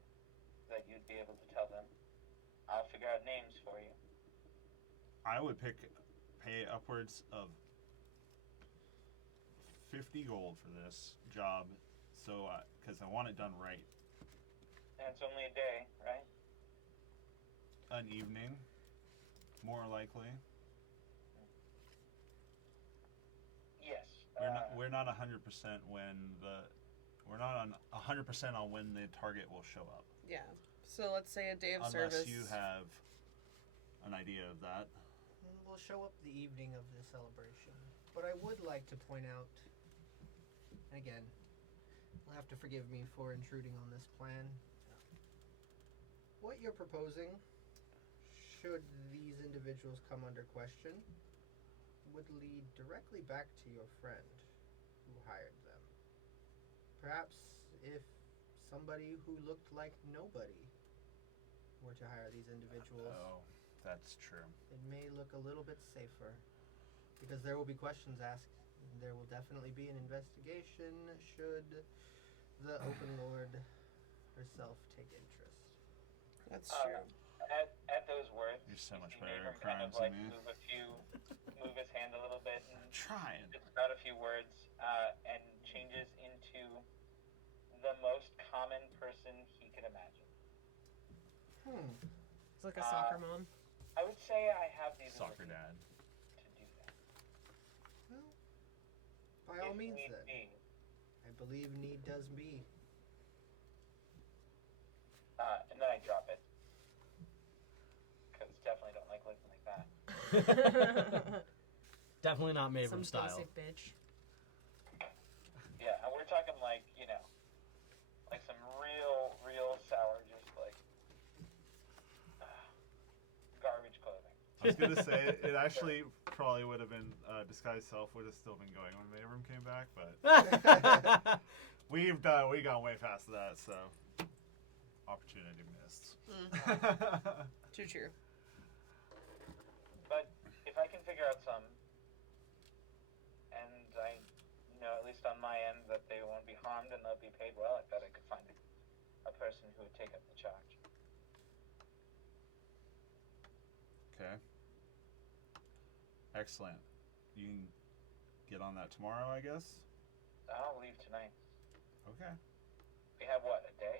that you'd be able to tell them, I'll figure out names for you. I would pay upwards of 50 gold for this job, so because I want it done right. And it's only a day, right? An evening, more likely. Yes. We're not 100% we're not on 100% on when the target will show up. Yeah. So let's say a day of Unless service. you have an idea of that. We'll show up the evening of the celebration. But I would like to point out, and again, you'll have to forgive me for intruding on this plan. What you're proposing, should these individuals come under question, would lead directly back to your friend who hired them. Perhaps if somebody who looked like nobody were to hire these individuals, Oh, that's true. it may look a little bit safer. Because there will be questions asked. There will definitely be an investigation should the Open Lord herself take interest. That's true. At those words, You're so much you see better at Nabram kind of crimes like than me. move his hand a little bit and I'm trying. spits out a few words and changes into the most common person he could imagine. It's like a soccer mom. I would say I have these Soccer dad. to do that. Well, by all If means need then. be. I believe need does be. And then I drop it. Because definitely don't like living like that. Definitely not Mabram Some style. basic bitch. Yeah, and we're talking like, like some real sour, just like garbage clothing. I was gonna say it actually probably would have been disguised self would have still been going when Mayroom came back, but we gone way past that, so opportunity missed. Too true. But if I can figure out some, and I know at least on my end that they won't be harmed and they'll be paid well, I bet I could find a person who would take up the charge. Okay. Excellent. You can get on that tomorrow, I guess. I'll leave tonight. Okay. We have what, a day?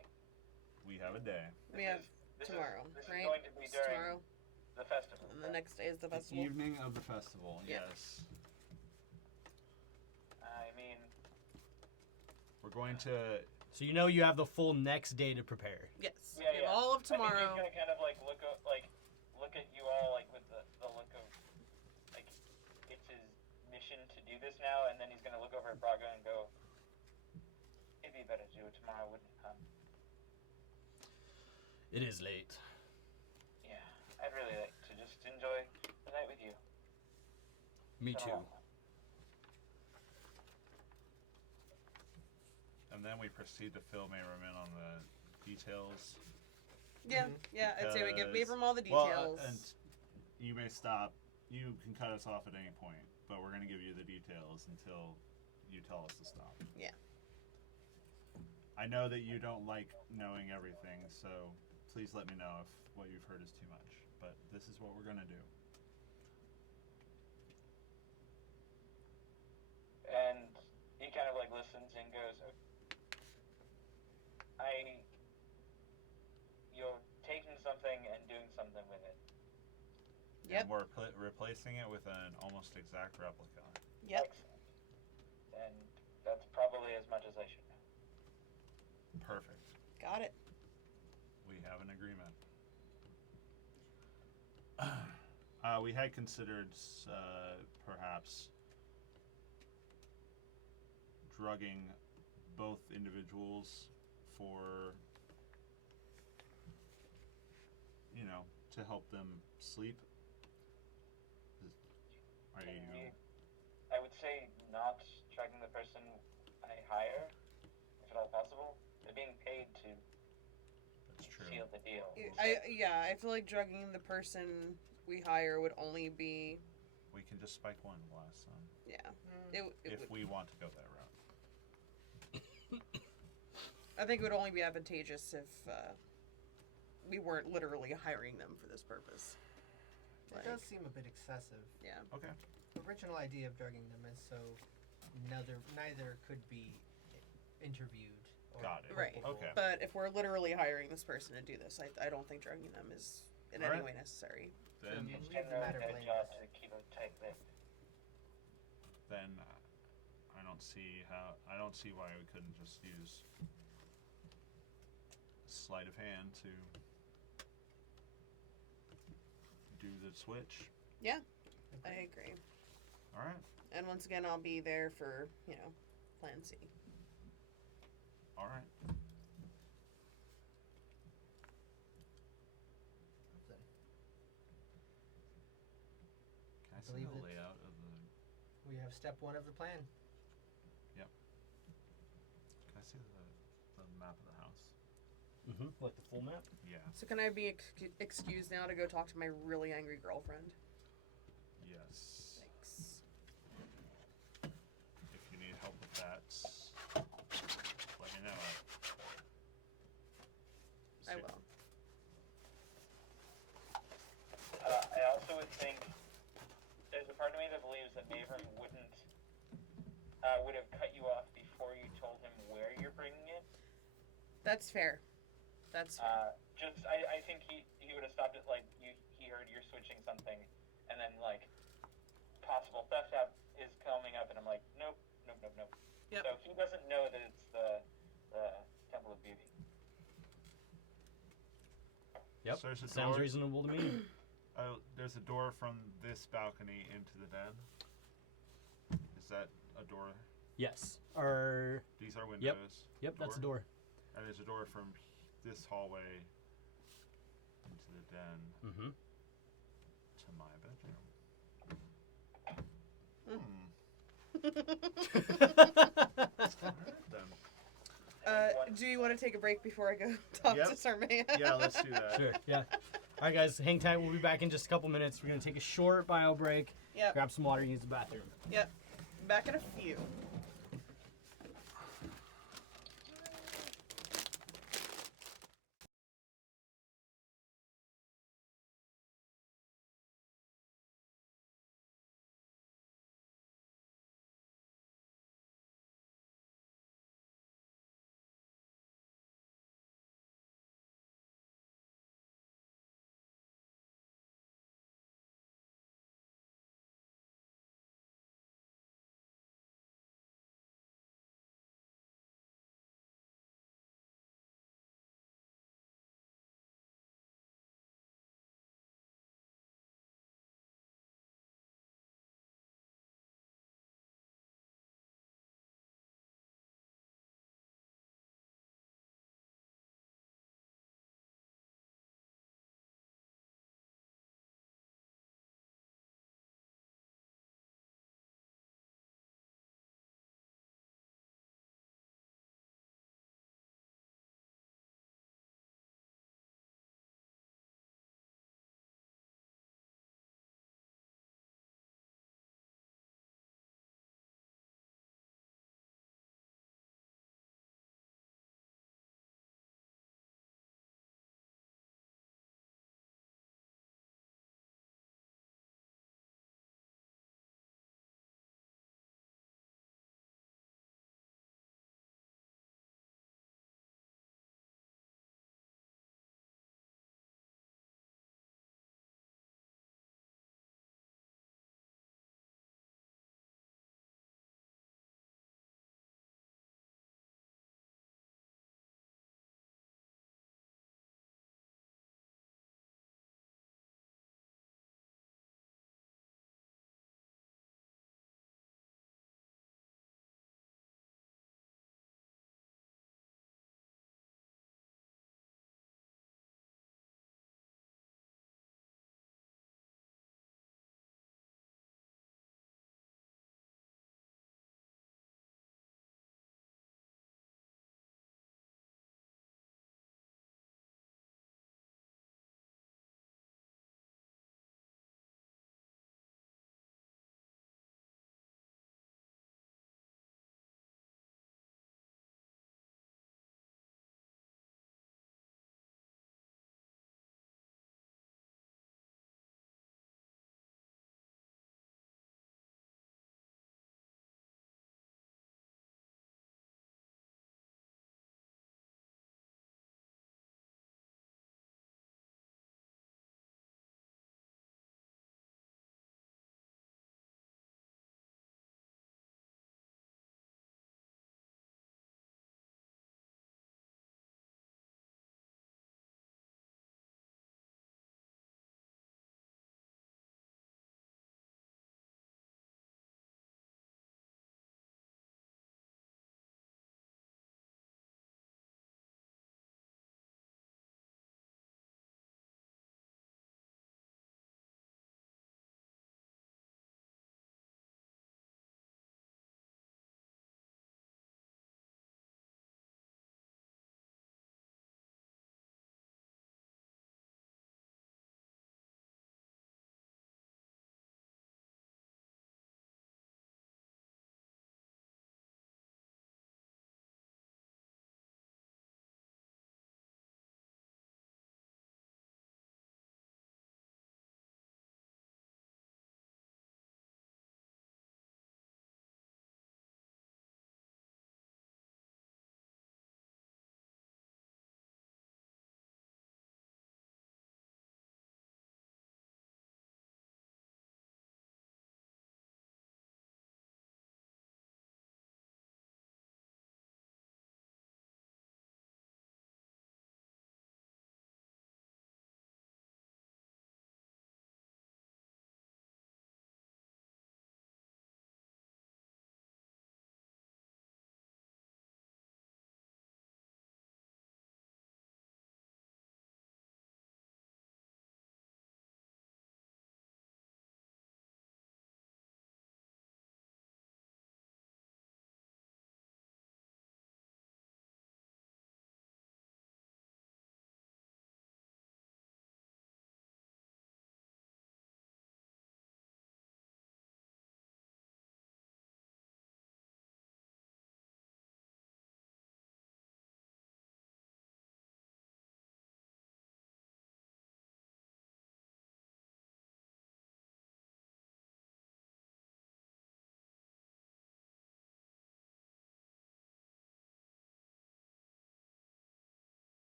We have a day. We have This tomorrow, is right? going to be It's during tomorrow. the festival. And the next day is the The festival. evening of the festival. Yeah. Yes. I mean, We're going to. So you know you have the full next day to prepare. Yes. yeah, We have all of I think tomorrow. he's gonna kind of like look at you all like with the look of like it's his mission to do this now, and then he's gonna look over at Braga and go, "It'd be better to do it tomorrow, wouldn't it, huh?" It is late. Yeah, I'd really like to just enjoy the night with you. Me So, too. And then we proceed to fill Mayroom in on the details. Yeah, yeah. I'd say we give Because- Mabram all the Well, details. and you may stop. You can cut us off at any point, but we're going to give you the details until you tell us to stop. Yeah. I know that you don't like knowing everything, so please let me know if what you've heard is too much. But this is what we're going to do. And he kind of like listens and goes, you're taking something and doing something with it. Yep. And we're replacing it with an almost exact replica. Yep. Excellent. And that's probably as much as I should know. Perfect. Got it. We have an agreement. We had considered perhaps drugging both individuals for, to help them sleep. Are you? I would say not tracking the person I hire, if at all possible. They're being paid to That's true. seal the deal. I feel like drugging the person we hire would only be We can just spike one last time. Yeah. Mm. It If would, we want to go that route. I think it would only be advantageous if we weren't literally hiring them for this purpose. It does seem a bit excessive. Yeah. Okay. The original idea of drugging them is so neither could be interviewed. Or Got it. Right. culpable. Okay. But if we're literally hiring this person to do this, I don't think drugging them is in any Alright. way necessary. Then, you It's leave the matter generally their blameless. job to keep them tight-lipped. then I don't see why we couldn't just use sleight of hand to do the switch. Yeah, I agree. All right. And once again, I'll be there for, Plan C. All right. Then Can I see believe the it. layout of the? we have step 1 of the plan. Can I see the map of the house? Mm-hmm. Like the full map. Yeah. So can I be excused now to go talk to my really angry girlfriend? Yes. Thanks. If you need help with that, let me know. I will. I also would think there's a part of me that believes that Maverick would have cut you off before you told him where you're bringing it. That's fair. That's fair. I think he would have stopped it like he heard you're switching something, and then like possible theft is coming up, and I'm like, nope. Yep. So he doesn't know that it's the Temple of Beauty. Yep. So there's a Sounds door. reasonable to me. Oh, there's a door from this balcony into the den. Is that a door? Yes. Or These are windows. yep, that's a door. And there's a door from this hallway into the den Mm-hmm. to my bedroom. Alright then. Do you want to take a break before I go talk Yep. to Sarmea? Yeah, let's do that. Sure. Yeah. All right, guys, hang tight. We'll be back in just a couple minutes. We're gonna take a short bio break. Yep. Grab some water. Use the bathroom. Yep. Back in a few.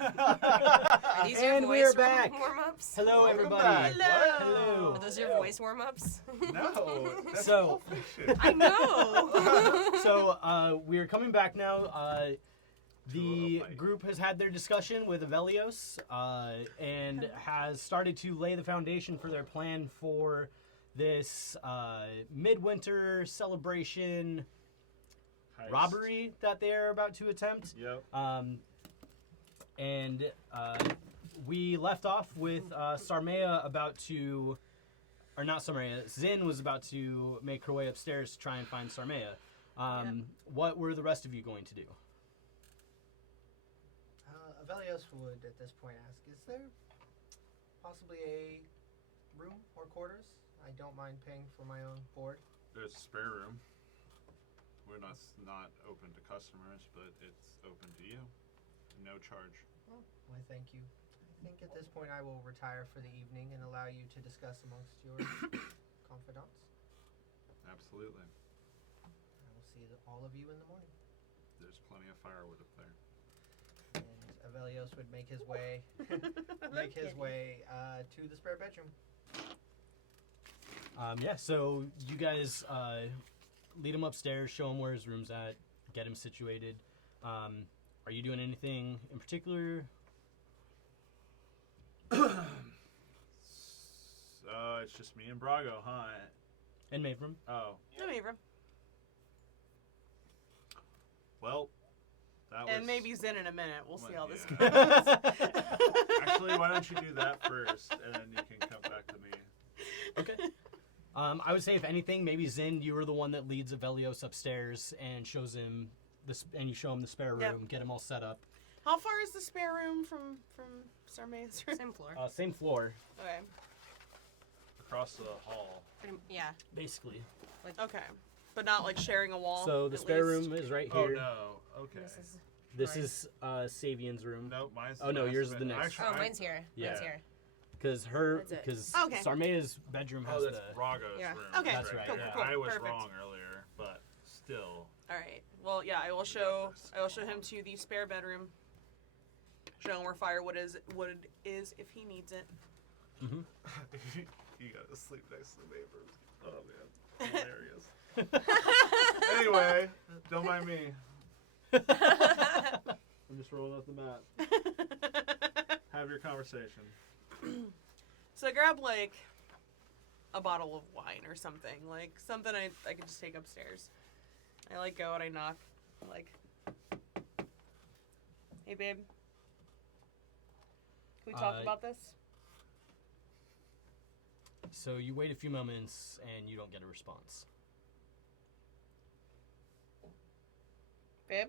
Are these your And voice we're back. warm-ups? Hello, Welcome everybody. back. Hello. Are those your voice warm-ups? No, that's So- Pulp Fiction. I know. So we're coming back now. The Fight. group has had their discussion with Avelios and has started to lay the foundation for their plan for this midwinter celebration Heist. robbery that they are about to attempt. Yep. And we left off with Sarmea about to, or not Sarmea, Zin was about to make her way upstairs to try and find Sarmea. What were the rest of you going to do? Avelios would at this point ask, is there possibly a room or quarters? I don't mind paying for my own board. There's a spare room. We're not open to customers, but it's open to you. No charge. Well, why thank you. I think at this point I will retire for the evening and allow you to discuss amongst your confidants. Absolutely. I will see all of you in the morning. There's plenty of firewood up there. And Avelios would make his way to the spare bedroom. So you guys lead him upstairs, show him where his room's at, get him situated. Are you doing anything in particular? It's just me and Brago, huh? And Mavram? Oh, No, Mavra. well, that was... And maybe Zen in a minute. We'll see how this Yeah. goes. Actually, why don't you do that first, and then you can come back to me. Okay. I would say, if anything, maybe Zin, you were the one that leads Avelios upstairs and shows him and you show him the spare room, Yep. get him all set up. How far is the spare room from Sarmea's room? Same floor. Same floor, Okay. Across the hall. Yeah. basically. Okay. But not like sharing a wall. So the at spare least. room is right Oh, here. no. Okay. This Mine. is Savian's room. No, mine's Oh, no, last yours is bit. the next. Actually, Oh, mine's here. Yeah. Mine's here. Because That's it. because Okay. Sarmea's bedroom has Oh, that's the. Brago's Yeah. room. Okay, That's right, cool, yeah. cool, I was perfect. wrong earlier, but still. All right. Well, yeah, I will show him to the spare bedroom. Show him where firewood is if he needs it. Mm-hmm. You gotta sleep next to the neighbors. Oh, man. Hilarious. Anyway, don't mind me. I'm just rolling up the mat. Have your conversation. So I grab like a bottle of wine or something, like something I could just take upstairs. I like go and I knock, like, hey babe, can we talk about this? So you wait a few moments and you don't get a response. Babe,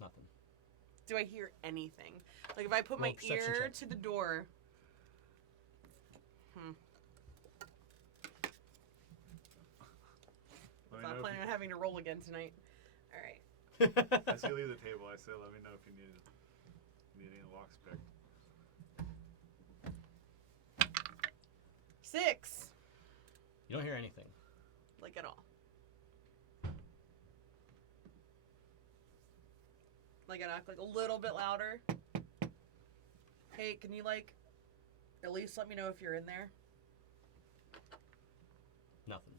Nothing. do I hear anything? Like if I put Roll my a perception ear check. to the door. Let me Not know planning on having to roll again tonight. All right. as you leave the table, I say, let me know if you need any locks picked. 6. You don't hear anything. Like at all. Like I knock like a little bit louder. Hey, can you like at least let me know if you're in there? Nothing.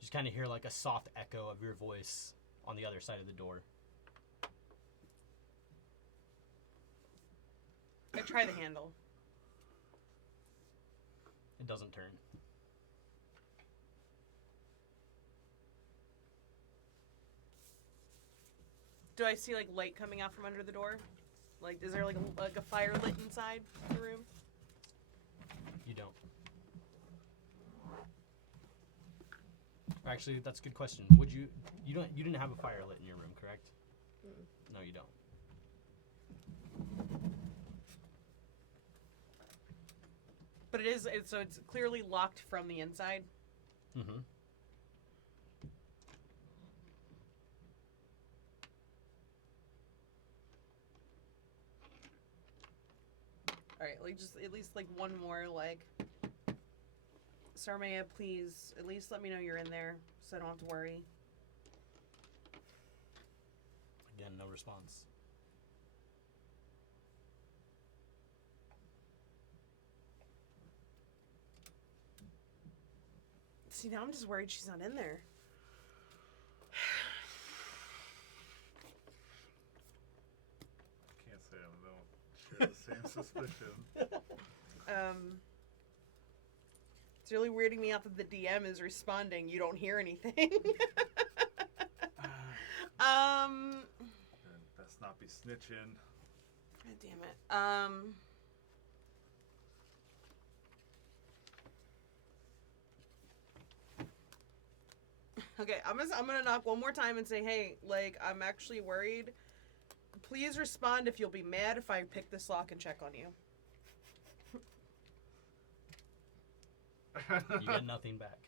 Just kind of hear like a soft echo of your voice on the other side of the door. I try the handle. It doesn't turn. Do I see like light coming out from under the door? Like, is there like a fire lit inside the room? You don't. Actually, that's a good question. Would you didn't have a fire lit in your room, correct? No, you don't. But it's clearly locked from the inside. Mm-hmm. All right, like just at least like one more like Sarmea, please, at least let me know you're in there, so I don't have to worry. Again, no response. See, now I'm just worried she's not in there. Can't say I don't share the same suspicion. It's really weirding me out that the DM is responding. You don't hear anything. Best not be snitching. God damn it. Okay, I'm gonna knock one more time and say, hey, like, I'm actually worried. Please respond if you'll be mad if I pick this lock and check on you. You get nothing back.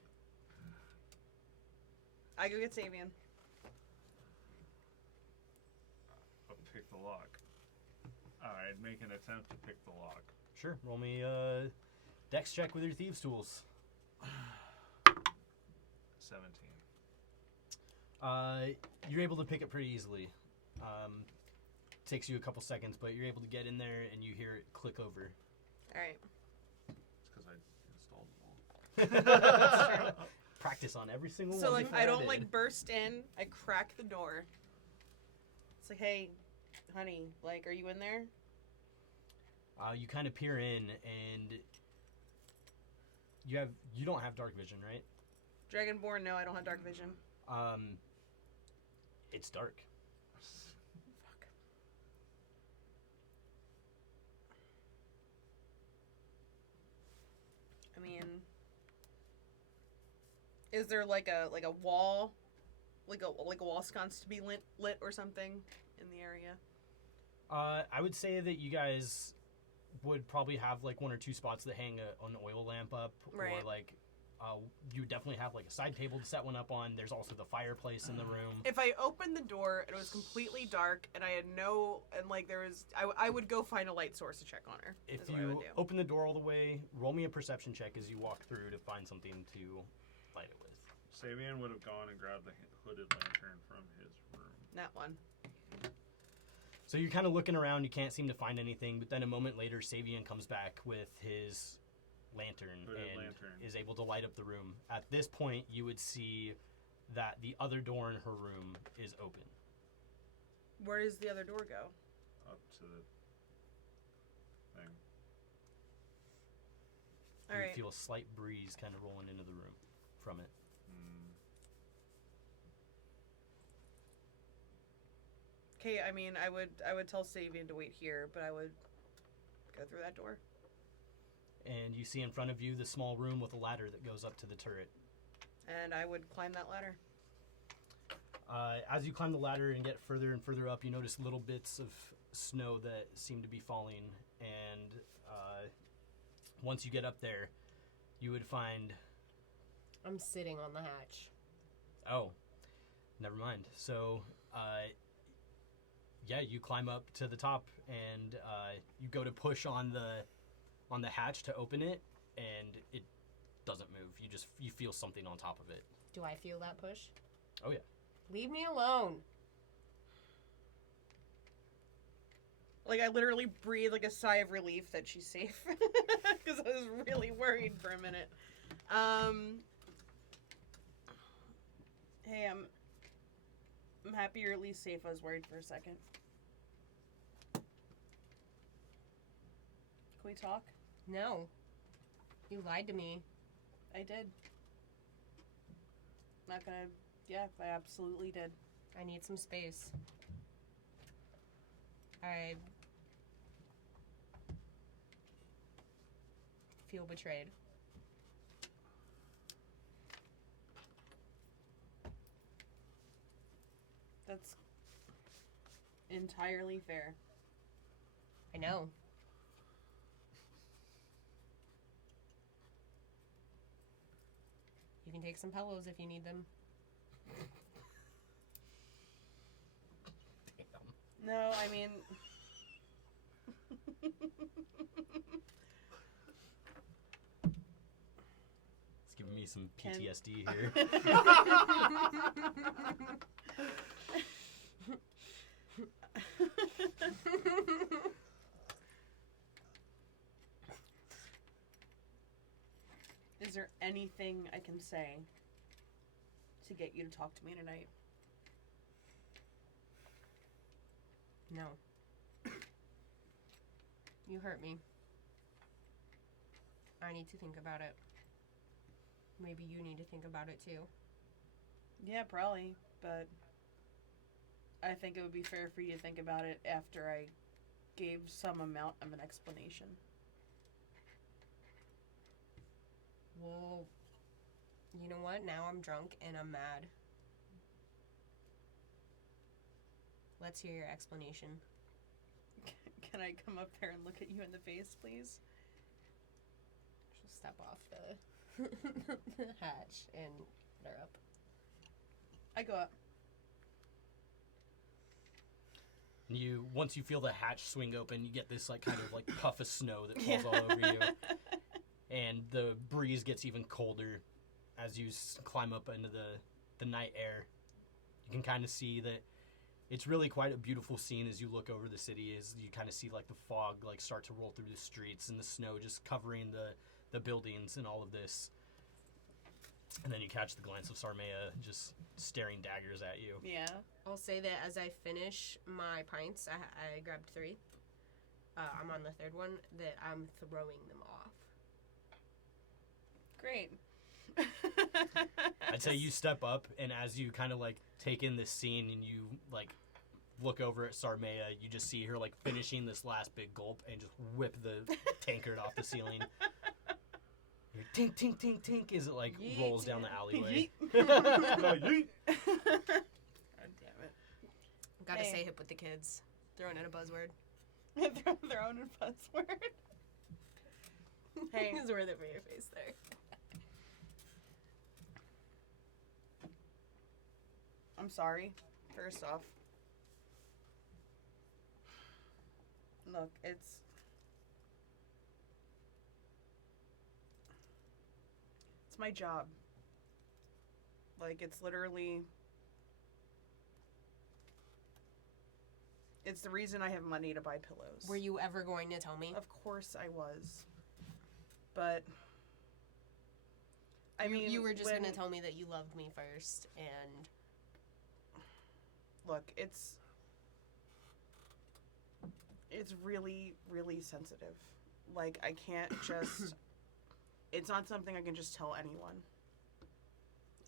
I go get Savian. I'll pick the lock. Alright, make an attempt to pick the lock. Sure. Roll me a dex check with your thieves' tools. 17. You're able to pick it pretty easily. Takes you a couple seconds, but you're able to get in there and you hear it click over. Alright. It's because I installed them all. That's true. Practice on every single So, one. like, before I don't, did. like, burst in. I crack the door. It's like, hey, honey, like, are you in there? You kind of peer in, and you don't have dark vision, right? Dragonborn, no, I don't have dark vision. It's dark. Fuck. I mean, is there like a wall, like a wall sconce to be lit or something in the area? I would say that you guys would probably have like one or two spots that hang an oil lamp up, Right. or like you definitely have like a side table to set one up on. There's also the fireplace in the room. If I opened the door and it was completely dark and I had I would go find a light source to check on her. If is what I would you do. open the door all the way, roll me a perception check as you walk through to find something to light it with. Sabian would have gone and grabbed the hooded lantern from his room. That one. So you're kind of looking around, you can't seem to find anything, but then a moment later, Savian comes back with his lantern Hooded and lantern. is able to light up the room. At this point, you would see that the other door in her room is open. Where does the other door go? Up to the thing. All You right. feel a slight breeze kind of rolling into the room from it. Okay, I mean, I would tell Savian to wait here, but I would go through that door. And you see in front of you the small room with a ladder that goes up to the turret. And I would climb that ladder. As you climb the ladder and get further and further up, you notice little bits of snow that seem to be falling. And once you get up there, you would find... I'm sitting on the hatch. Oh, never mind. So, yeah, you climb up to the top and you go to push on the hatch to open it, and it doesn't move. You feel something on top of it. Do I feel that push? Oh yeah. Leave me alone. Like, I literally breathe like a sigh of relief that she's safe. Because I was really worried for a minute. Hey, I'm happy you're at least safe. I was worried for a second. Can we talk? No. You lied to me. I did. Not gonna... Yeah, I absolutely did. I need some space. I feel betrayed. That's entirely fair. I know. You can take some pillows if you need them. No, I mean... some Can- PTSD here. Is there anything I can say to get you to talk to me tonight? No. You hurt me. I need to think about it. Maybe you need to think about it too. Yeah, probably, but I think it would be fair for you to think about it after I gave some amount of an explanation. Well, you know what? Now I'm drunk and I'm mad. Let's hear your explanation. Can I come up there and look at you in the face, please? She'll step off the hatch and put her up. I go up. Once you feel the hatch swing open, you get this like kind of like puff of snow that falls all over you, and the breeze gets even colder as you climb up into the night air. You can kind of see that it's really quite a beautiful scene as you look over the city. As you kind of see like the fog like start to roll through the streets and the snow just covering the buildings and all of this. And then you catch the glance of Sarmea just staring daggers at you. Yeah. I'll say that as I finish my pints, I grabbed 3. I'm on the 3rd one, that I'm throwing them off. Great. I'd say you step up, and as you kind of like take in this scene and you like look over at Sarmea, you just see her like finishing this last big gulp and just whip the tankard off the ceiling. You're tink, tink, tink, tink as it like Yeet. rolls down the alleyway. Yeet. No, yeet. God damn it. Gotta Hey. say hip with the kids. Throwing in a buzzword. Throwing a buzzword. Hey. It's worth it for your face there. I'm sorry, first off. Look, it's my job. Like, it's literally... It's the reason I have money to buy pillows. Were you ever going to tell me? Of course I was. But... I mean, you were just when- gonna tell me that you loved me first, and... Look, it's really, really sensitive. Like, I can't just... It's not something I can just tell anyone.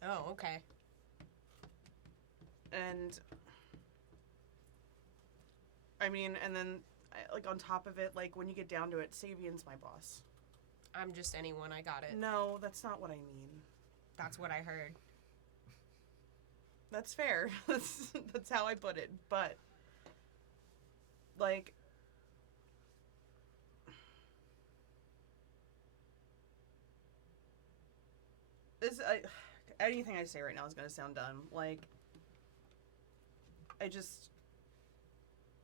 Oh, okay. And... I mean, and then, like, on top of it, like, when you get down to it, Savian's my boss. I'm just anyone, I got it. No, that's not what I mean. That's what I heard. That's fair. That's how I put it. But, like... anything I say right now is going to sound dumb. Like, I just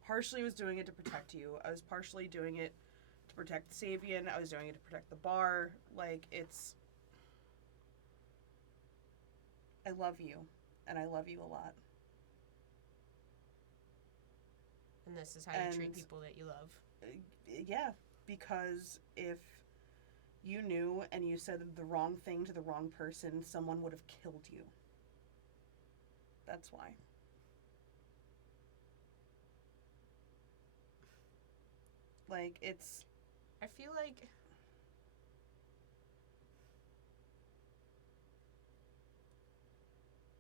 partially was doing it to protect you. I was partially doing it to protect Savian. I was doing it to protect the bar. Like, it's... I love you. And I love you a lot. And this is how you treat And- people that you love. Yeah, because if you knew and you said the wrong thing to the wrong person, someone would have killed you. That's why. Like, it's... I feel like...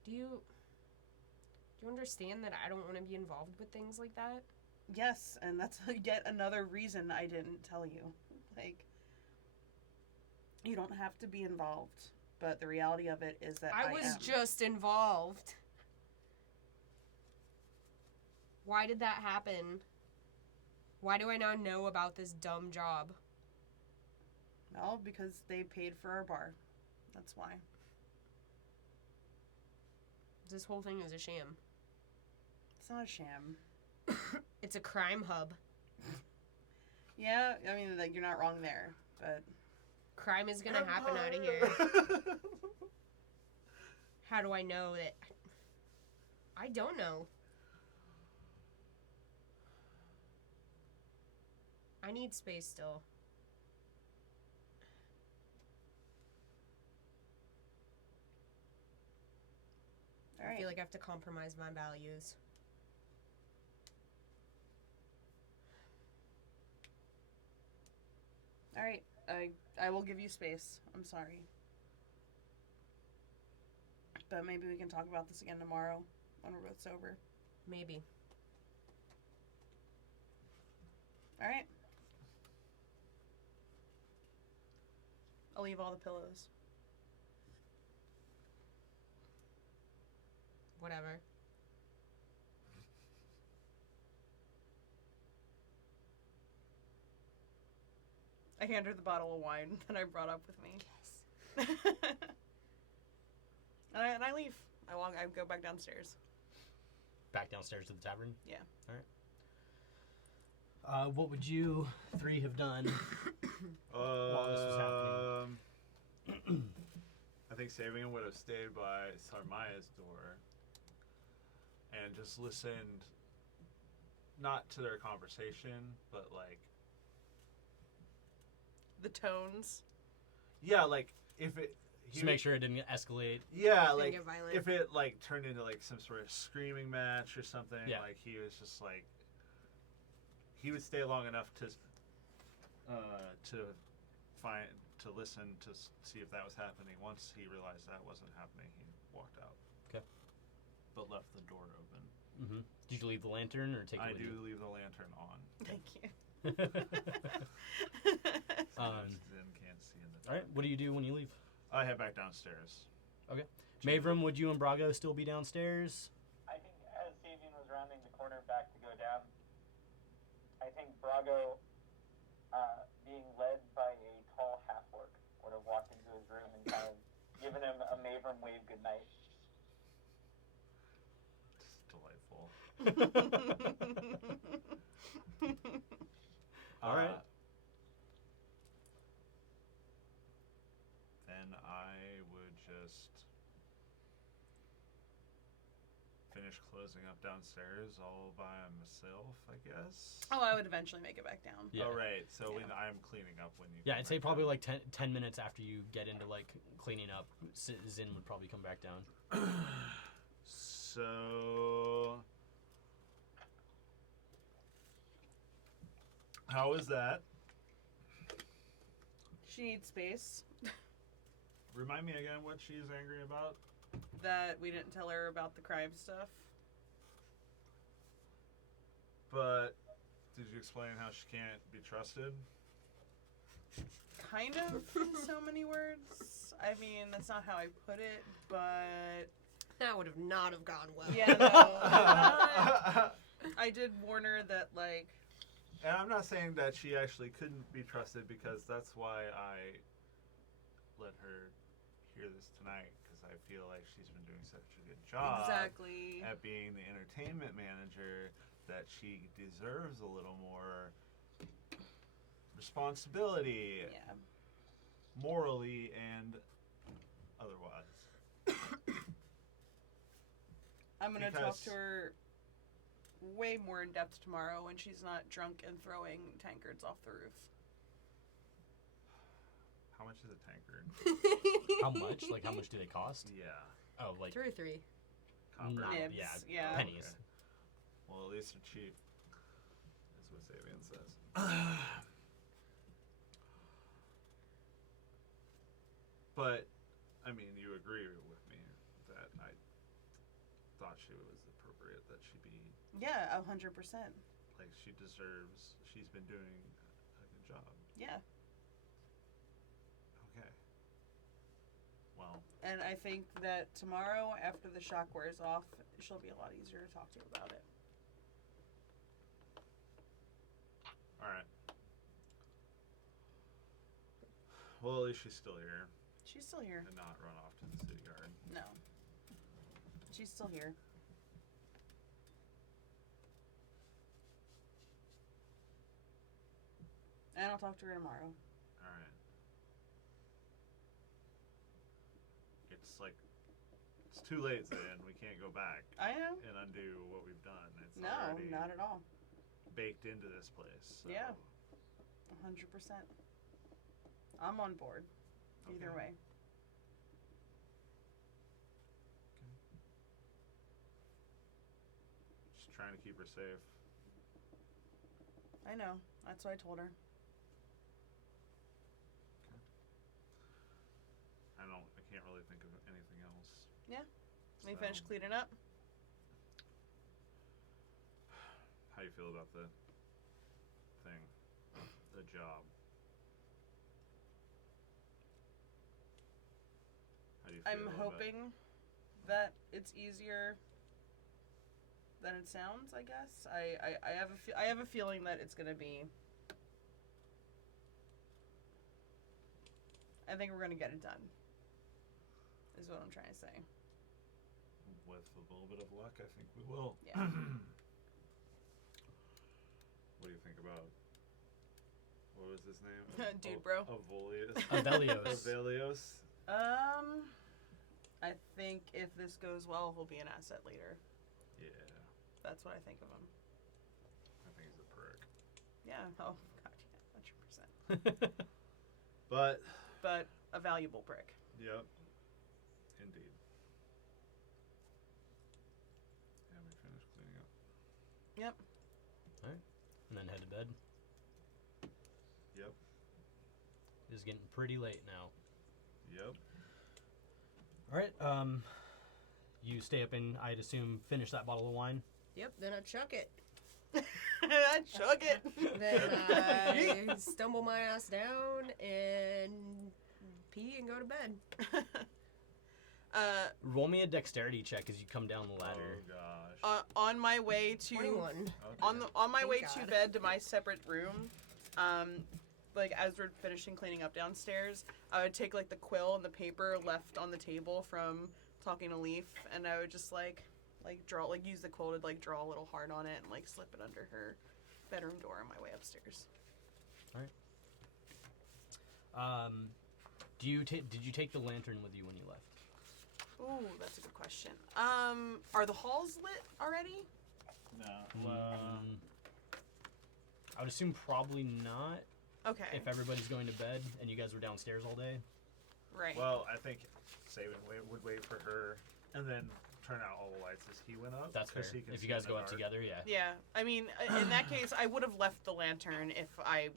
Do you understand that I don't want to be involved with things like that? Yes, and that's yet another reason I didn't tell you. Like, you don't have to be involved, but the reality of it is that I was am. just involved. Why did that happen? Why do I now know about this dumb job? Well, because they paid for our bar. That's why. This whole thing is a sham. It's not a sham. It's a crime hub. Yeah, I mean, like, you're not wrong there, but... Crime is gonna happen out of here. How do I know that? I don't know. I need space still. All I right. feel like I have to compromise my values. All right. I will give you space. I'm sorry. But maybe we can talk about this again tomorrow when we're both sober. Maybe. All right. I'll leave all the pillows. Whatever. I hand her the bottle of wine that I brought up with me. Yes. and I leave. I go back downstairs. Back downstairs to the tavern? Yeah. Alright. What would you three have done while this was happening? I think Sabian would have stayed by Sarmaya's door and just listened, not to their conversation, but like, The tones. yeah, like if it. Just make sure it didn't escalate. Yeah, Didn't like get violent. if it like turned into like some sort of screaming match or something. Yeah. Like he was just like, he would stay long enough to listen to see if that was happening. Once he realized that wasn't happening, he walked out. Okay. But left the door open. Mm-hmm. Did you leave the lantern or take it I with do you? leave the lantern on. Thank you. Zin can't see in the All right. dark. What do you do when you leave? I head back downstairs. Mavram, would you and Brago still be downstairs? I think as Sabian was rounding the corner back to go down, I think Brago, being led by a tall half-orc, would have walked into his room and kind of given him a Mavram wave goodnight. It's delightful. All right. Then I would just finish closing up downstairs all by myself, I guess. Oh, I would eventually make it back down. Yeah. Oh, right. So Yeah. when I'm cleaning up when you. Yeah, come I'd say back probably down. like 10 minutes after you get into like cleaning up, Zin would probably come back down. So. How is that? She needs space. Remind me again what she's angry about. That we didn't tell her about the crime stuff. But did you explain how she can't be trusted? Kind of, in so many words. I mean, that's not how I put it, but That would have not have gone well. yeah, no. I did warn her that, like, And I'm not saying that she actually couldn't be trusted, because that's why I let her hear this tonight, because I feel like she's been doing such a good job exactly. at being the entertainment manager that she deserves a little more responsibility, Yeah. morally and otherwise. I'm gonna talk Because- to her way more in depth tomorrow when she's not drunk and throwing tankards off the roof. How much is a tankard? How much? Like, how much do they cost? Yeah. Oh, like, Through 3. Copper. no, Nibs, yeah, yeah. pennies. Okay. Well, at least they're cheap. That's what Sabian says. But, I mean, you agree with me that I thought she was appropriate, that she be, Yeah, 100%. like, she deserves, she's been doing a good job. Yeah. Okay. Well, And I think that tomorrow, after the shock wears off, she'll be a lot easier to talk to about it. alright. Well, at least she's still here She's still here. and not run off to the city guard. No. She's still here. And I'll talk to her tomorrow. Alright. It's like too late, Zan. We can't go back I know. and undo what we've done. It's No, already not at all. baked into this place. So. Yeah. 100%. I'm on board. Either Okay. way. Just trying to keep her safe. I know. That's what I told her. I can't really think of anything else. Yeah. We So, finished cleaning up. How do you feel about the thing? The job? How do you feel I'm about hoping that it's easier than it sounds, I guess. I have a feeling that it's gonna be. I think we're gonna get it done. Is what I'm trying to say. With a little bit of luck, I think we will. Yeah. What do you think about? What was his name? Dude, bro. Avelios. Avelios. I think if this goes well, he'll be an asset later. Yeah, That's what I think of him. I think he's a prick. Yeah. Oh God, yeah, 100%. But But a valuable brick. yep, indeed. Yeah, we finished cleaning up. Yep. And then head to bed. Yep. It's getting pretty late now. Yep. All right. You stay up and I'd assume finish that bottle of wine. Yep, then I chuck it. Chug it. Then I stumble my ass down and pee and go to bed. Roll me a dexterity check as you come down the ladder. Oh gosh. On my way to 21. Okay. on my Thank way God. to bed to my separate room, like as we're finishing cleaning up downstairs, I would take like the quill and the paper left on the table from talking to Leaf, and I would just like draw, like use the quill to like draw a little heart on it and like slip it under her bedroom door on my way upstairs. Did you take the lantern with you when you left? Ooh, that's a good question. Are the halls lit already? No. Mm, I would assume probably not. Okay. If everybody's going to bed and you guys were downstairs all day. Right. Well, I think Saban would wait for her and then turn out all the lights as he went up. That's fair. 'cause he can If see you guys in the go up dark. together, yeah. Yeah, I mean, in that case, I would have left the lantern if I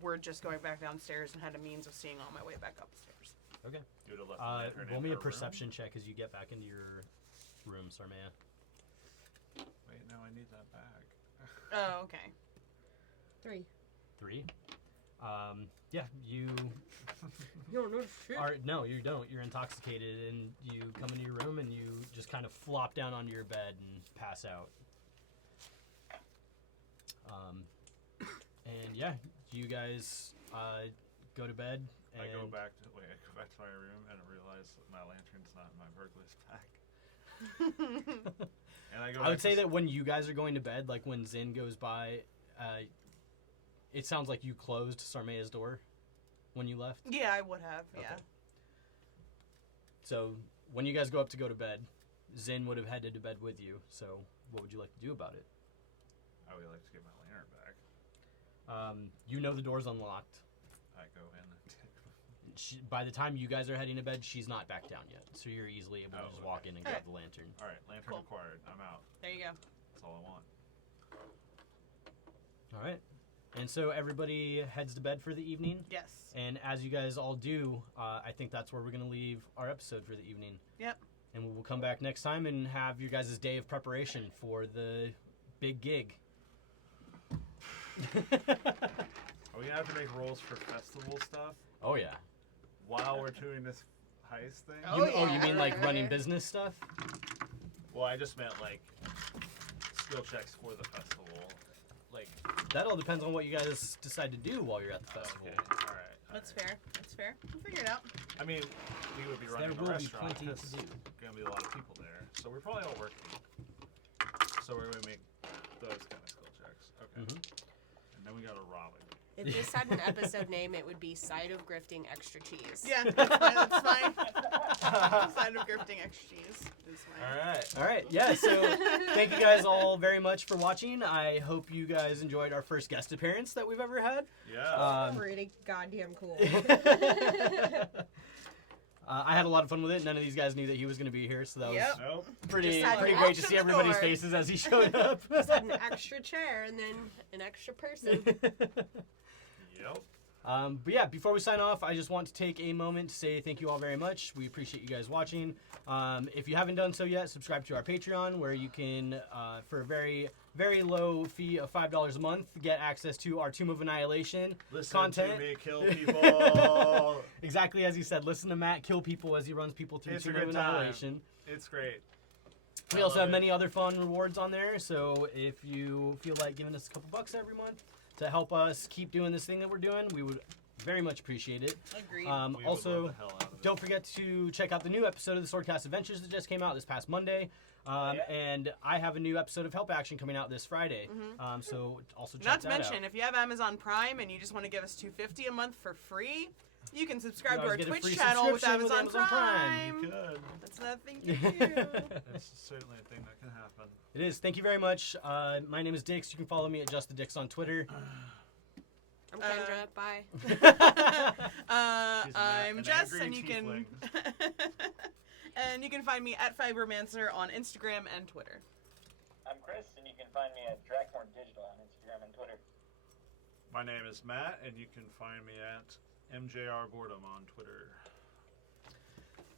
were just going back downstairs and had a means of seeing on my way back upstairs. Okay. You would have left the lantern Roll in me a her perception check as you get back into your room, Sarmea. room. Wait, no, I need that back. Oh, okay. 3. 3. Yeah, you You don't know shit. are no, you don't. You're intoxicated, and you come into your room and you just kind of flop down onto your bed and pass out. And yeah, you guys go to bed. And I go back to my room and I realize my lantern's not in my burglar's pack. And I go. I would say that when you guys are going to bed, like when Zin goes by, it sounds like you closed Sarmea's door when you left. Yeah, I would have. Yeah. Okay. So when you guys go up to go to bed, Zin would have headed to bed with you. So what would you like to do about it? I would like to get my lantern back. You know the door's unlocked. I go in. By the time you guys are heading to bed, she's not back down yet. So you're easily able to Oh, just okay. walk in and grab the lantern. All right, lantern Cool. acquired. I'm out. There you go. That's all I want. All right. And so everybody heads to bed for the evening. Yes. And as you guys all do, I think that's where we're going to leave our episode for the evening. Yep. And we will come back next time and have your guys' day of preparation for the big gig. Are we gonna have to make rolls for festival stuff Oh, yeah. while we're doing this heist thing? Oh, You yeah. mean like Right. running business stuff? Well, I just meant like skill checks for the festival. Like, That all depends on what you guys decide to do while you're at the festival. okay, all right. That's fair. That's fair. We'll figure it out. I mean, we would be There running a will be restaurant. plenty to There's do. gonna be a lot of people there, so we're probably all working. So we're gonna make those kind of skill checks. Okay. Mhm. And then we gotta rob it. If this had an episode name, it would be Side of Grifting Extra Cheese. Yeah, that's fine. That's fine. Side of grifting extra cheese. is All right. Yeah. So thank you guys all very much for watching. I hope you guys enjoyed our first guest appearance that we've ever had. Yeah. Pretty goddamn cool. I had a lot of fun with it. None of these guys knew that he was going to be here, so that was Nope. pretty Just had great walked to in see the everybody's door. faces as he showed up. Just had an extra chair and then an extra person. Yep. But yeah, before we sign off, I just want to take a moment to say thank you all very much. We appreciate you guys watching. If you haven't done so yet, subscribe to our Patreon, where you can, for a very, very low fee of $5 a month, get access to our Tomb of Annihilation Listen content. to me kill people. Exactly as he said, listen to Matt kill people as he runs people through It's a Tomb of good time. Annihilation. It's great. We also have many other fun rewards on there, so if you feel like giving us a couple bucks every month to help us keep doing this thing that we're doing, we would very much appreciate it. Agreed. We would Also, love the hell out of it. don't forget to check out the new episode of the Swordcast Adventures that just came out this past Monday. And I have a new episode of Help Action coming out this Friday. So also check Not to that mention, out. if you have Amazon Prime and you just want to give us $2.50 a month for free, you can subscribe You to our always get a free Twitch channel with subscription Amazon, Prime. You could. That's another thing you can do. It's certainly a thing that can happen. It is. Thank you very much. My name is Dix. You can follow me at JustTheDix on Twitter. I'm Kendra. Bye. I'm an Jess, angry and you can tiefling. and you can find me at Fibermancer on Instagram and Twitter. I'm Chris, and you can find me at Drakmore Digital on Instagram and Twitter. My name is Matt, and you can find me at MJR Boredom on Twitter.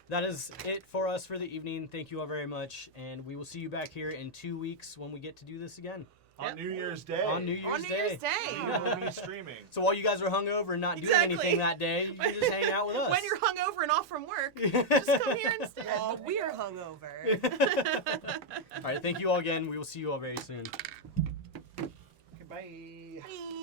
That is it for us for the evening. Thank you all very much, and we will see you back here in 2 weeks when we get to do this again. On New Year's Day. On New Year's On New Day. Year's Day. We will be streaming. So while you guys are hungover and not doing Exactly. anything that day, you can just hang out with us. When you're hungover and off from work, just come here instead. Well, we're hungover. All right, thank you all again. We will see you all very soon. Okay, bye. Bye.